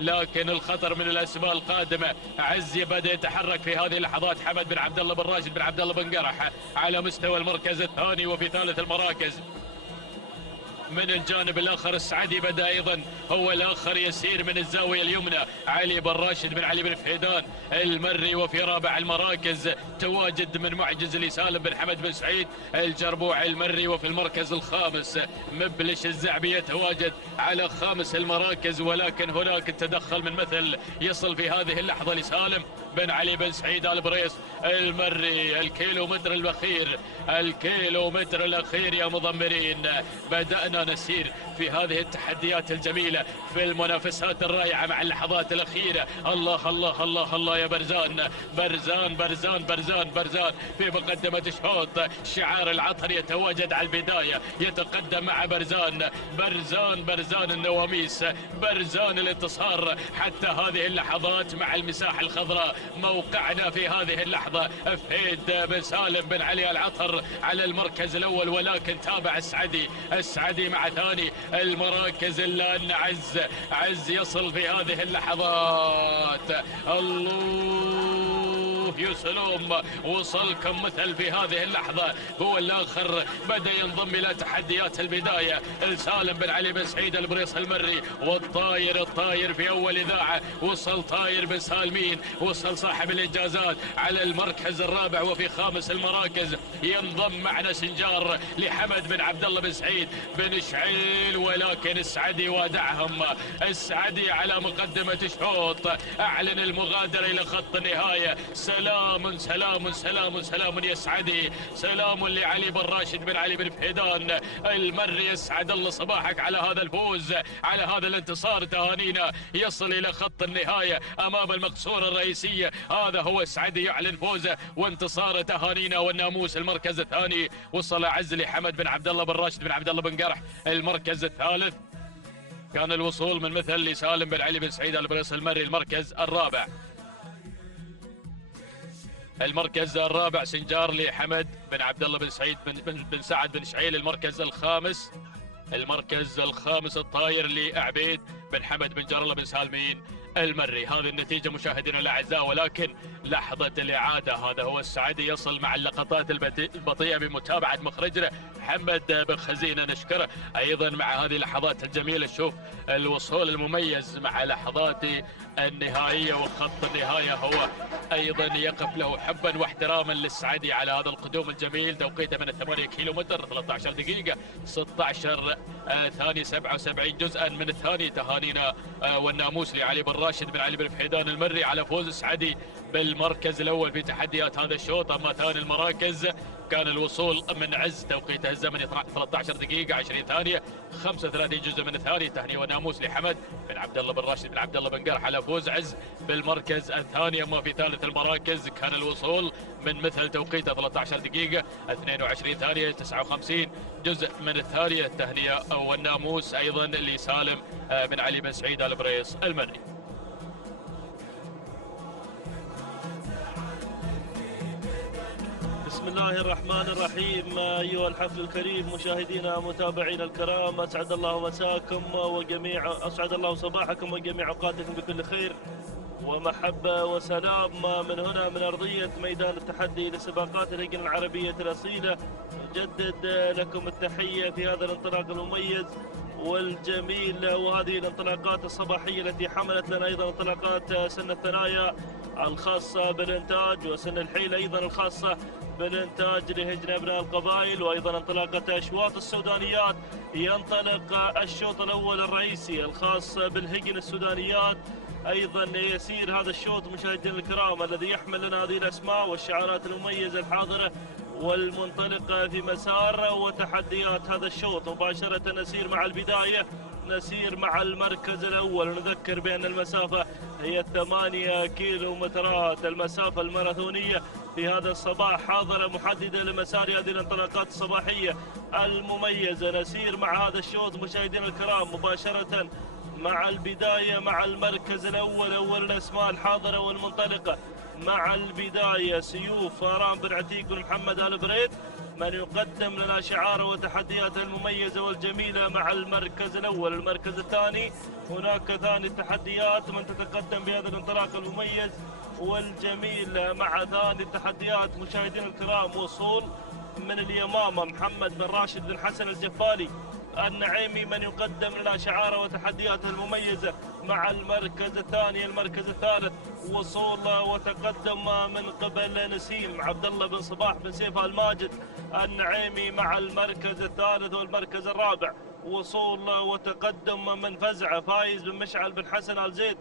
لكن الخطر من الأسماء القادمة، عزي بدأ يتحرك في هذه اللحظات. حمد بن عبد الله بن راشد بن عبد الله بن قرح على مستوى المركز الثاني وفي ثالث المراكز. من الجانب الآخر السعدي بدأ أيضا هو الآخر يسير من الزاوية اليمنى، علي بن راشد بن علي بن فهيدان المري، وفي رابع المراكز تواجد من معجز لسالم بن حمد بن سعيد الجربوع المري، وفي المركز الخامس مبلش الزعبي يتواجد على خامس المراكز، ولكن هناك التدخل من مثل يصل في هذه اللحظة لسالم بن علي بن سعيد آل بريس المري. الكيلومتر الأخير، الكيلومتر الأخير يا مضمرين. بدأنا نسير في هذه التحديات الجميلة، في المنافسات الرائعة مع اللحظات الأخيرة. الله الله الله الله يا برزان، برزان برزان برزان برزان في مقدمة الشوط. شعار العطر يتواجد على البداية، يتقدم مع برزان، برزان برزان النواميس، برزان الانتصار. حتى هذه اللحظات مع المساحة الخضراء موقعنا في هذه اللحظة. فهيد بن سالم بن علي العطر على المركز الأول، ولكن تابع السعدي، السعدي مع ثاني المراكز. إلا أن عز يصل في هذه اللحظات. الله يا سلام، وصل كم مثل في هذه اللحظة. هو الآخر بدأ ينضم إلى تحديات البداية. سالم بن علي بن سعيد البريص المري، والطاير الطاير في أول إذاعة. وصل طاير بن سالمين، وصل صاحب الإنجازات على المركز الرابع. وفي خامس المراكز ينضم معنا سنجار لحمد بن عبد الله بن سعيد بن شعيل، ولكن السعدي وادعهم. السعدي على مقدمة الشوط أعلن المغادرة إلى خط النهاية. سلام سلام سلام سلام يا سعدي، سلام لعلي بن راشد بن علي بن فهيدان المري. يسعد الله صباحك على هذا الفوز، على هذا الانتصار. تهانينا يصل إلى خط النهاية أمام المقصورة الرئيسية. هذا هو السعدي يعلن فوزه وانتصاره. تهانينا. والناموس المركز الثاني وصل عز لحمد بن عبد الله بن راشد بن عبد الله بن قرح المركز الثالث. كان الوصول من مثل لسالم بن علي بن سعيد البريص المري المركز الرابع. المركز الرابع سنجار لحمد بن عبد الله بن سعيد بن سعد بن شعيل المركز الخامس. المركز الخامس الطاير لعبيد بن حمد بن جار الله بن سالمين المري. هذه النتيجة مشاهدينا الأعزاء، ولكن لحظة الإعادة. هذا هو السعدي يصل مع اللقطات البطيئة بمتابعة مخرجنا محمد بن خزينة، نشكره أيضا مع هذه اللحظات الجميلة. شوف الوصول المميز مع لحظات النهائية وخط النهاية. هو أيضا يقف له حبا واحتراما للسعدي على هذا القدوم الجميل. توقيته من 8 كيلومتر 13 دقيقة 16 ثانية 77 جزءا من الثانية. تهانينا والناموس لعلي بن راشد بن علي بن فهيدان المري على فوز السعدي بالمركز الأول في تحديات هذا الشوط. أما ثاني المراكز كان الوصول من عز، توقيته الزمني 13 دقيقة 20 ثانية 35 جزء من الثاني. تهنئة وناموس لحمد بن عبد الله بن راشد بن عبد الله بن قرح على فوز عز بالمركز الثاني. أما في ثالث المراكز كان الوصول من مثل، توقيته 13 دقيقة 22 ثانية 59 جزء من الثانية. التهنئة والناموس أيضا لسالم بن علي بن سعيد البريص المري. بسم الله الرحمن الرحيم. أيها الحفل الكريم، مشاهدينا متابعينا الكرام، أسعد الله مساكم أسعد الله صباحكم وجميع أوقاتكم بكل خير ومحبة وسلام من هنا من أرضية ميدان التحدي لسباقات الهجن العربية الأصيلة. نجدد لكم التحية في هذا الانطلاق المميز والجميل، وهذه الانطلاقات الصباحية التي حملت لنا أيضا انطلاقات سن الثنايا الخاصة بالإنتاج وسن الحيل أيضا الخاصة بالإنتاج لهجن أبناء القبائل، وأيضا انطلاقة أشواط السودانيات. ينطلق الشوط الأول الرئيسي الخاص بالهجن السودانيات. أيضا يسير هذا الشوط مشاهدينا الكرام الذي يحمل لنا هذه الأسماء والشعارات المميزة الحاضرة والمنطلقة في مسار وتحديات هذا الشوط. مباشرة نسير مع البداية، نسير مع المركز الأول. ونذكر بأن المسافة هي 8 كيلومترات، المسافة الماراثونية في هذا الصباح حاضرة محددة لمسار هذه الانطلاقات الصباحية المميزة. نسير مع هذا الشوط مشاهدينا الكرام مباشرة مع البداية مع المركز الأول. أول الأسماء الحاضرة والمنطلقة مع البداية سيوف فاران بن عتيق بن محمد آل بريد، من يقدم لنا شعاره وتحدياته المميزة والجميلة مع المركز الأول. المركز الثاني هناك ثاني التحديات من تتقدم بهذا الانطلاق المميز والجميل مع ثاني التحديات مشاهدينا الكرام. وصول من اليمامة محمد بن راشد بن حسن الجفالي النعيمي، من يقدم لنا شعاره وتحدياته المميزة مع المركز الثاني. المركز الثالث وصول وتقدم من قبل نسيم عبد الله بن صباح بن سيف الماجد النعيمي مع المركز الثالث. والمركز الرابع وصول وتقدم من فزعة فايز بن مشعل بن حسن آل زيد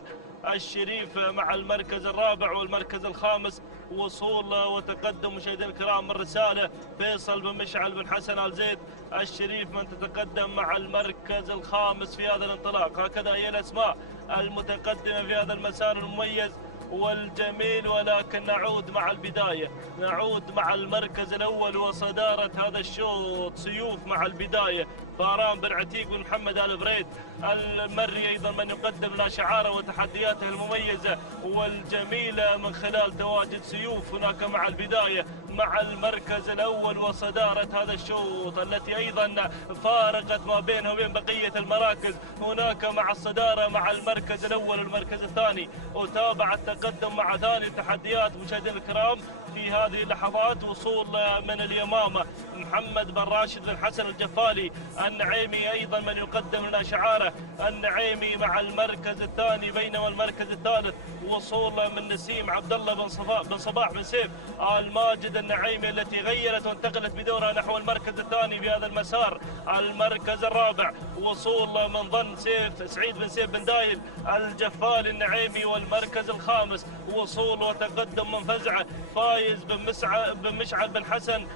الشريف مع المركز الرابع والمركز الخامس. وصول وتقدم مشاهدينا الكرام من رسالة فيصل بن مشعل بن حسن آل زيد. الشريف من تتقدم مع المركز الخامس في هذا الانطلاق. هكذا هي الأسماء المتقدمة في هذا المسار المميز والجميل. ولكن نعود مع البداية، نعود مع المركز الأول وصدارة هذا الشوط. سيوف مع البداية، فاران بن عتيق بن محمد آل بريد المري أيضا من يقدم لنا شعاره وتحدياته المميزة والجميلة من خلال تواجد سيوف هناك مع البداية مع المركز الأول وصدارة هذا الشوط، التي أيضا فارقت ما بينه وبين بقية المراكز هناك مع الصدارة مع المركز الأول والمركز الثاني. وتابع التقدم مع ثاني التحديات مشاهدينا الكرام في هذه اللحظات. وصول من اليمامة محمد بن راشد بن حسن الجفالي النعيمي أيضا من يقدم لنا شعاره النعيمي مع المركز الثاني. بينما المركز الثالث وصول من نسيم عبد الله بن صباح بن سيف آل ماجد النعيمي التي غيرت وانتقلت بدورها نحو المركز الثاني في هذا المسار. المركز الرابع وصول من ظن سعيد بن سيف بن دايل الجفالي النعيمي. والمركز الخامس وصول وتقدم من فزعه فايز بن مشعل بن حسن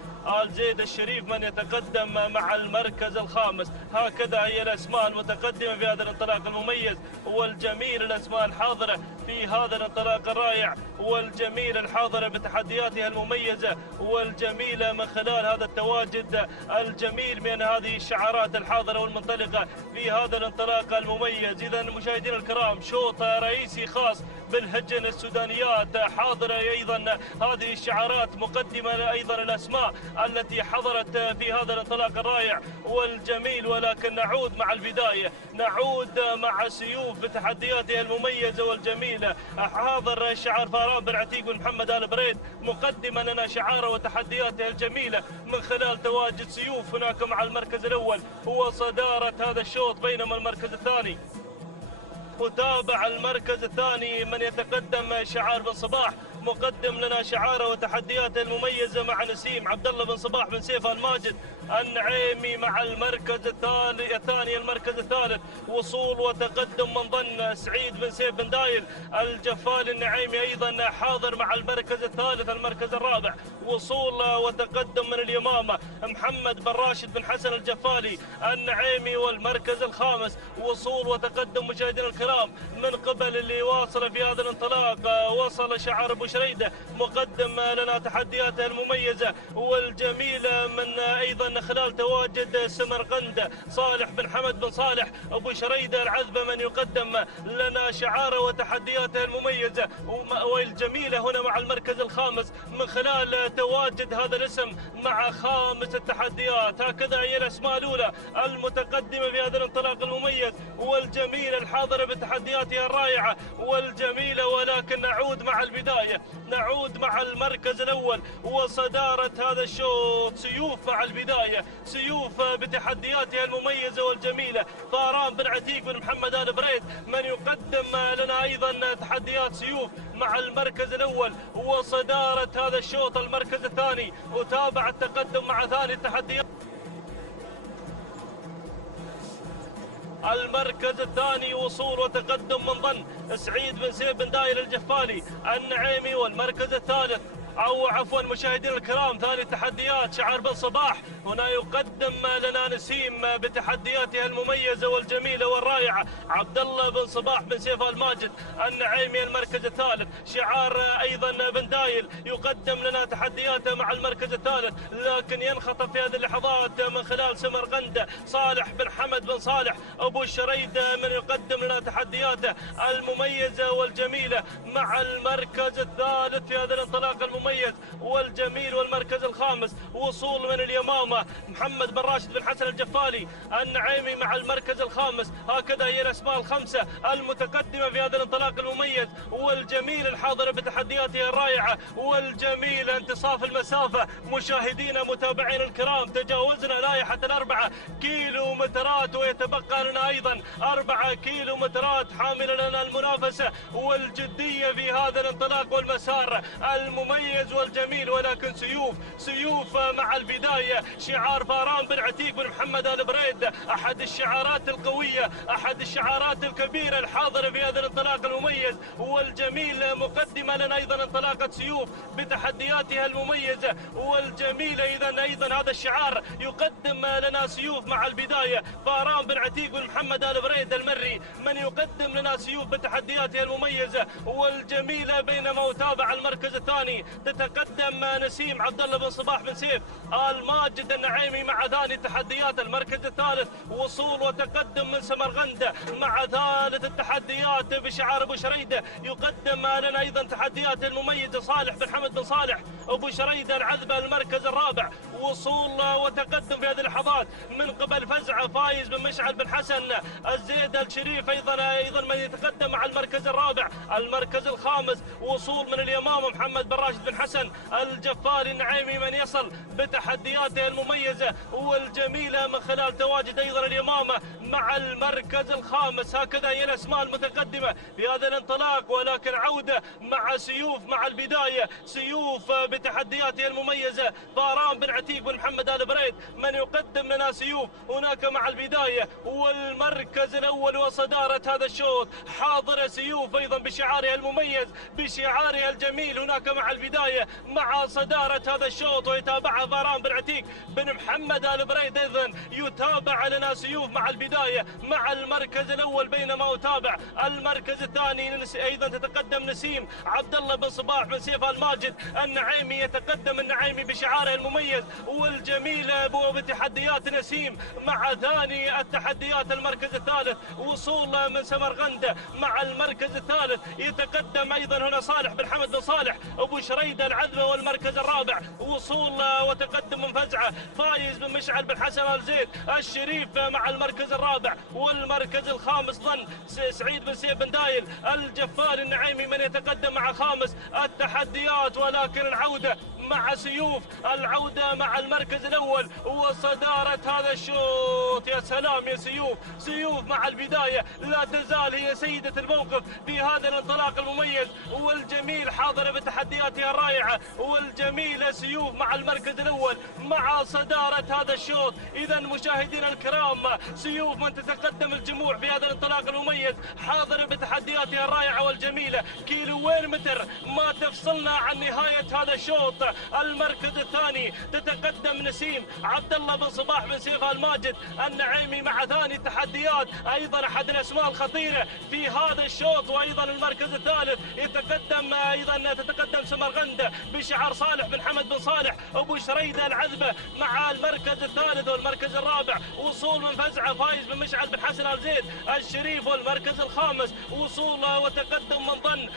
آل زيد الشريف من يتقدم مع المركز الخامس. هكذا هي الأسماء المتقدمة في هذا الانطلاق المميز والجميل، الأسماء الحاضرة في هذا الانطلاق الرائع والجميل، الحاضرة بتحدياتها المميزة والجميلة من خلال هذا التواجد الجميل من هذه الشعارات الحاضرة والمنطلقة في هذا الانطلاق المميز. إذا مشاهدينا الكرام شوط رئيسي خاص بالهجن السودانيات، حاضرة أيضا هذه الشعارات مقدمة أيضا الأسماء التي حضرت في هذا الانطلاق الرائع والجميل. ولكن نعود مع البداية، نعود مع سيوف بتحدياتها المميزة والجميلة. حاضر شعار فاران بن عتيق بن محمد آل بريد مقدما لنا شعاره وتحدياته الجميلة من خلال تواجد سيوف هناك مع المركز الأول وصدارة هذا الشوط. بينما المركز الثاني وتابع المركز الثاني من يتقدم شعار بن صباح مقدم لنا شعاره وتحدياته المميزة مع نسيم عبد الله بن صباح بن سيف آل ماجد النعيمي مع المركز الثاني. المركز الثالث وصول وتقدم من ظن سعيد بن سيف بن دايل الجفالي النعيمي أيضا حاضر مع المركز الثالث. المركز الرابع وصول وتقدم من اليمامة محمد بن راشد بن حسن الجفالي النعيمي. والمركز الخامس وصول وتقدم مشاهدينا الكرام من قبل اللي واصل في هذا الانطلاق، وصل شعار ابو شريده مقدم لنا تحدياته المميزة والجميلة من أيضا خلال تواجد سمرقند صالح بن حمد بن صالح أبو شريدة العذبة من يقدم لنا شعاره وتحدياته المميزة والجميلة هنا مع المركز الخامس من خلال تواجد هذا الاسم مع خامس التحديات. هكذا هي الأسماء الأولى المتقدمة في هذا الانطلاق المميز والجميل الحاضرة بتحدياتها الرائعة والجميلة. ولكن نعود مع البداية، نعود مع المركز الأول وصدارة هذا الشوط. سيوف مع البداية، سيوف بتحدياتها المميزة والجميلة. فاران بن عتيق بن محمد آل بريد من يقدم لنا أيضا تحديات سيوف مع المركز الأول وصدارة هذا الشوط. المركز الثاني وتابع التقدم مع ثاني التحديات. المركز الثاني وصول وتقدم من ظن سعيد بن سيف بن دايل الجفالي النعيمي. والمركز الثالث أو عفوا مشاهدينا الكرام ثاني التحديات شعار بن صباح هنا يقدم لنا نسيم بتحدياتها المميزة والجميلة والرائعة عبد الله بن صباح بن سيف آل ماجد النعيمي. المركز الثالث شعار أيضا بن دايل يقدم لنا تحدياته مع المركز الثالث، لكن ينخطف في هذه اللحظات من خلال سمرقند صالح بن حمد بن صالح أبو الشريدة من يقدم لنا تحدياته المميزة والجميلة مع المركز الثالث في هذا الانطلاق المميز والجميل. والمركز الخامس وصول من اليمامة محمد بن راشد بن حسن الجفالي النعيمي مع المركز الخامس. هكذا هي الأسماء الخمسة المتقدمة في هذا الانطلاق المميز والجميل الحاضرة بتحدياتها الرائعة والجميل. انتصاف المسافة مشاهدينا متابعين الكرام، تجاوزنا لائحة 4 كيلومترات ويتبقى لنا أيضا 4 كيلومترات حاملة لنا المنافسة والجدية في هذا الانطلاق والمسار المميز المميز والجميل، ولكن سيوف مع البداية. شعار فاران بن عتيق بن محمد آل بريد، أحد الشعارات القوية، أحد الشعارات الكبيرة الحاضرة في هذا الانطلاق المميز والجميل. مقدمة لنا أيضا انطلاقة سيوف بتحدياتها المميزة والجميلة. إذا أيضا هذا الشعار يقدم لنا سيوف مع البداية. فاران بن عتيق بن محمد آل بريد المري من يقدم لنا سيوف بتحدياتها المميزة والجميلة. بينما وتابع المركز الثاني تتقدم نسيم عبد الله بن صباح بن سيف آل ماجد النعيمي مع ثاني تحديات. المركز الثالث وصول وتقدم من سمرغند مع ثالث التحديات بشعار ابو شريده. يقدم لنا ايضا تحديات المميزه صالح بن حمد بن صالح ابو شريده العذبه. المركز الرابع وصول وتقدم في هذه اللحظات من قبل فزعه فايز بن مشعل بن حسن الزيد الشريف ايضا من يتقدم مع المركز الرابع. المركز الخامس وصول من اليمامه محمد بن راشد بن حسن الجفاري النعيمي من يصل بتحدياته المميزه والجميله من خلال تواجد ايضا اليمامه مع المركز الخامس. هكذا هي الاسماء المتقدمه في هذا الانطلاق، ولكن عوده مع سيوف مع البدايه. سيوف بتحدياتها المميزه. فاران بن عتيق بن محمد آل بريد من يقدم لنا سيوف هناك مع البدايه والمركز الاول وصداره هذا الشوط. حاضره سيوف ايضا بشعارها المميز بشعارها الجميل هناك مع البدايه مع صداره هذا الشوط، ويتابعها فاران بن عتيق بن محمد آل بريد. ايضا يتابع لنا سيوف مع البدايه مع المركز الاول، بينما يتابع المركز الثاني ايضا تتقدم نسيم عبد الله بن صباح بن سيف آل ماجد النعيمي. يتقدم النعيمي بشعاره المميز والجميل وبتحديات نسيم مع ثاني التحديات. المركز الثالث وصول من سمرغند مع المركز الثالث. يتقدم ايضا هنا صالح بن حمد بن صالح ابو شريده العذبه. والمركز الرابع وصول وتقدم من فزعه فايز بن مشعل بن حسن آل زيد الشريف مع المركز الرابع. والمركز الخامس ظن سعيد بن سيف بن دايل الجفاري النعيمي من يتقدم مع خامس التحديات. ولكن العوده مع سيوف، العودة مع المركز الأول وصدارة هذا الشوط. يا سلام يا سيوف مع البداية لا تزال هي سيدة الموقف في هذا الانطلاق المميز والجميل، حاضرة بتحدياتها الرائعة والجميلة. سيوف مع المركز الأول مع صدارة هذا الشوط. إذا مشاهدينا الكرام سيوف من تتقدم الجموع في هذا الانطلاق المميز، حاضرة بتحدياتها الرائعة والجميلة. كيلوين متر ما تفصلنا عن نهاية هذا الشوط. المركز الثاني تتقدم نسيم عبد الله بن صباح بن سيف آل ماجد النعيمي مع ثاني التحديات، ايضا احد الاسماء الخطيره في هذا الشوط. وايضا المركز الثالث يتقدم ايضا تتقدم سمرغند بشعار صالح بن حمد بن صالح ابو شريده العذبه مع المركز الثالث. والمركز الرابع وصول من فزعه فايز بن مشعل بن حسن آل زيد الشريف. والمركز الخامس وصول وتقدم من ظن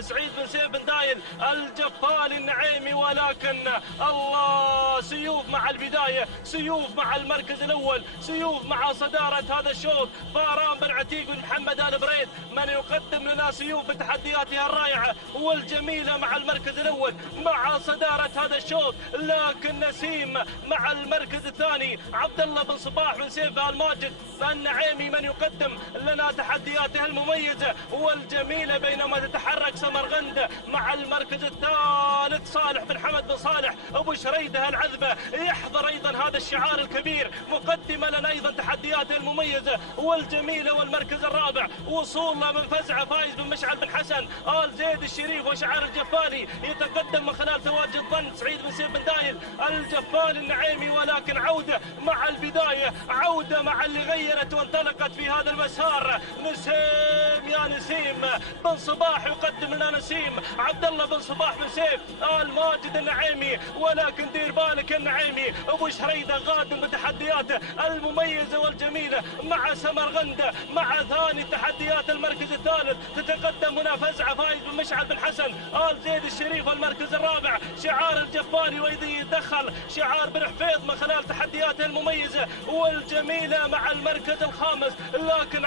سعيد بن سيف بن دايل الجفالي النعيمي. ولكن الله سيوف مع البداية، سيوف مع المركز الأول، سيوف مع صدارة هذا الشوط. فاران بن عتيق بن محمد آل بريد من يقدم لنا سيوف بتحدياتها الرائعة والجميلة مع المركز الأول مع صدارة هذا الشوط. لكن نسيم مع المركز الثاني عبد الله بن صباح بن سيف آل ماجد النعيمي من يقدم لنا تحدياته المميزة والجميلة. بينما تتحرك سمرغند مع المركز الثالث صالح بن حمد بن صالح ابو شريده العذبه. يحضر ايضا هذا الشعار الكبير، مقدمه لنا ايضا تحدياته المميزه والجميله. والمركز الرابع وصول من فزعه فايز بن مشعل بن حسن آل زيد الشريف وشعار الجفالي. يتقدم من خلال تواجد ظن سعيد بن سيف بن دايل الجفالي النعيمي. ولكن عوده مع البدايه، عوده مع اللي غيرت وانطلقت في هذا المسار. نسيم يا نسيم بن صباح يقدم لنا نسيم عبد الله بن صباح بن سيف آل ماجد النعيمي. ولكن دير بالك النعيمي ابو شريده قادم بتحدياته المميزه والجميله مع سمرغند مع ثاني تحديات. المركز الثالث تتقدم هنا فزعه فايز بن مشعل بن حسن آل زيد الشريف. المركز الرابع شعار الجفاري، وايضا يدخل شعار بن حفيظ من خلال تحدياته المميزه والجميله مع المركز الخامس. لكن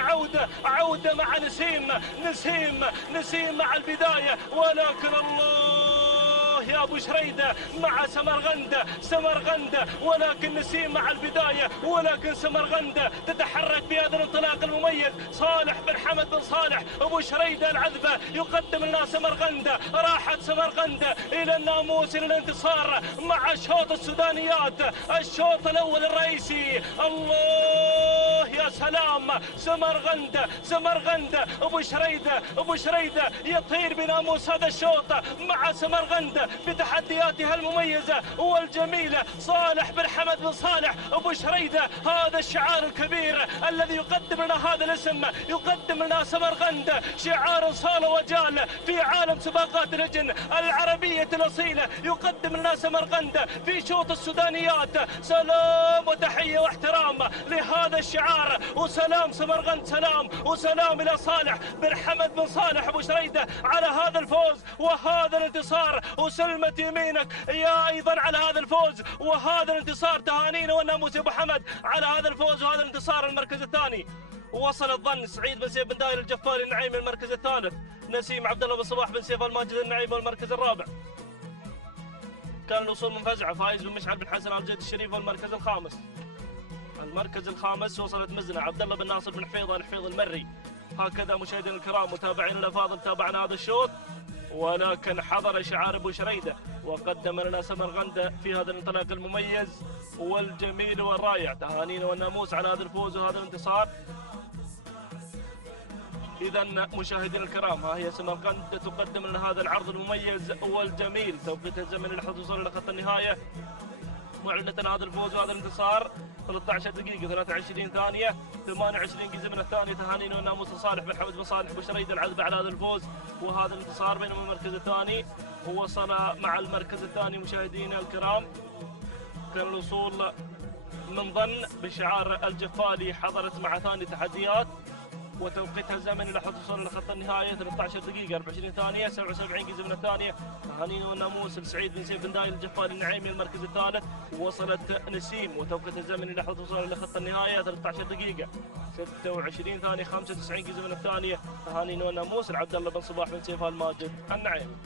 عوده مع نسيم مع البدايه. ولكن الله يا أبو شريدة مع سمرغندة، سمرغندة ولكن نسيم مع البداية، ولكن سمرغندة تتحرك بهذا الانطلاق المميز. صالح بن حمد بن صالح أبو شريدة العذبة يقدم لنا سمرغندة، راحت سمرغندة إلى الناموس إلى الانتصار مع شوط السودانيات، الشوط الأول الرئيسي. الله يا سلام، سمرغندة سمرغندة أبو شريدة، أبو شريدة يطير بناموس هذا الشوط مع سمرغندة بتحدياتها المميزة والجميلة. صالح بن حمد بن صالح أبو شريدة، هذا الشعار الكبير الذي يقدم لنا هذا الاسم، يقدم لنا سمرغندة شعار صال وجال في عالم سباقات الهجن العربية الأصيلة. يقدم لنا سمرغندة في شوط السودانيات. سلام وتحية واحترام لهذا الشعار، وسلام سمرغند، سلام وسلام إلى صالح بن حمد بن صالح أبو شريدة على هذا الفوز وهذا الانتصار. وسلمت يمينك يا أيضا على هذا الفوز وهذا الانتصار. تهانينا والناموس يا أبو حمد على هذا الفوز وهذا الانتصار. المركز الثاني وصل الظن سعيد بن سيف بن داير الجفاري النعيمي المركز الثالث. نسيم عبد الله بن صباح بن سيف الماجد النعيمي والمركز الرابع. كان الوصول منفزعة، فايز بن مشعل بن حسن الجد الشريف والمركز الخامس. المركز الخامس وصلت مزنة عبد الله بن ناصر بن حفيظ الحفيظ المري. هكذا مشاهدينا الكرام متابعين الافاضل تابعنا هذا الشوط، ولكن حضر شعار ابو شريدة وقدم لنا سمرغندة في هذا الانطلاق المميز والجميل والرائع. تهانينا والناموس على هذا الفوز وهذا الانتصار. إذا مشاهدينا الكرام، ها هي سمرغندة تقدم لنا هذا العرض المميز والجميل. توقيت الزمن لحظة وصول إلى خط النهاية، معلنة هذا الفوز وهذا الانتصار. 13 دقيقة 23 ثانية 28 جزء من الثانية. تهانينا والناموس صالح بن حمد بن صالح أبو شريدة العذبة على هذا الفوز وهذا الانتصار. بينما المركز الثاني وصل مع المركز الثاني مشاهدينا الكرام كان الوصول من ظن بشعار الجفالي، حضرت مع ثاني تحديات وتوقيتها الزمني لحظة وصول إلى خط النهاية 13 دقيقة 24 ثانية 77 جزء من الثانية. تهانينا والناموس لسعيد بن سيف بن دايل الجفاري النعيمي المركز الثالث. وصلت نسيم وتوقيتها الزمني لحظة وصول إلى خط النهاية 13 دقيقة 26 ثانية 95 جزء من الثانية. تهانينا والناموس لعبد الله بن صباح بن سيف الماجد النعيمي.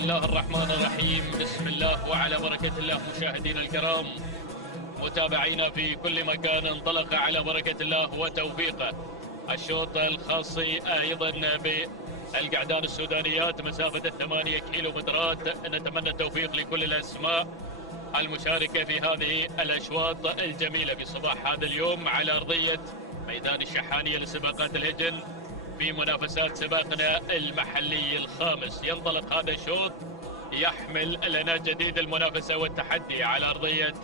الله الرحمن الرحيم. بسم الله وعلى بركة الله. مشاهدينا الكرام متابعينا في كل مكان، انطلق على بركة الله وتوفيقه الشوط الخاص أيضا بالقعدان السودانيات مسافة 8 كيلومترات. نتمنى التوفيق لكل الأسماء المشاركة في هذه الأشواط الجميلة في صباح هذا اليوم على أرضية ميدان الشحانية لسباقات الهجن في منافسات سباقنا المحلي الخامس. ينطلق هذا الشوط يحمل لنا جديد المنافسة والتحدي على أرضية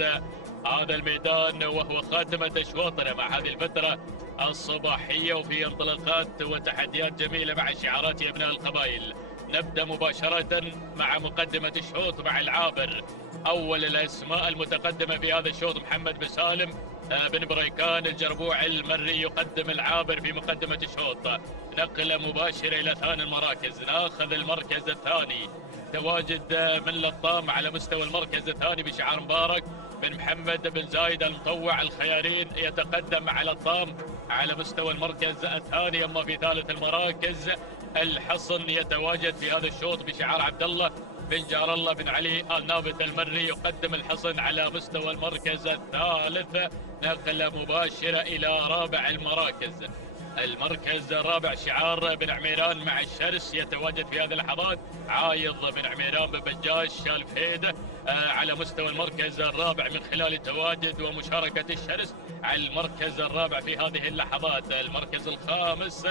هذا الميدان، وهو خاتمة أشواطنا مع هذه الفترة الصباحية، وفي انطلاقات وتحديات جميلة مع شعارات أبناء القبائل. نبدأ مباشرة مع مقدمة الشوط مع العابر. أول الأسماء المتقدمة في هذا الشوط محمد بن سالم بن بريكان الجربوع المري يقدم العابر في مقدمة الشوط. نقلة مباشرة إلى ثاني المراكز، ناخذ المركز الثاني تواجد من لطام على مستوى المركز الثاني بشعار مبارك بن محمد بن زايد المطوع الخيارين يتقدم على لطام على مستوى المركز الثاني. أما في ثالث المراكز الحصن يتواجد في هذا الشوط بشعار عبد الله بن جار الله بن علي النابت المري يقدم الحصن على مستوى المركز الثالث. نقلة مباشرة إلى رابع المراكز. المركز الرابع شعار بن عميران مع الشرس يتواجد في هذه اللحظات عايض بن عميران بن بجاش الفهيدة على مستوى المركز الرابع من خلال تواجد ومشاركة الشرس على المركز الرابع في هذه اللحظات. المركز الخامس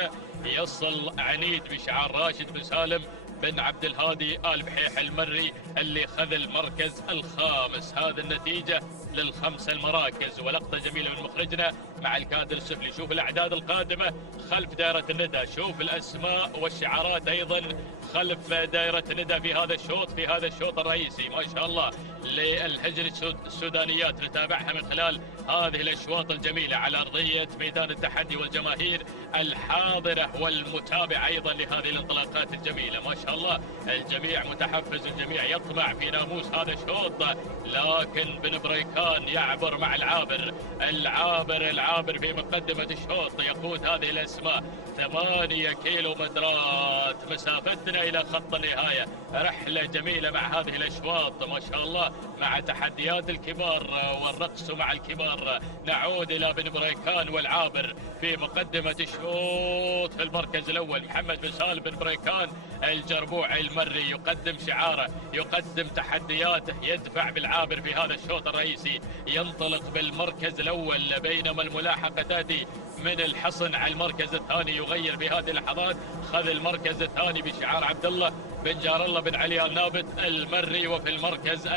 يصل عنيد بشعار راشد بن سالم بن عبد الهادي آل بحيح المري اللي خذ المركز الخامس. هذا النتيجة للخمس المراكز. ولقطة جميلة من مخرجنا مع الكادر السفلي. شوف الأعداد القادمة خلف دائرة الندى، شوف الأسماء والشعارات أيضا خلف دائرة الندى في هذا الشوط، في هذا الشوط الرئيسي ما شاء الله للهجن السودانيات. نتابعها من خلال هذه الأشواط الجميلة على أرضية ميدان التحدي والجماهير الحاضرة والمتابعة أيضا لهذه الانطلاقات الجميلة. ما شاء الله الجميع متحفز، الجميع يطمع في ناموس هذا الشوط، لكن بن بريكان يعبر مع العابر. العابر في مقدمة الشوط يقود هذه الأسماء 8 كيلومترات مسافتنا إلى خط النهاية. رحلة جميلة مع هذه الأشواط ما شاء الله، مع تحديات الكبار والرقص مع الكبار. نعود إلى بن بريكان والعابر في مقدمة الشوط. في المركز الأول محمد بن سالم بن بريكان الجربوع المري يقدم شعاره، يقدم تحدياته، يدفع بالعابر في هذا الشوط الرئيسي. ينطلق بالمركز الأول بينما الملاحقة تأتي من الحصن على المركز الثاني. يغير في هذه اللحظات، خذ المركز الثاني بشعار عبد الله بن جار الله بن علي النابت المري. وفي المركز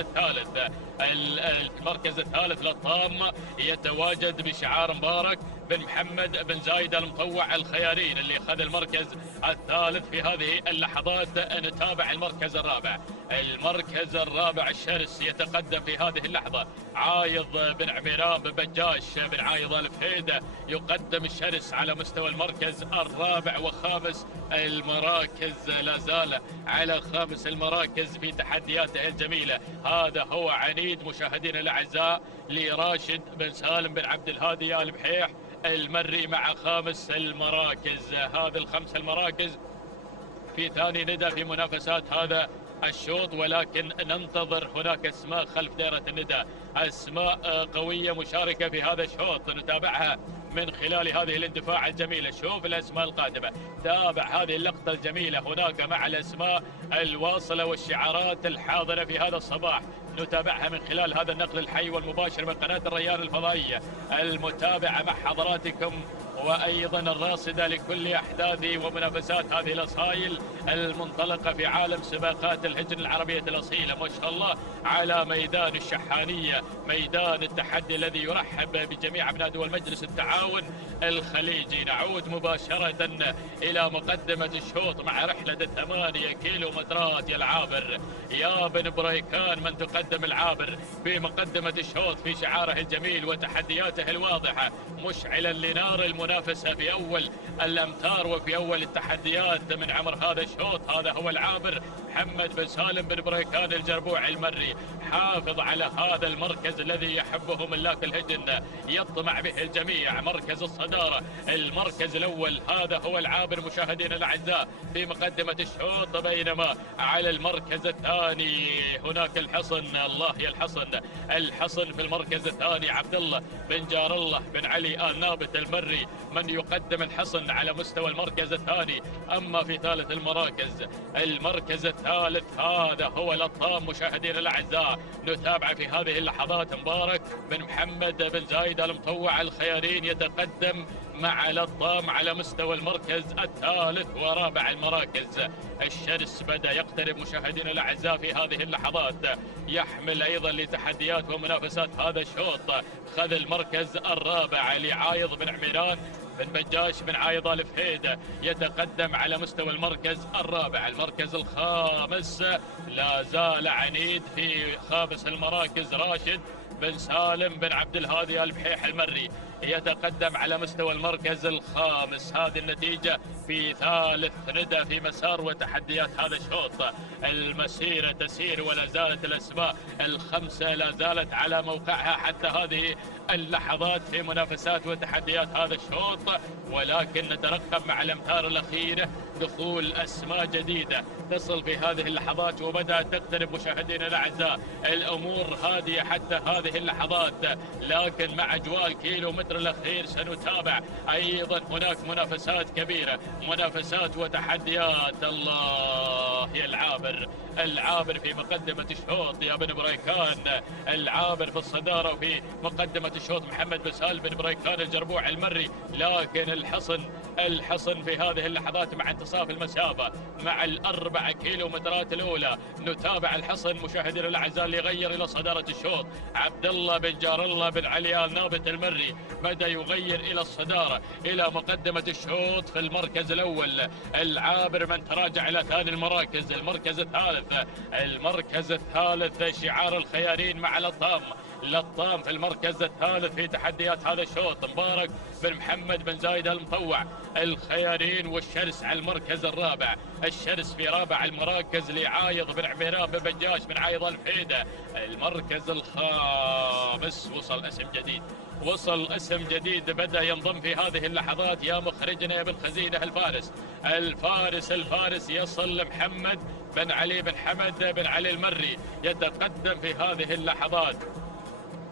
الثالث لطام يتواجد بشعار مبارك بن محمد بن زايد المطوع الخيارين اللي خذ المركز الثالث في هذه اللحظات. نتابع المركز الرابع الشرس يتقدم في هذه اللحظة عايض بن عميران بن بجاش بن عايض الفهيدة يقدم الشرس على مستوى المركز الرابع. وخامس المراكز لا زال على خامس المراكز في تحدياته الجميلة. هذا هو عنيد مشاهدينا الأعزاء لراشد بن سالم بن عبد الهادي آل بحيح المري مع خامس المراكز. هذا الخمس المراكز في ثاني ندى في منافسات هذا الشوط، ولكن ننتظر هناك اسماء خلف دائرة الندى، اسماء قوية مشاركة في هذا الشوط نتابعها من خلال هذه الاندفاع الجميلة. شوف الاسماء القادمة، تابع هذه اللقطة الجميلة هناك مع الاسماء الواصلة والشعارات الحاضرة في هذا الصباح. نتابعها من خلال هذا النقل الحي والمباشر من قناة الريان الفضائية المتابعة مع حضراتكم، وأيضا الراصدة لكل أحداث ومنافسات هذه الأصايل المنطلقة في عالم سباقات الهجن العربية الأصيلة. ما شاء الله على ميدان الشحانية، ميدان التحدي الذي يرحب بجميع أبناء دول مجلس التعاون الخليجي. نعود مباشرة إلى مقدمة الشوط مع رحلة 8 كيلومترات. يا العابر يا بن بريكان من تقدم العابر في مقدمة الشوط في شعاره الجميل وتحدياته الواضحة، مشعلا لنار المنافسة المنافسة في أول الأمتار وفي أول التحديات من عمر هذا الشوط. هذا هو العابر محمد بن سالم بن بريكان الجربوع المري، حافظ على هذا المركز الذي يحبه ملاك الهجن، يطمع به الجميع، مركز الصدارة، المركز الأول. هذا هو العابر مشاهدينا الأعزاء في مقدمة الشوط، بينما على المركز الثاني هناك الحصن. الله يا الحصن في المركز الثاني عبد الله بن جار الله بن علي آل نابت المري من يقدم الحصن على مستوى المركز الثاني. أما في ثالث المركز الثالث هذا هو الأطام مشاهدينا الأعزاء، نتابع في هذه اللحظات مبارك بن محمد بن زايد المطوع الخيارين يتقدم مع الأطام على مستوى المركز الثالث ورابع المراكز. الشرس بدأ يقترب مشاهدينا الأعزاء في هذه اللحظات، يحمل أيضا لتحديات ومنافسات هذا الشوط. خذ المركز الرابع لعايض بن عميران بن بجاش بن عايض الفهيد، يتقدم على مستوى المركز الرابع. المركز الخامس لا زال عنيد في خامس المراكز راشد بن سالم بن عبد الهادي البحيح المري، يتقدم على مستوى المركز الخامس. هذه النتيجة في ثالث ندى في مسار وتحديات هذا الشوط. المسيرة تسير ولا زالت الأسماء الخمسة لا زالت على موقعها حتى هذه اللحظات في منافسات وتحديات هذا الشوط، ولكن نترقب مع الأمتار الأخيرة دخول أسماء جديدة تصل في هذه اللحظات، وبدأت تقترب مشاهدينا الأعزاء. الأمور هادية حتى هذه اللحظات، لكن مع أجواء الكيلومتر الأخير سنتابع أيضا هناك منافسات كبيرة، منافسات وتحديات. الله يا العابر في مقدمة الشوط يا بن بريكان، العابر في الصدارة وفي مقدمة الشوط محمد بن سالم بن بريكان الجربوع المري، لكن الحصن في هذه اللحظات مع انتصاف المسافة مع ال4 كيلومترات الأولى. نتابع الحصن مشاهدينا الأعزاء اللي غير إلى صدارة الشوط. عبد الله بن جار الله بن علي آل نابت المري بدأ يغير إلى الصدارة إلى مقدمة الشوط في المركز الأول. العابر من تراجع إلى ثاني المراكز. المركز الثالث شعار الخيارين مع لطام في المركز الثالث في تحديات هذا الشوط. مبارك بن محمد بن زايد المطوع الخيارين، والشرس على المركز الرابع. الشرس في رابع المراكز لعايض بن عميران بن بجاش بن عايض الفهيدة. المركز الخامس وصل اسم جديد بدأ ينضم في هذه اللحظات يا مخرجنا يا بن خزينة. الفارس يصل محمد بن علي بن حمد بن علي المري، يتقدم في هذه اللحظات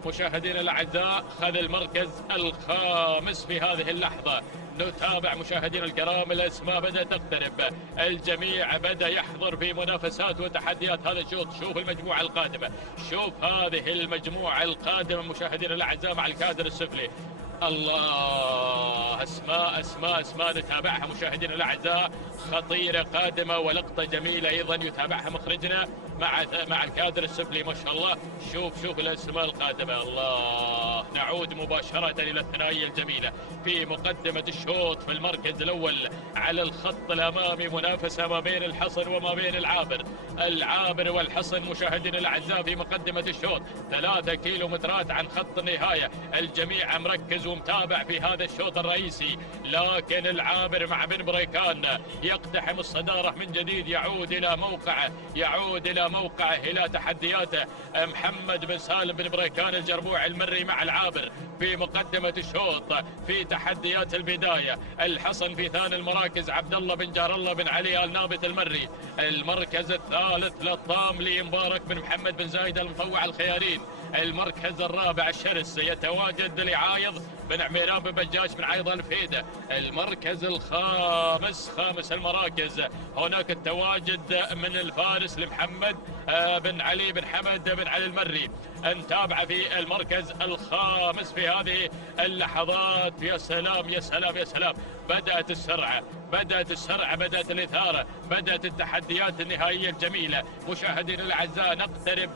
مشاهدينا الأعزاء. خذ المركز الخامس في هذه اللحظة. نتابع مشاهدينا الكرام، الأسماء بدأت تقترب، الجميع بدأ يحضر في منافسات وتحديات هذا الشوط. شوف المجموعة القادمة، شوف هذه المجموعة القادمة مشاهدينا الأعزاء مع الكادر السفلي. الله، أسماء نتابعها مشاهدينا الأعزاء، خطيرة قادمة ولقطة جميلة أيضا يتابعها مخرجنا مع الكادر السفلي. ما شاء الله، شوف الأسماء القادمة. الله، نعود مباشرة إلى الثنائية الجميلة في مقدمة الشوط. في المركز الأول على الخط الأمامي منافسة ما بين الحصن وما بين العابر والحصن مشاهدينا الأعزاء في مقدمة الشوط. 3 كيلومترات عن خط النهاية، الجميع مركز ومتابع في هذا الشوط الرئيسي، لكن العابر مع بن بريكان يقتحم الصدارة من جديد، يعود إلى موقعه إلى تحدياته. محمد بن سالم بن بريكان الجربوع المري مع العابر في مقدمة الشوط في تحديات البداية. الحصن في ثاني المراكز عبد الله بن جار الله بن علي آل نابت المري. المركز الثالث لطام مبارك بن محمد بن زايد المطوع الخيارين. المركز الرابع الشرس يتواجد لعايض بن عميران بن بجاش بن عايض الفهيدة. المركز خامس المراكز هناك التواجد من الفارس لمحمد بن علي بن حمد بن علي المري. نتابع في المركز الخامس في هذه اللحظات. يا سلام، بدأت السرعة، بدأت الإثارة، بدأت التحديات النهائية الجميلة. مشاهدينا الأعزاء، نقترب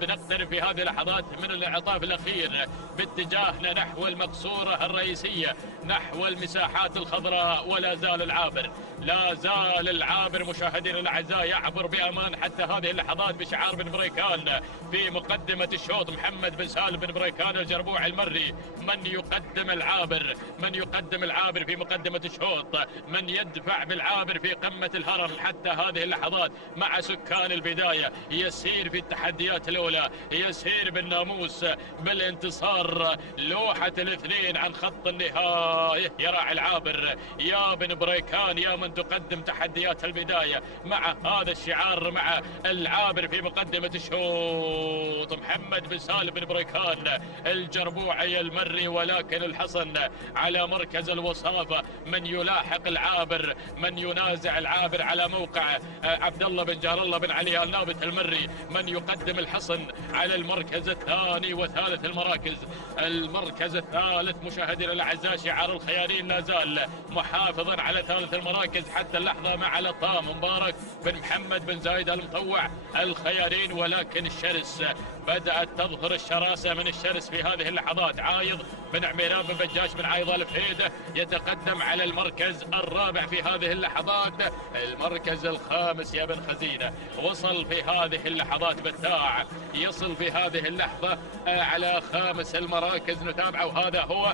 في هذه اللحظات من الانعطاف الأخير باتجاهنا نحو المقصورة الرئيسية نحو المساحات الخضراء، ولا زال العابر، لا زال العابر مشاهدينا الأعزاء يعبر بأمان حتى هذه اللحظات بشعار بن بريكان. في مقدمة الشوط محمد بن سالم بن بريكان الجربوع المري. من يقدم العابر؟ من يقدم العابر في مقدمة الشوط؟ من يدفع بالعابر في قمة الهرم حتى هذه اللحظات مع سكان البداية؟ يسير في التحديات الأولى، يسير بالناموس بالانتصار، لوحة الاثنين عن خط النهاية. يراعي العابر يا بن بريكان يا من تقدم تحديات البداية مع هذا الشعار، مع العابر في مقدمة الشوط محمد بن سالم بن بريكان الجربوعي المري. ولكن الحصن على مركز الوصافة، من يلاحق العابر، من ينازع العابر على موقع عبد الله بن جار الله بن علي النابت المري، من يقدم الحصن على المركز الثاني وثالث المراكز. المركز الثالث مشاهدينا الاعزاء شعار الخيارين لا زال محافظا على ثالث المراكز حتى اللحظة مع لطام مبارك بن محمد بن زايد المطوع الخيارين. ولكن الشرس بدأت تظهر الشراسة من الشرس في هذه اللحظات. عايض بن عميران بن بجاش بن عايض الفهيدة يتقدم على المركز الرابع في هذه اللحظات. المركز الخامس يا بن خزينة وصل في هذه اللحظات بتاع، يصل في هذه اللحظة على خامس المراكز. نتابعه وهذا هو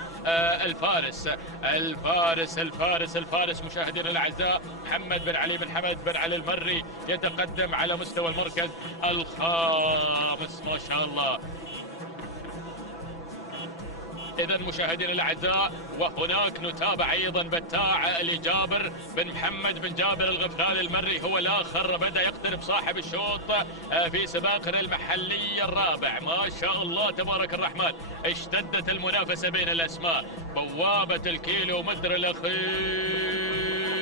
الفارس مشاهدينا الأعزاء محمد بن علي بن حمد بن علي المري يتقدم على مستوى المركز الخامس. ما شاء الله. إذا مشاهدينا الأعزاء وهناك نتابع أيضا بتاع لجابر بن محمد بن جابر الغفراني المري هو الآخر. بدأ يقترب صاحب الشوط في سباقنا المحلي الرابع. ما شاء الله تبارك الرحمن. اشتدت المنافسة بين الأسماء. بوابة الكيلو متر الأخير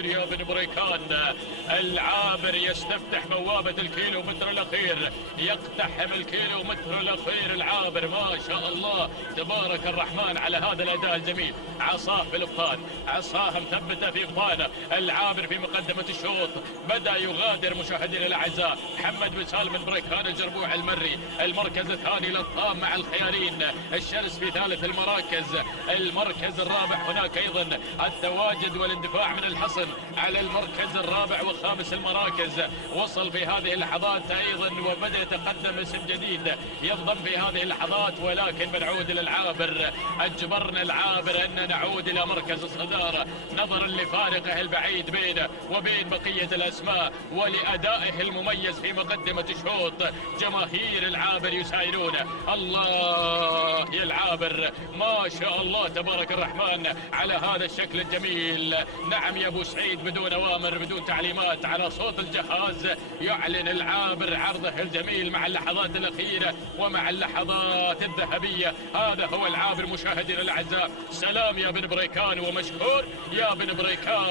يا بن بريكان. العابر يستفتح بوابة الكيلو متر الأخير، يقتحم الكيلو متر الأخير العابر. ما شاء الله تبارك الرحمن على هذا الأداء الجميل. عصاه في الابطال، عصاه مثبتة في ابطاله. العابر في مقدمة الشوط بدأ يغادر مشاهدينا الأعزاء محمد بن سالم بن بريكان الجربوع المري. المركز الثاني لطام مع الخيارين. الشرس في ثالث المراكز. المركز الرابع هناك أيضا التواجد والاندفاع من الحصن على المركز الرابع وخامس المراكز. وصل في هذه اللحظات أيضا وبدأ يتقدم اسم جديد ينضم في هذه اللحظات. ولكن بنعود إلى العابر. أجبرنا العابر أن نعود إلى مركز الصدارة نظرا لفارقه البعيد بينه وبين بقية الأسماء ولأدائه المميز في مقدمة الشوط. جماهير العابر يسايرون. الله يا العابر ما شاء الله تبارك الرحمن على هذا الشكل الجميل. نعم يا أبو سعيد بدون أوامر بدون تعليمات على صوت الجهاز يعلن العابر عرضه الجميل مع اللحظات الأخيرة ومع اللحظات الذهبية. هذا هو العابر مشاهدينا الأعزاء. سلام يا بن بريكان ومشكور يا بن بريكان.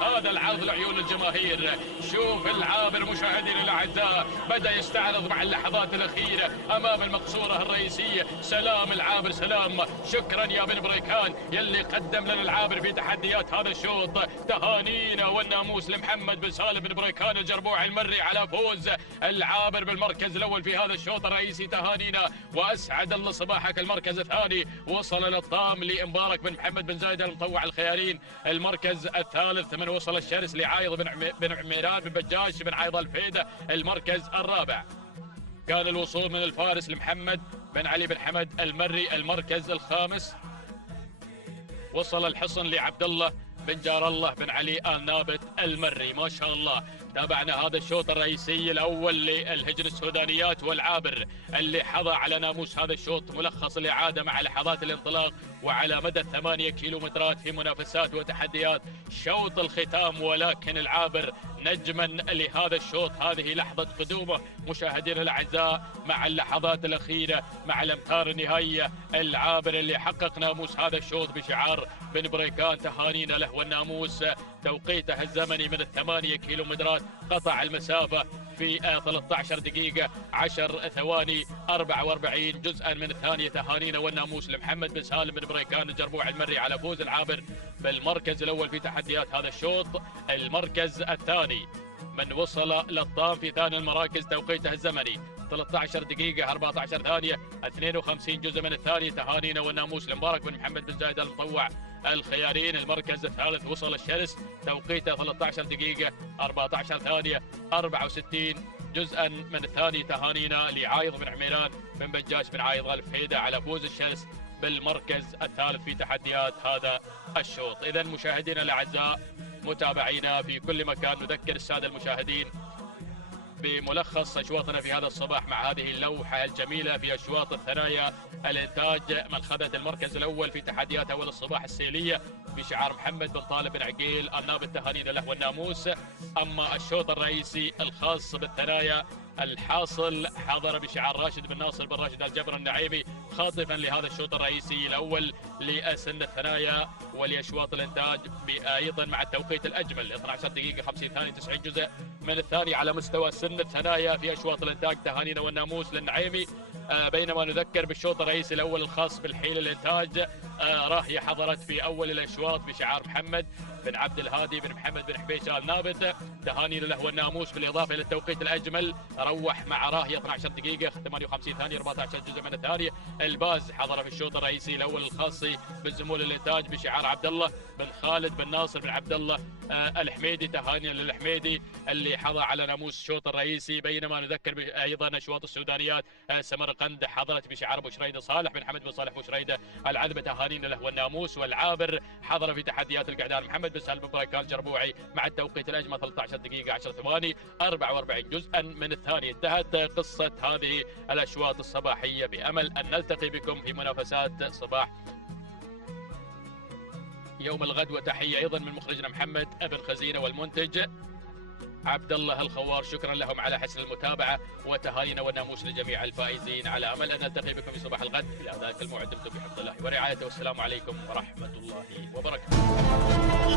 هذا العرض لعيون الجماهير. شوف العابر مشاهدينا الأعزاء بدأ يستعرض مع اللحظات الأخيرة أمام المقصورة الرئيسية. سلام العابر سلام. شكرا يا بن بريكان يلي قدم لنا العابر في تحديات هذا الشوط. تهانينا والناموس لمحمد بن سالم بن بريكان الجربوع المري على فوز العابر بالمركز الأول في هذا الشوط الرئيسي. تهانينا وأسعد الله صباحك. المركز الثاني وصل للطام لمبارك بن محمد بن زايد المطوع الخيارين. المركز الثالث من وصل الشرس لعايض بن عميران بن بجاش بن عايض الفيدة. المركز الرابع كان الوصول من الفارس لمحمد بن علي بن حمد المري. المركز الخامس وصل الحصن لعبد الله بن جار الله بن علي النابت المري. ما شاء الله. تابعنا هذا الشوط الرئيسي الأول للهجن السودانيات والعابر اللي حظى على ناموس هذا الشوط. ملخص الإعادة مع لحظات الانطلاق وعلى مدى 8 كيلومترات في منافسات وتحديات شوط الختام. ولكن العابر نجما لهذا الشوط. هذه لحظة قدومه مشاهدينا الأعزاء مع اللحظات الأخيرة مع الأمتار النهائية. العابر اللي حقق ناموس هذا الشوط بشعار بن بريكان. تهانينا له والناموس. توقيته الزمني من 8 كيلومترات قطع المسافة في 13 دقيقة 10 ثواني 44 جزءا من الثانية. تهانينا والناموس لمحمد بن سالم بن بريكان الجربوع المري على فوز العابر بالمركز الأول في تحديات هذا الشوط. المركز الثاني من وصل للطام في ثاني المراكز توقيته الزمني 13 دقيقة 14 ثانية 52 جزء من الثانية. تهانينا والناموس لمبارك بن محمد بن زايد المطوع الخيارين. المركز الثالث وصل الشرس، توقيته 13 دقيقة 14 ثانية 64 جزءا من الثانية. تهانينا لعايض بن عميران بن بجاش بن عايض الفهيدة على فوز الشرس بالمركز الثالث في تحديات هذا الشوط. إذا مشاهدينا الأعزاء متابعينا في كل مكان، نذكر السادة المشاهدين بملخص أشواطنا في هذا الصباح مع هذه اللوحة الجميلة في أشواط الثنايا. الإنتاج من خذت المركز الأول في تحديات أول الصباح السيلية بشعار محمد بن طالب بن عقيل النابت تهانينا له والناموس. أما الشوط الرئيسي الخاص بالثنايا الحاصل حضر بشعار راشد بن ناصر بن راشد الجبر النعيمي خاطفا لهذا الشوط الرئيسي الأول لسن الثنايا ولأشواط الإنتاج أيضا مع التوقيت الأجمل 12 دقيقة 50 ثانية 90 جزء من الثانية على مستوى سن الثنايا في أشواط الإنتاج. تهانينا والناموس للنعيمي. بينما نذكر بالشوط الرئيسي الأول الخاص بالحيل الإنتاج راهية حضرت في أول الأشواط بشعار محمد بن عبد الهادي بن محمد بن حبيشة النابت تهانينا له والناموس، بالإضافة إلى التوقيت الأجمل روح مع راهية 12 دقيقة 58 ثانية 14 جزء من الثانية. الباز حضر في الشوط الرئيسي الأول الخاص بالزمول الإنتاج بشعار عبد الله بن خالد بن ناصر بن عبد الله الحميدي. تهانينا للحميدي اللي حضر على ناموس الشوط الرئيسي. بينما نذكر أيضا أشواط السودانيات سمرقند حضرت بشعار بشريدة صالح بن حمد بن صالح بشريدة العذبة تهانينا له والناموس. والعابر حضر في تحديات القعدان محمد بن سالم بن برايكان الجربوعي مع التوقيت الأجمل 13 دقيقة 10 ثواني 44 جزءا من الثانية. انتهت قصة هذه الأشواط الصباحية، بأمل أن نلتقي بكم في منافسات صباح يوم الغد. وتحية أيضا من مخرجنا محمد ابن خزينة والمنتج عبد الله الخوار، شكرا لهم على حسن المتابعة، وتهانينا والناموس لجميع الفائزين، على أمل أن نلتقي بكم في صباح الغد إلى ذلك الموعد. دمتم بحفظ الله ورعايته، والسلام عليكم ورحمة الله وبركاته.